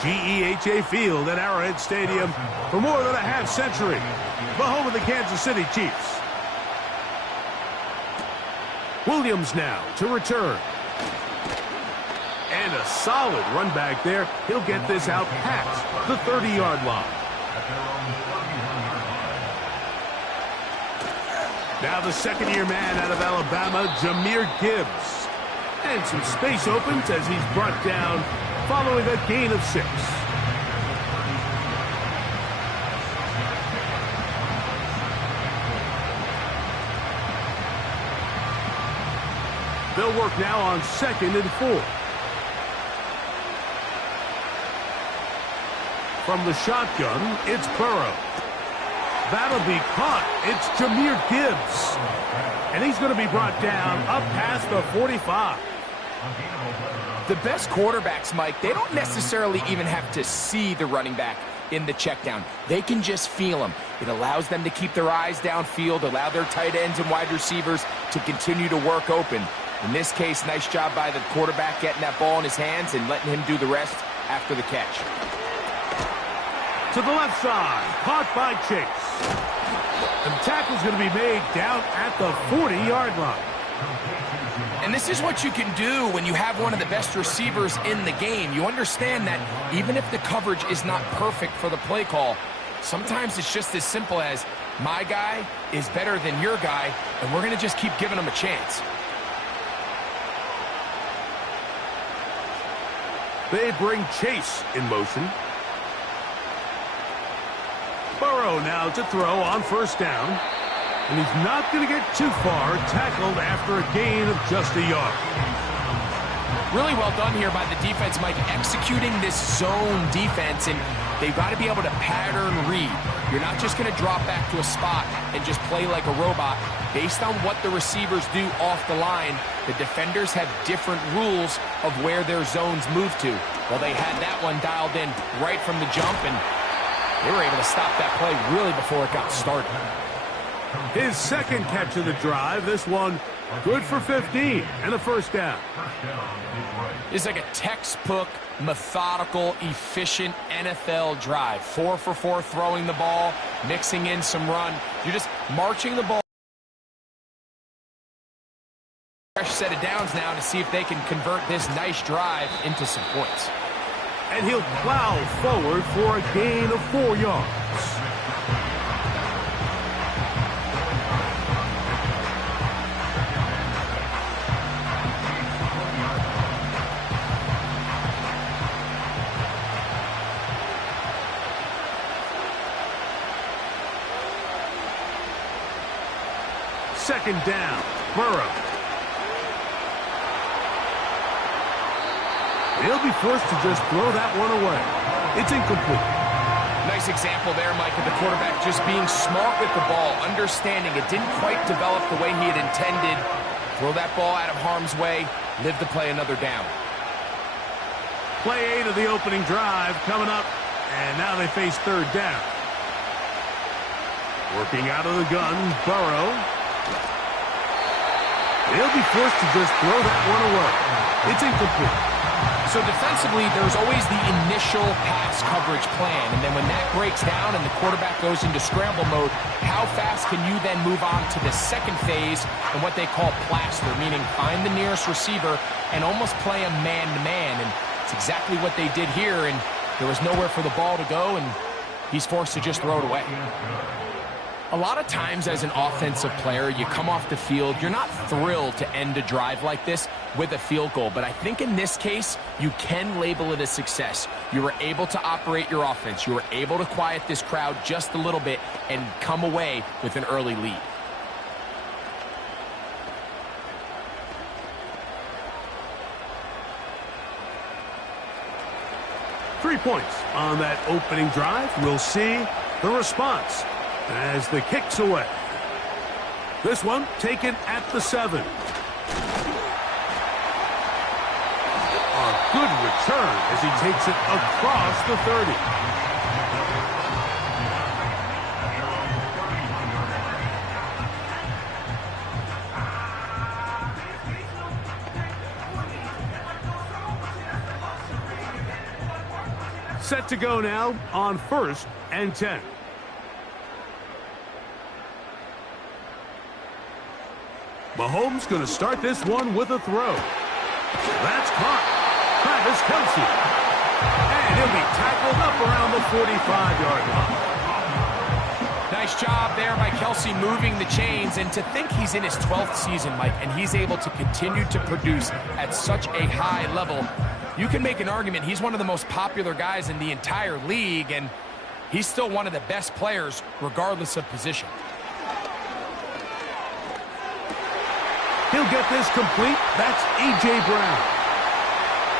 GEHA Field at Arrowhead Stadium for more than a half-century, the home of the Kansas City Chiefs. Williams now to return. And a solid run back there. He'll get this out past the 30-yard line. Now the second-year man out of Alabama, Jahmyr Gibbs. And some space opens as he's brought down following a gain of 6. They'll work now on 2nd and 4. From the shotgun, it's Burrow. That'll be caught. It's Jahmyr Gibbs. And he's going to be brought down up past the 45. The best quarterbacks, Mike, they don't necessarily even have to see the running back in the check down. They can just feel him. It allows them to keep their eyes downfield, allow their tight ends and wide receivers to continue to work open. In this case, nice job by the quarterback getting that ball in his hands and letting him do the rest after the catch. To the left side, caught by Chase. And the tackle's going to be made down at the 40-yard line. And this is what you can do when you have one of the best receivers in the game. You understand that even if the coverage is not perfect for the play call, sometimes it's just as simple as my guy is better than your guy, and we're going to just keep giving him a chance. They bring Chase in motion. Burrow now to throw on 1st down. And he's not going to get too far, tackled after a gain of just a yard. Really well done here by the defense, Mike, executing this zone defense, and they've got to be able to pattern read. You're not just going to drop back to a spot and just play like a robot. Based on what the receivers do off the line, the defenders have different rules of where their zones move to. Well, they had that one dialed in right from the jump, and they were able to stop that play really before it got started. His second catch of the drive, this one good for 15 and a first down. It's like a textbook, methodical, efficient NFL drive. 4 for 4 throwing the ball, mixing in some run. You're just marching the ball. Fresh set of downs now to see if they can convert this nice drive into some points. And he'll plow forward for a gain of 4 yards. Second down, Burrow. He'll be forced to just throw that one away. It's incomplete. Nice example there, Mike, of the quarterback just being smart with the ball, understanding it didn't quite develop the way he had intended. Throw that ball out of harm's way, live to play another down. Play 8 of the opening drive coming up, and now they face third down. Working out of the gun, Burrow. He'll be forced to just throw that one away. It's incomplete. So defensively, there's always the initial pass coverage plan, and then when that breaks down and the quarterback goes into scramble mode, how fast can you then move on to the second phase and what they call plaster, meaning find the nearest receiver and almost play a man-to-man, and it's exactly what they did here, and there was nowhere for the ball to go, and he's forced to just throw it away. A lot of times as an offensive player, you come off the field, you're not thrilled to end a drive like this with a field goal. But I think in this case, you can label it a success. You were able to operate your offense. You were able to quiet this crowd just a little bit and come away with an early lead. Three points on that opening drive. We'll see the response as the kick's away. This one taken at the 7. A good return as he takes it across the 30. Set to go now on 1st and 10. Mahomes going to start this one with a throw. That's caught. Travis Kelce. And he'll be tackled up around the 45-yard line. Nice job there by Kelce moving the chains, and to think he's in his 12th season, Mike, and he's able to continue to produce at such a high level. You can make an argument he's one of the most popular guys in the entire league, and he's still one of the best players regardless of position. He'll get this complete. That's A.J. Brown.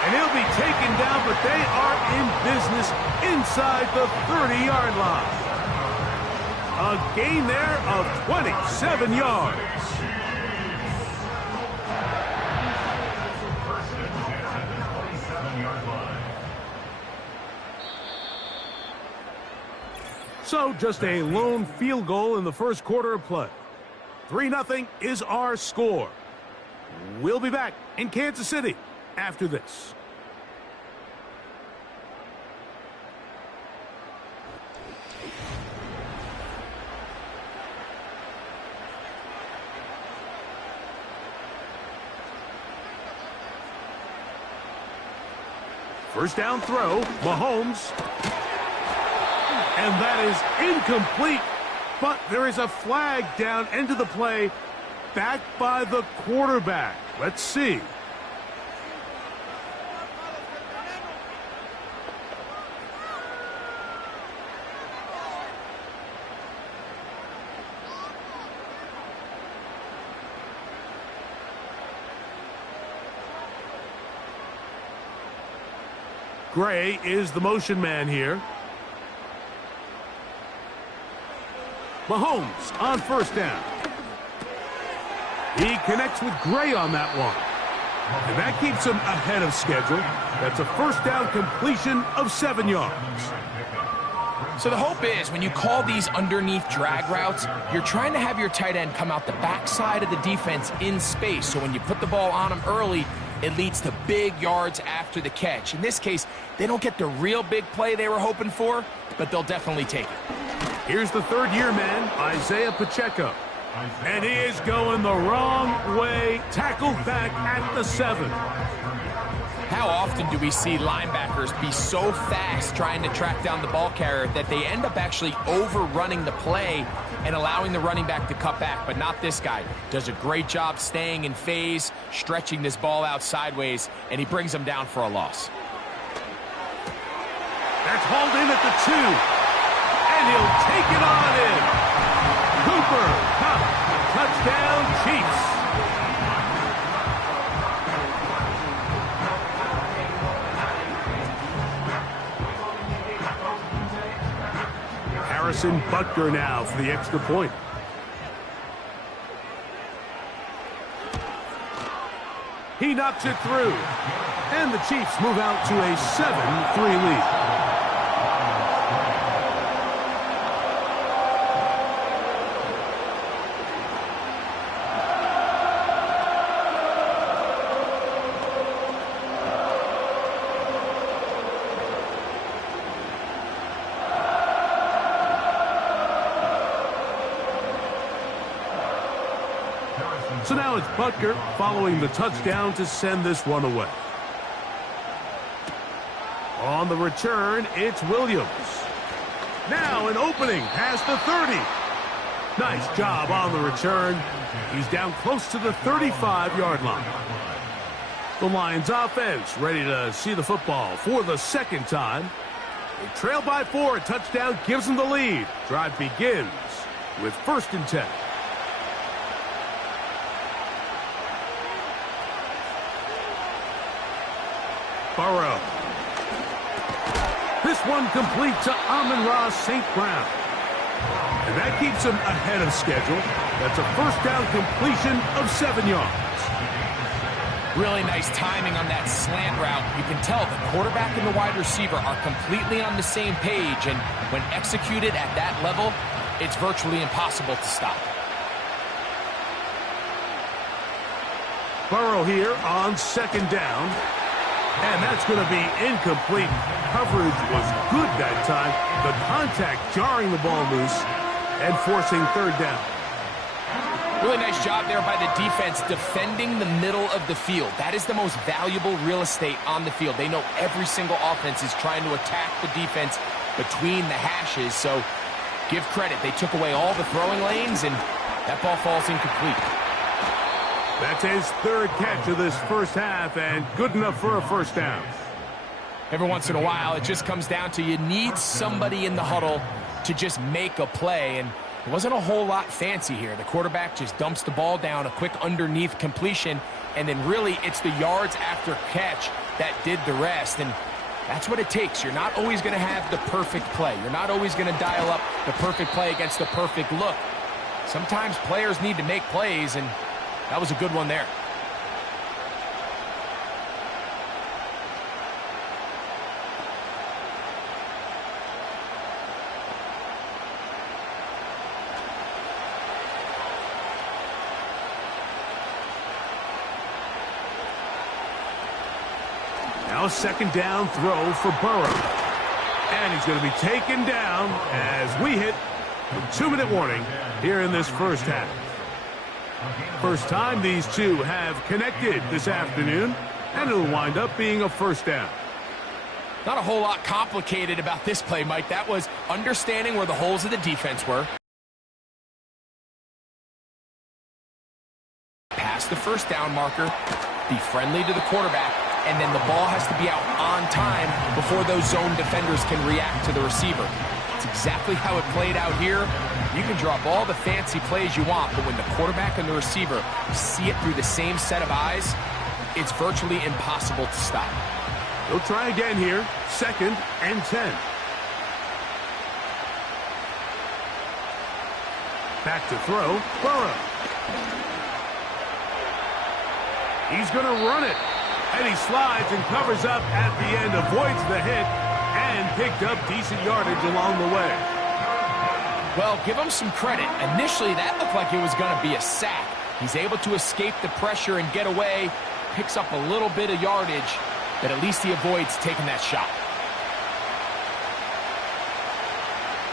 And he'll be taken down, but they are in business inside the 30-yard line. A gain there of 27 yards. So just a lone field goal in the first quarter of play. 3-0 is our score. We'll be back in Kansas City after this. First down throw, Mahomes. And that is incomplete, but there is a flag down into the play, backed by the quarterback. Let's see. Gray is the motion man here. Mahomes on first down. He connects with Gray on that one. And that keeps him ahead of schedule. That's a first down completion of 7 yards. So the hope is when you call these underneath drag routes, you're trying to have your tight end come out the backside of the defense in space. So when you put the ball on him early, it leads to big yards after the catch. In this case, they don't get the real big play they were hoping for, but they'll definitely take it. Here's the third-year man, Isaiah Pacheco. And he is going the wrong way, tackled back at the 7. How often do we see linebackers be so fast trying to track down the ball carrier that they end up actually overrunning the play and allowing the running back to cut back? But not this guy. Does a great job staying in phase, stretching this ball out sideways, and he brings him down for a loss. That's hauled in at the 2. And he'll take it on in. Cooper, touchdown Chiefs. Harrison Butker now for the extra point. He knocks it through. And the Chiefs move out to a 7-3 lead. So now it's Butker following the touchdown to send this one away. On the return, it's Williams. Now an opening past the 30. Nice job on the return. He's down close to the 35-yard line. The Lions offense ready to see the football for the second time. They trail by 4. A touchdown gives them the lead. Drive begins with 1st and 10. Burrow. This one complete to Amon-Ra St. Brown. And that keeps him ahead of schedule. That's a first down completion of 7 yards. Really nice timing on that slant route. You can tell the quarterback and the wide receiver are completely on the same page, and when executed at that level, it's virtually impossible to stop. Burrow here on 2nd down. And that's going to be incomplete. Coverage was good that time. The contact jarring the ball loose and forcing 3rd down. Really nice job there by the defense defending the middle of the field. That is the most valuable real estate on the field. They know every single offense is trying to attack the defense between the hashes. So give credit. They took away all the throwing lanes, and that ball falls incomplete. That's his 3rd catch of this first half, and good enough for a first down. Every once in a while, it just comes down to you need somebody in the huddle to just make a play, and it wasn't a whole lot fancy here. The quarterback just dumps the ball down, a quick underneath completion, and then really it's the yards after catch that did the rest, and that's what it takes. You're not always going to have the perfect play. You're not always going to dial up the perfect play against the perfect look. Sometimes players need to make plays, and that was a good one there. Now 2nd down throw for Burrow. And he's going to be taken down as we hit the 2-minute warning here in this first half. First time these two have connected this afternoon, and it'll wind up being a first down. Not a whole lot complicated about this play, Mike. That was understanding where the holes of the defense were. Pass the first down marker, be friendly to the quarterback, and then the ball has to be out on time before those zone defenders can react to the receiver. It's exactly how it played out here. You can drop all the fancy plays you want, but when the quarterback and the receiver see it through the same set of eyes, it's virtually impossible to stop. They'll try again here. 2nd and 10. Back to throw, Burrow. He's going to run it. And he slides and covers up at the end, avoids the hit, and picked up decent yardage along the way. Well, give him some credit. Initially, that looked like it was going to be a sack. He's able to escape the pressure and get away, picks up a little bit of yardage, but at least he avoids taking that shot.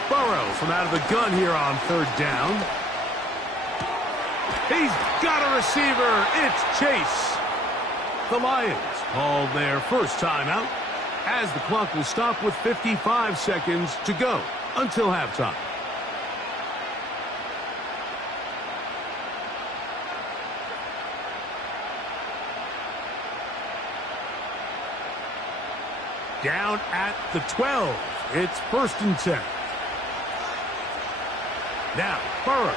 Burrow from out of the gun here on third down. He's got a receiver. It's Chase. The Lions called their first timeout as the clock will stop with 55 seconds to go until halftime. Down at the 12. It's 1st and 10. Now, Burrow.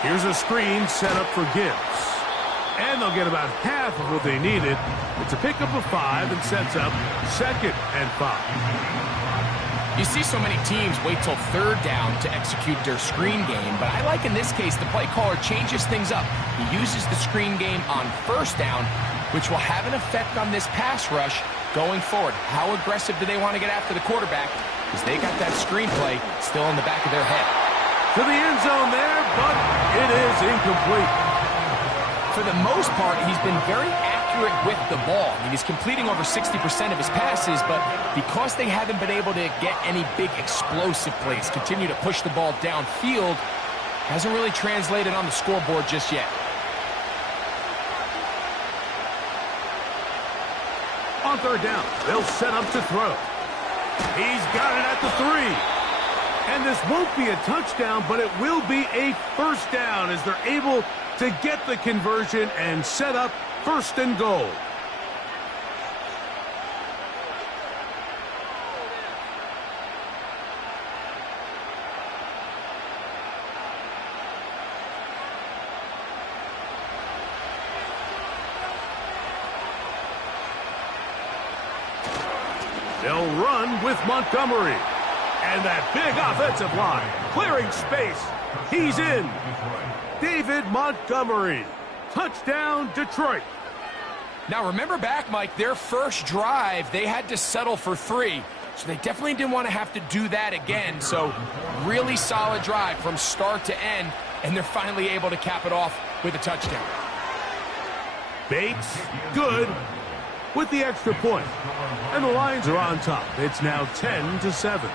Here's a screen set up for Gibbs. And they'll get about half of what they needed. It's a pickup of 5 and sets up 2nd and 5. You see so many teams wait till 3rd down to execute their screen game, but I like in this case the play caller changes things up. He uses the screen game on 1st down, which will have an effect on this pass rush going forward. How aggressive do they want to get after the quarterback? Because they got that screen play still in the back of their head. To the end zone there, but it is incomplete. For the most part, he's been very accurate with the ball. I mean, he's completing over 60% of his passes, but because they haven't been able to get any big explosive plays, continue to push the ball downfield, hasn't really translated on the scoreboard just yet. On 3rd down, they'll set up to throw. He's got it at the 3. And this won't be a touchdown, but it will be a 1st down as they're able to get the conversion and set up 1st and goal. They'll run with Montgomery. And that big offensive line clearing space. He's in. David Montgomery. Touchdown, Detroit. Now, remember back, Mike, their first drive, they had to settle for 3. So they definitely didn't want to have to do that again. So really solid drive from start to end, and they're finally able to cap it off with a touchdown. Bates, good, with the extra point. And the Lions are on top. It's now 10-7.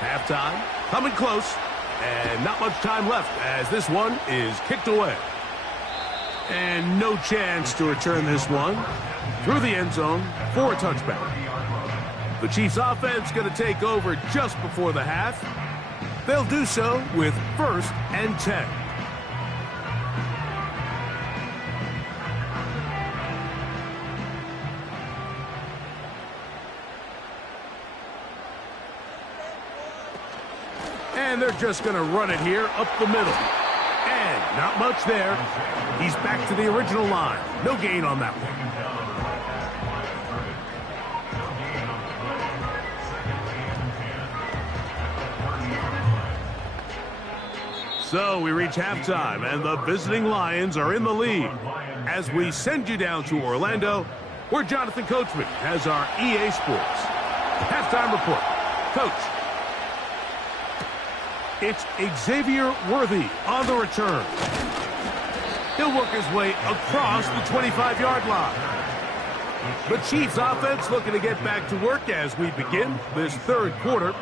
Halftime, coming close, and not much time left as this one is kicked away. And no chance to return this one through the end zone for a touchback. The Chiefs offense going to take over just before the half. They'll do so with 1st and 10. And they're just going to run it here up the middle. And not much there. He's back to the original line. No gain on that one. So we reach halftime, and the visiting Lions are in the lead. As we send you down to Orlando, where Jonathan Coachman has our EA Sports halftime report. Coach. It's Xavier Worthy on the return. He'll work his way across the 25-yard line. The Chiefs offense looking to get back to work as we begin this 3rd quarter.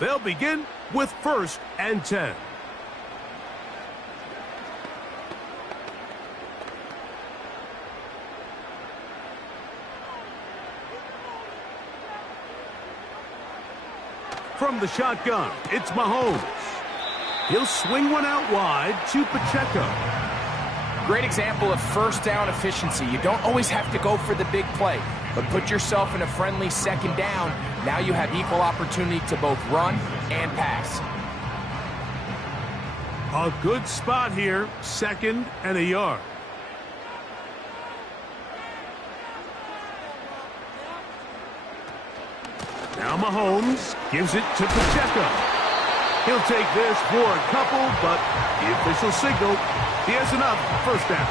They'll begin with 1st and 10. From the shotgun, it's Mahomes. He'll swing one out wide to Pacheco. Great example of 1st down efficiency. You don't always have to go for the big play. but put yourself in a friendly second down. Now you have equal opportunity to both run and pass. A good spot here, 2nd and a yard. Now Mahomes gives it to Pacheco. He'll take this for a couple, but the official signal, he has enough. First down.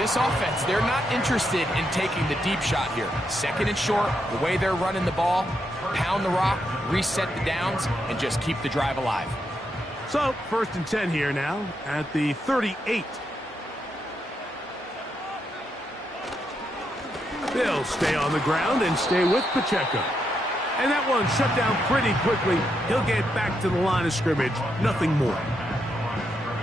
This offense, they're not interested in taking the deep shot here. 2nd and short, the way they're running the ball, pound the rock, reset the downs, and just keep the drive alive. So, 1st and 10 here now at the 38. They'll stay on the ground and stay with Pacheco. And that one shut down pretty quickly. He'll get back to the line of scrimmage. Nothing more.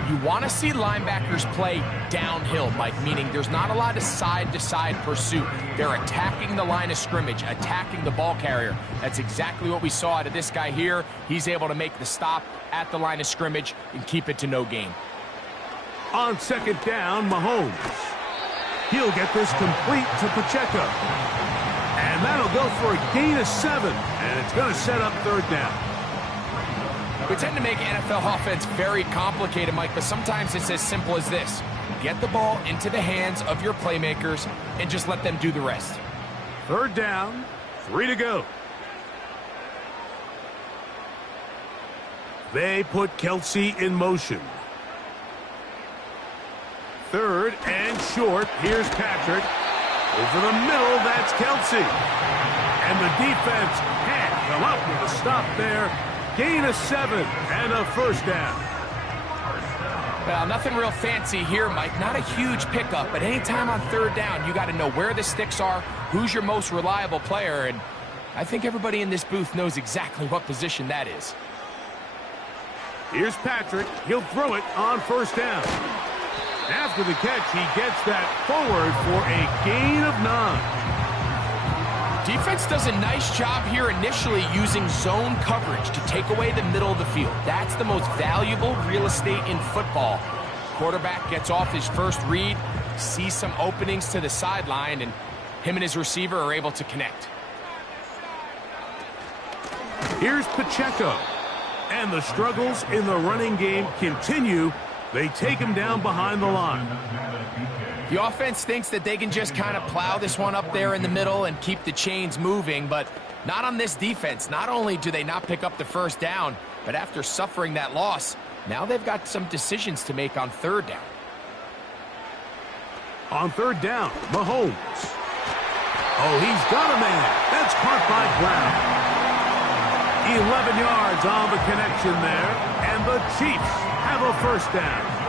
You want to see linebackers play downhill, Mike, meaning there's not a lot of side-to-side pursuit. They're attacking the line of scrimmage, attacking the ball carrier. That's exactly what we saw out of this guy here. He's able to make the stop at the line of scrimmage and keep it to no gain. On 2nd down, Mahomes. He'll get this complete to Pacheco. And that'll go for a gain of 7. And it's going to set up 3rd down. We tend to make NFL offense very complicated, Mike, but sometimes it's as simple as this. Get the ball into the hands of your playmakers and just let them do the rest. 3rd down, 3 to go. They put Kelsey in motion. 3rd and short. Here's Patrick. Over the middle, that's Kelsey. And the defense can't come up with a stop there. Gain of 7 and a 1st down. Well, nothing real fancy here, Mike. Not a huge pickup, but anytime on 3rd down, you got to know where the sticks are, who's your most reliable player, and I think everybody in this booth knows exactly what position that is. Here's Patrick. He'll throw it on 1st down. After the catch, he gets that forward for a gain of 9. Defense does a nice job here initially using zone coverage to take away the middle of the field. That's the most valuable real estate in football. Quarterback gets off his first read, sees some openings to the sideline, and him and his receiver are able to connect. Here's Pacheco. And the struggles in the running game continue. They take him down behind the line. The offense thinks that they can just kind of plow this one up there in the middle and keep the chains moving, but not on this defense. Not only do they not pick up the 1st down, but after suffering that loss, now they've got some decisions to make on 3rd down. On 3rd down, Mahomes. Oh, he's got a man. That's caught by Brown. 11 yards on the connection there, and the Chiefs have a 1st down.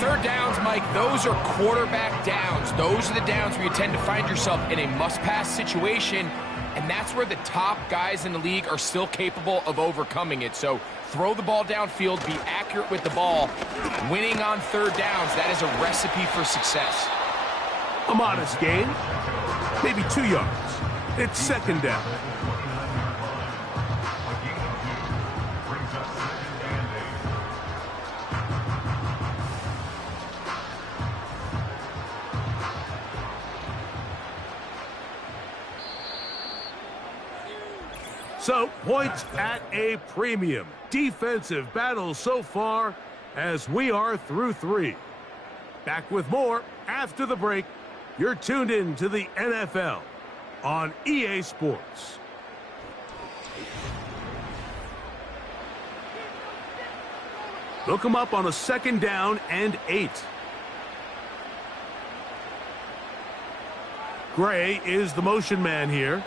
3rd downs, Mike, those are quarterback downs. Those are the downs where you tend to find yourself in a must-pass situation, and that's where the top guys in the league are still capable of overcoming it. So throw the ball downfield, be accurate with the ball. Winning on 3rd downs, that is a recipe for success. A modest gain, maybe 2 yards. It's 2nd down. So, points at a premium. Defensive battle so far as we are through 3. Back with more after the break. You're tuned in to the NFL on EA Sports. Look them up on a 2nd down and 8. Gray is the motion man here.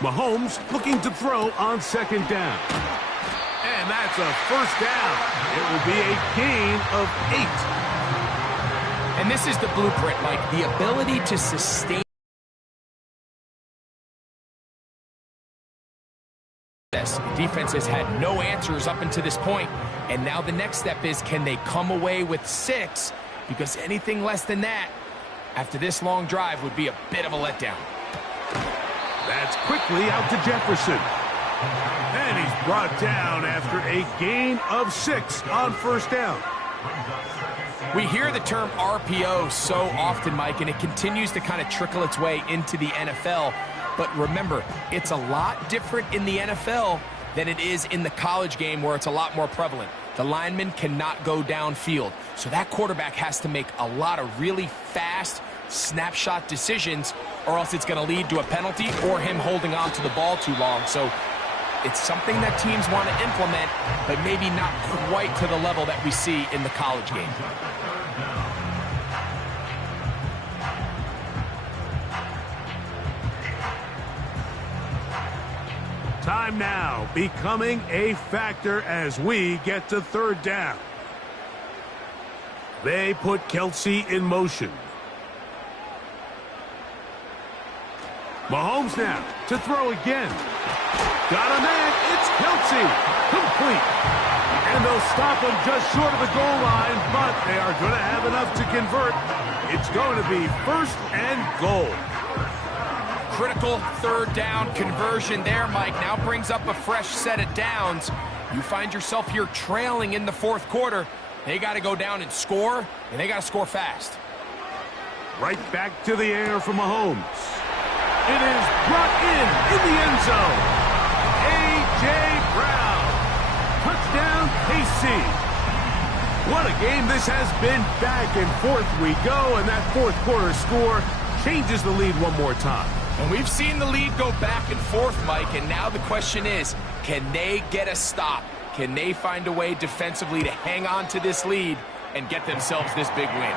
Mahomes looking to throw on 2nd down. And that's a 1st down. It will be a gain of 8. And this is the blueprint, Mike. The ability to sustain. The defense has had no answers up until this point, and now the next step is, can they come away with 6? Because anything less than that, after this long drive, would be a bit of a letdown. That's quickly out to Jefferson. And he's brought down after a gain of 6 on 1st down. We hear the term RPO so often, Mike, and it continues to kind of trickle its way into the NFL. But remember, it's a lot different in the NFL than it is in the college game where it's a lot more prevalent. The lineman cannot go downfield. So that quarterback has to make a lot of really fast snapshot decisions, or else it's going to lead to a penalty or him holding on to the ball too long. So it's something that teams want to implement, but maybe not quite to the level that we see in the college game. Time now becoming a factor as we get to third down. They put Kelsey in motion. Mahomes now to throw again. Got a man. It's Kelsey. Complete. And they'll stop him just short of the goal line, but they are going to have enough to convert. It's going to be first and goal. Critical third down conversion there, Mike. Now brings up a fresh set of downs. You find yourself here trailing in the fourth quarter. They got to go down and score, and they got to score fast. Right back to the air for Mahomes. It is brought in the end zone. A.J. Brown. Touchdown, KC. What a game this has been. Back and forth we go, and that fourth quarter score changes the lead one more time. And we've seen the lead go back and forth, Mike, and now the question is, can they get a stop? Can they find a way defensively to hang on to this lead and get themselves this big win?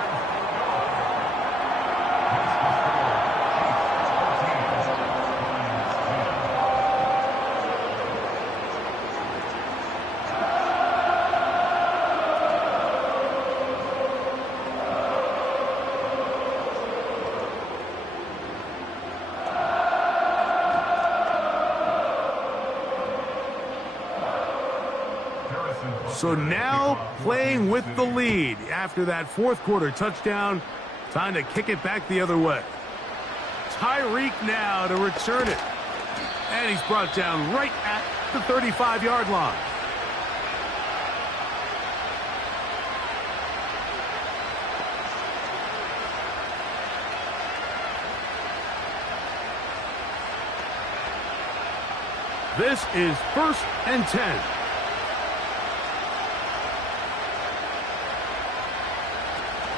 So now playing with the lead after that fourth quarter touchdown. Time to kick it back the other way. Tyreek now to return it. And he's brought down right at the 35-yard line. This is first and 10.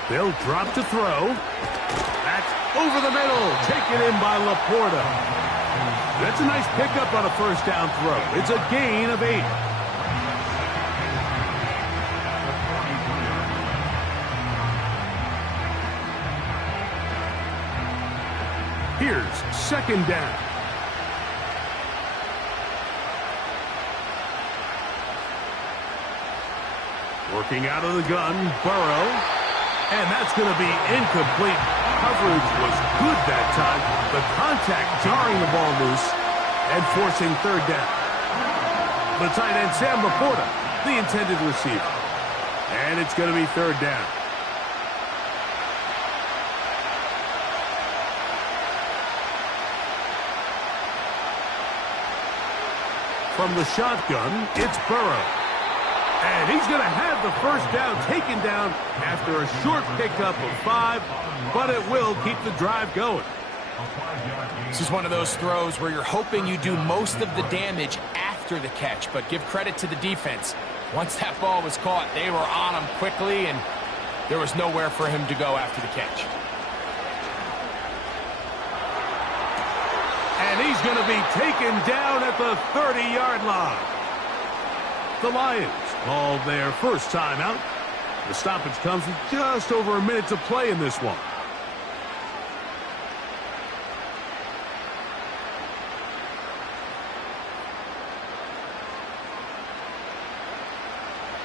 They'll drop to throw. That's over the middle. Taken in by Laporta. That's a nice pickup on a first down throw. It's a gain of 8. Here's second down. Working out of the gun, Burrow. And that's going to be incomplete. Coverage was good that time. The contact jarring the ball loose and forcing third down. The tight end, Sam Laporta, the intended receiver. And it's going to be third down. From the shotgun, it's Burrow. And he's going to have the first down taken down after a short pickup of 5, but it will keep the drive going. This is one of those throws where you're hoping you do most of the damage after the catch, but give credit to the defense. Once that ball was caught, they were on him quickly, and there was nowhere for him to go after the catch. And he's going to be taken down at the 30-yard line. The Lions call their first timeout. The stoppage comes with just over a minute to play in this one.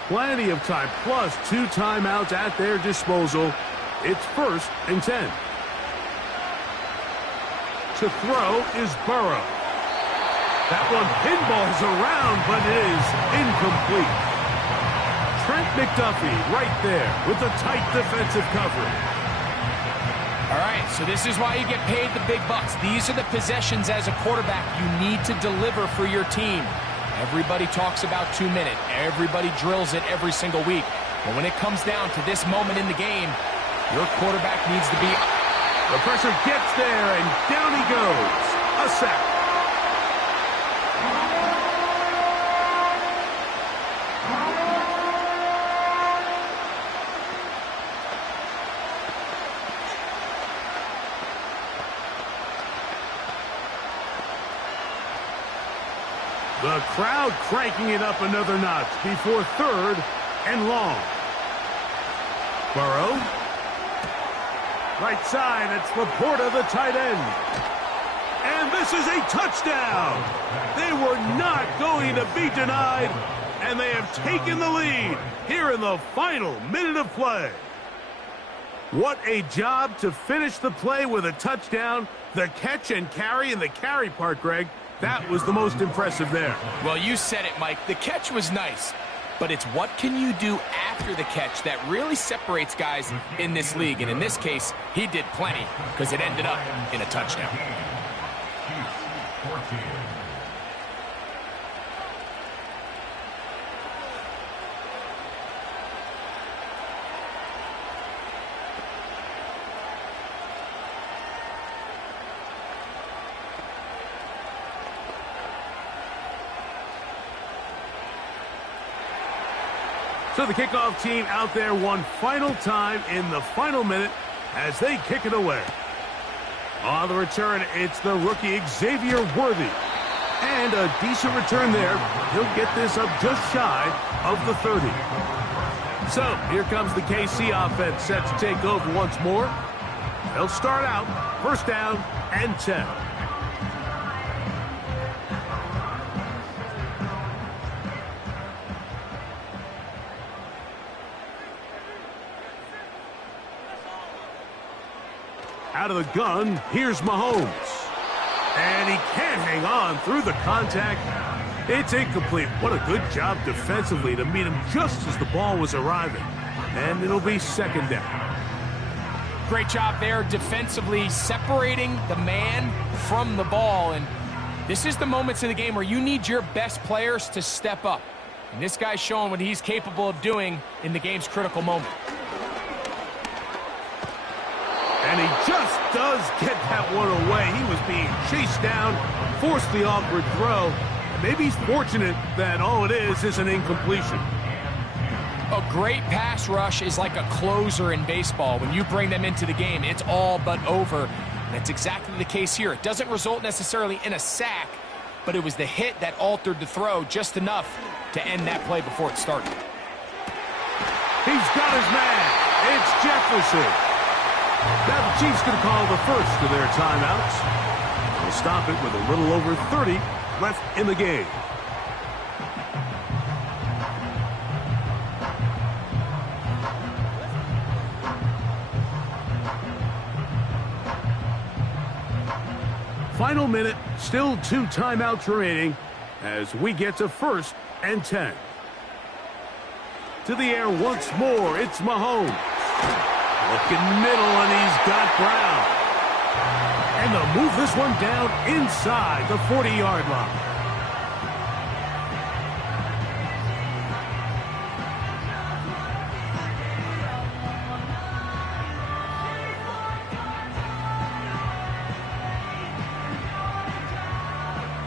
Plenty of time, plus 2 timeouts at their disposal. It's first and 10. To throw is Burrow. That one pinballs around, but it is incomplete. Trent McDuffie right there with the tight defensive coverage. All right, so this is why you get paid the big bucks. These are the possessions as a quarterback you need to deliver for your team. Everybody talks about 2 minutes. Everybody drills it every single week. But when it comes down to this moment in the game, your quarterback needs to be... The pressure gets there, and down he goes. A sack. The crowd cranking it up another notch before 3rd and long. Burrow. Right side, it's Laporta, the tight end. And this is a touchdown. They were not going to be denied, and they have taken the lead here in the final minute of play. What a job to finish the play with a touchdown. The catch and carry, and the carry part, Greg, that was the most impressive there. Well, you said it, Mike. The catch was nice, but it's what can you do after the catch that really separates guys in this league. And in this case, he did plenty because it ended up in a touchdown. So the kickoff team out there one final time in the final minute as they kick it away. On the return, it's the rookie Xavier Worthy. And a decent return there. He'll get this up just shy of the 30. So here comes the KC offense set to take over once more. They'll start out 1st down and 10. Out of the gun, here's Mahomes. And he can't hang on through the contact. It's incomplete. What a good job defensively to meet him just as the ball was arriving. And it'll be 2nd down. Great job there defensively, separating the man from the ball. And this is the moments of the game where you need your best players to step up. And this guy's showing what he's capable of doing in the game's critical moment. And he just does get that one away. He was being chased down, forced the awkward throw. Maybe he's fortunate that all it is an incompletion. A great pass rush is like a closer in baseball. When you bring them into the game, it's all but over. And that's exactly the case here. It doesn't result necessarily in a sack, but it was the hit that altered the throw just enough to end that play before it started. He's got his man. It's Jefferson. Now the Chiefs going to call the first of their timeouts. They'll stop it with a little over 30 left in the game. Final minute, still 2 timeouts remaining as we get to 1st and 10. To the air once more, it's Mahomes. Looking middle, and he's got Brown. And they'll move this one down inside the 40-yard line.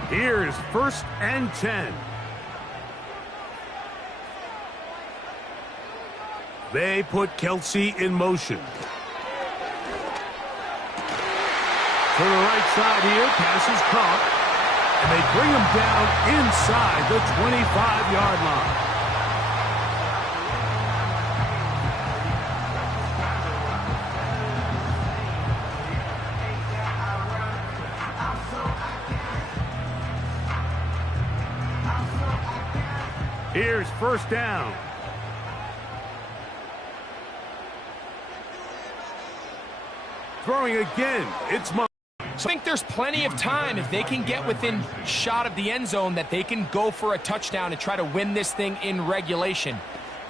Here's 1st and 10. They put Kelsey in motion. To the right side here, pass is caught. And they bring him down inside the 25-yard line. Here's 1st down. Throwing again, it's Mahomes. So I think there's plenty of time if they can get within shot of the end zone that they can go for a touchdown and try to win this thing in regulation.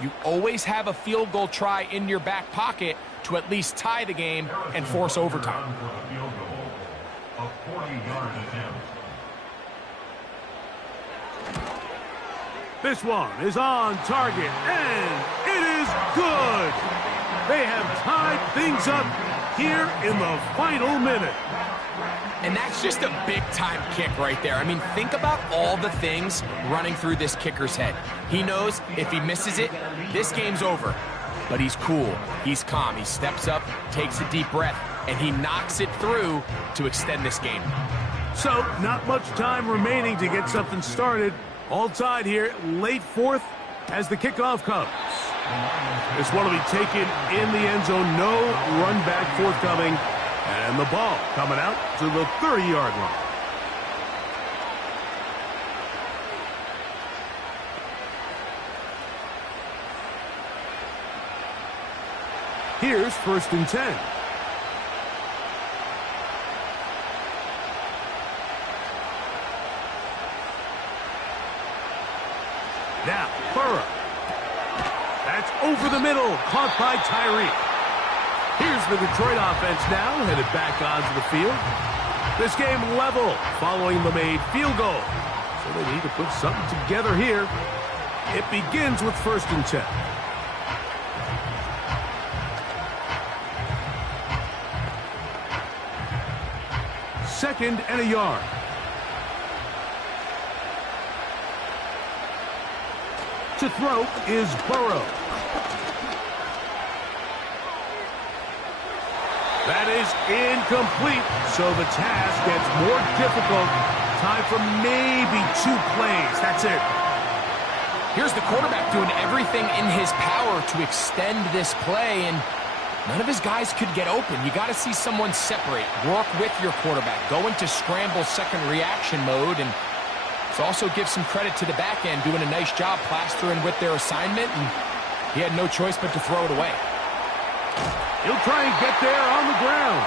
You always have a field goal try in your back pocket to at least tie the game and force overtime. This one is on target, and It is good. They have tied things up here in the final minute. And that's just a big-time kick right there. I mean, think about all the things running through this kicker's head. He knows if he misses it, this game's over. But he's cool. He's calm. He steps up, takes a deep breath, and he knocks it through to extend this game. So, not much time remaining to get something started. All tied here, late fourth as the kickoff comes. This one will be taken in the end zone. No run back forthcoming. And the ball coming out to the 30-yard line. Here's 1st and 10. Now, Burrow. That's over the middle, caught by Tyree. Here's the Detroit offense now, headed back onto the field. This game level following the made field goal. So they need to put something together here. It begins with 1st and 10. Second and a yard. To throw is Burrow. That is incomplete, so the task gets more difficult. Time for maybe 2 plays. That's it. Here's the quarterback doing everything in his power to extend this play, and none of his guys could get open. You got to see someone separate, work with your quarterback, go into scramble second reaction mode, and let's also give some credit to the back end doing a nice job plastering with their assignment, and he had no choice but to throw it away. He'll try and get there on the ground.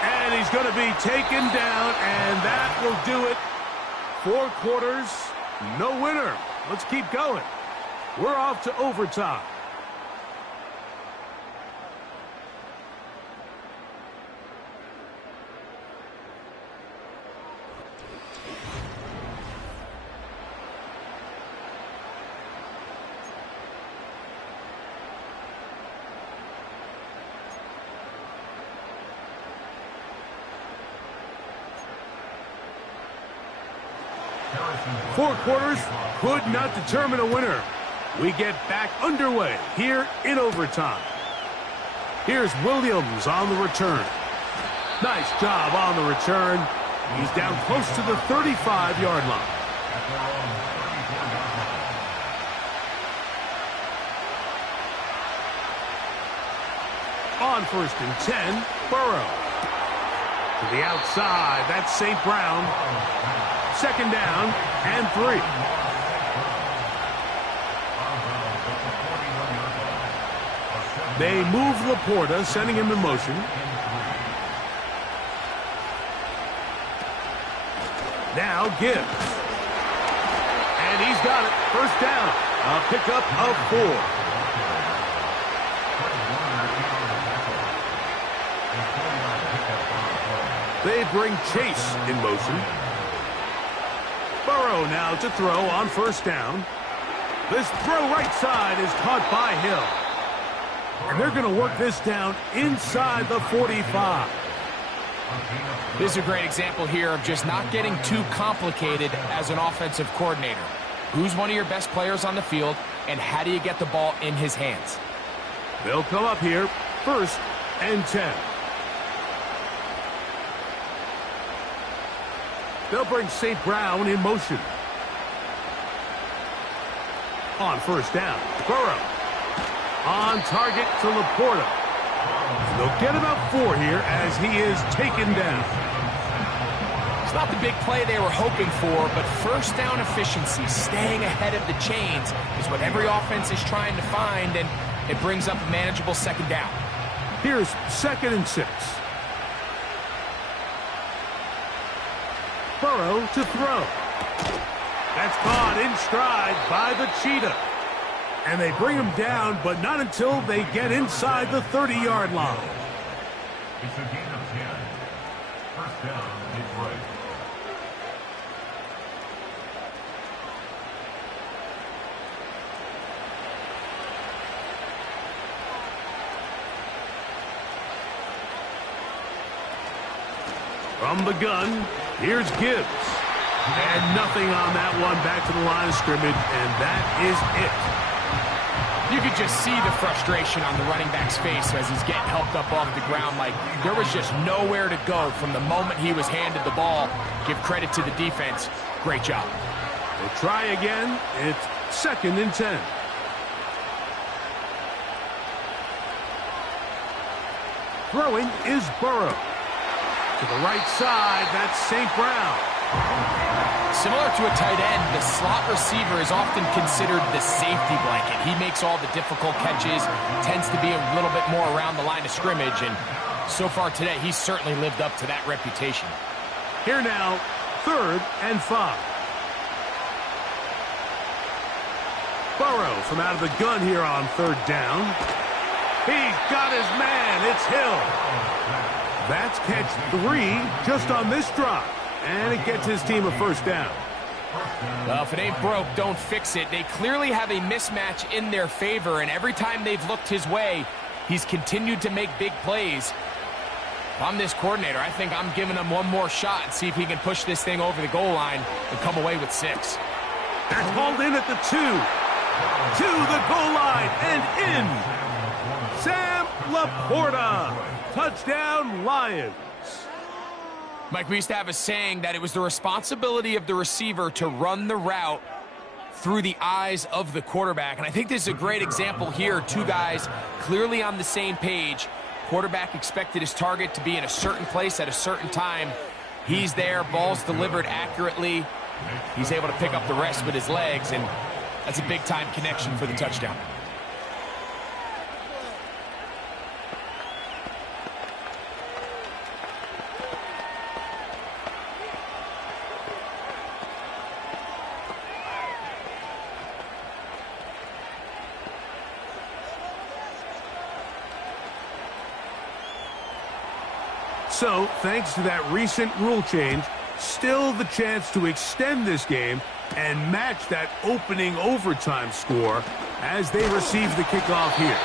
And he's going to be taken down, and that will do it. 4 quarters, no winner. Let's keep going. We're off to overtime. Four quarters could not determine a winner. We get back underway here in overtime. Here's Williams on the return. Nice job on the return. He's down close to the 35-yard line. On 1st and 10, Burrow. To the outside, that's St. Brown. 2nd down and 3. They move Laporta, sending him in motion. Now Gibbs. And he's got it. 1st down. A pickup of 4. They bring Chase in motion. Burrow now to throw on 1st down. This throw right side is caught by Hill. And they're going to work this down inside the 45. This is a great example here of just not getting too complicated as an offensive coordinator. Who's one of your best players on the field, and how do you get the ball in his hands? They'll come up here, 1st and 10. They'll bring St. Brown in motion. On 1st down, Burrow. On target to Laporta. They'll get about 4 here as he is taken down. It's not the big play they were hoping for, but 1st down efficiency, staying ahead of the chains, is what every offense is trying to find, and it brings up a manageable 2nd down. Here's 2nd and 6. Burrow to throw. That's caught in stride by the Cheetah. And they bring him down, but not until they get inside the 30-yard line. It's a gain of 10. 1st down, Detroit. From the gun, here's Gibbs. And nothing on that one, back to the line of scrimmage, and that is it. You could just see the frustration on the running back's face as he's getting helped up off the ground. Like, there was just nowhere to go from the moment he was handed the ball. Give credit to the defense. Great job. They try again. It's 2nd and 10. Throwing is Burrow. To the right side, that's St. Brown. Similar to a tight end, the slot receiver is often considered the safety blanket. He makes all the difficult catches, tends to be a little bit more around the line of scrimmage, and so far today, he's certainly lived up to that reputation. Here now, 3rd and 5. Burrow from out of the gun here on 3rd down. He's got his man. It's Hill. That's catch 3 just on this drive. And it gets his team a 1st down. Well, if it ain't broke, don't fix it. They clearly have a mismatch in their favor, and every time they've looked his way, he's continued to make big plays. If I'm this coordinator, I think I'm giving him one more shot and see if he can push this thing over the goal line and come away with 6. That's hauled in at the 2. To the goal line and in. Sam Laporta. Touchdown, Lions. Mike, we used to have a saying that it was the responsibility of the receiver to run the route through the eyes of the quarterback. And I think this is a great example here. 2 guys clearly on the same page. Quarterback expected his target to be in a certain place at a certain time. He's there, ball's delivered accurately. He's able to pick up the rest with his legs, and that's a big-time connection for the touchdown. So, thanks to that recent rule change, still the chance to extend this game and match that opening overtime score as they receive the kickoff here.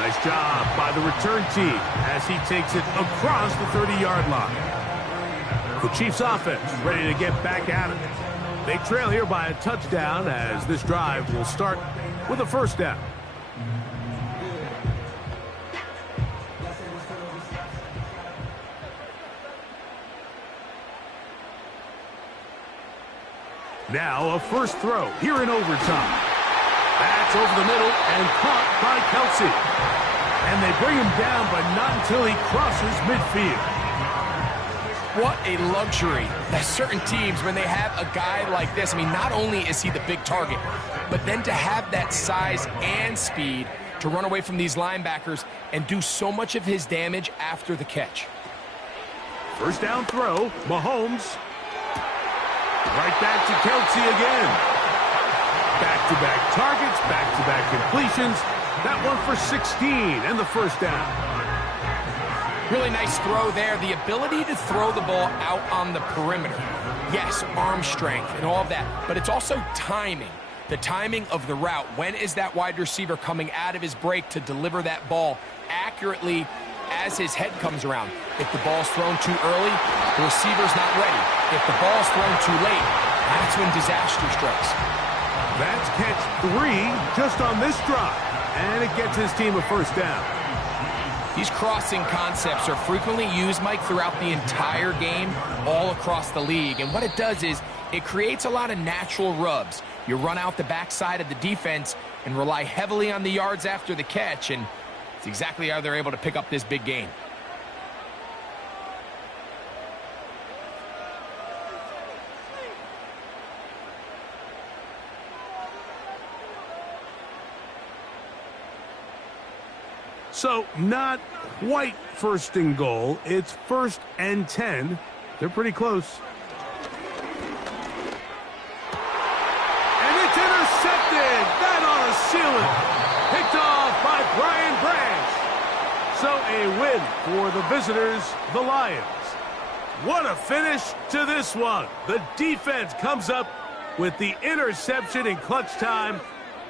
Nice job by the return team as he takes it across the 30-yard line. The Chiefs offense ready to get back at it. They trail here by a touchdown as this drive will start with a 1st down. Now a 1st throw here in overtime. That's over the middle and caught by Kelsey. And they bring him down, but not until he crosses midfield. What a luxury. There's certain teams, when they have a guy like this, I mean, not only is he the big target, but then to have that size and speed to run away from these linebackers and do so much of his damage after the catch. 1st down throw, Mahomes. Right back to Kelsey again. Back-to-back targets, back-to-back completions. That one for 16 and the 1st down. Really nice throw there. The ability to throw the ball out on the perimeter. Yes, arm strength and all of that, but it's also timing. The timing of the route. When is that wide receiver coming out of his break to deliver that ball accurately as his head comes around? If the ball's thrown too early, the receiver's not ready. If the ball's thrown too late, that's when disaster strikes. That's catch 3 just on this drive, and it gets his team a 1st down. These crossing concepts are frequently used, Mike, throughout the entire game, all across the league. And what it does is it creates a lot of natural rubs. You run out the backside of the defense and rely heavily on the yards after the catch, and it's exactly how they're able to pick up this big game. So, not quite 1st and goal. It's 1st and 10. They're pretty close. And it's intercepted. That ought to seal it. Picked off by Brian Branch. So, a win for the visitors, the Lions. What a finish to this one. The defense comes up with the interception in clutch time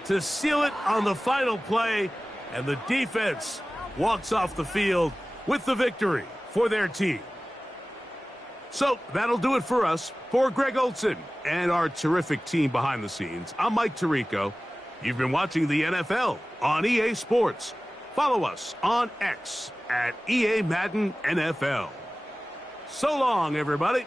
to seal it on the final play. And the defense walks off the field with the victory for their team. So that'll do it for us. For Greg Olson and our terrific team behind the scenes, I'm Mike Tirico. You've been watching the NFL on EA Sports. Follow us on X at EA Madden NFL. So long, everybody.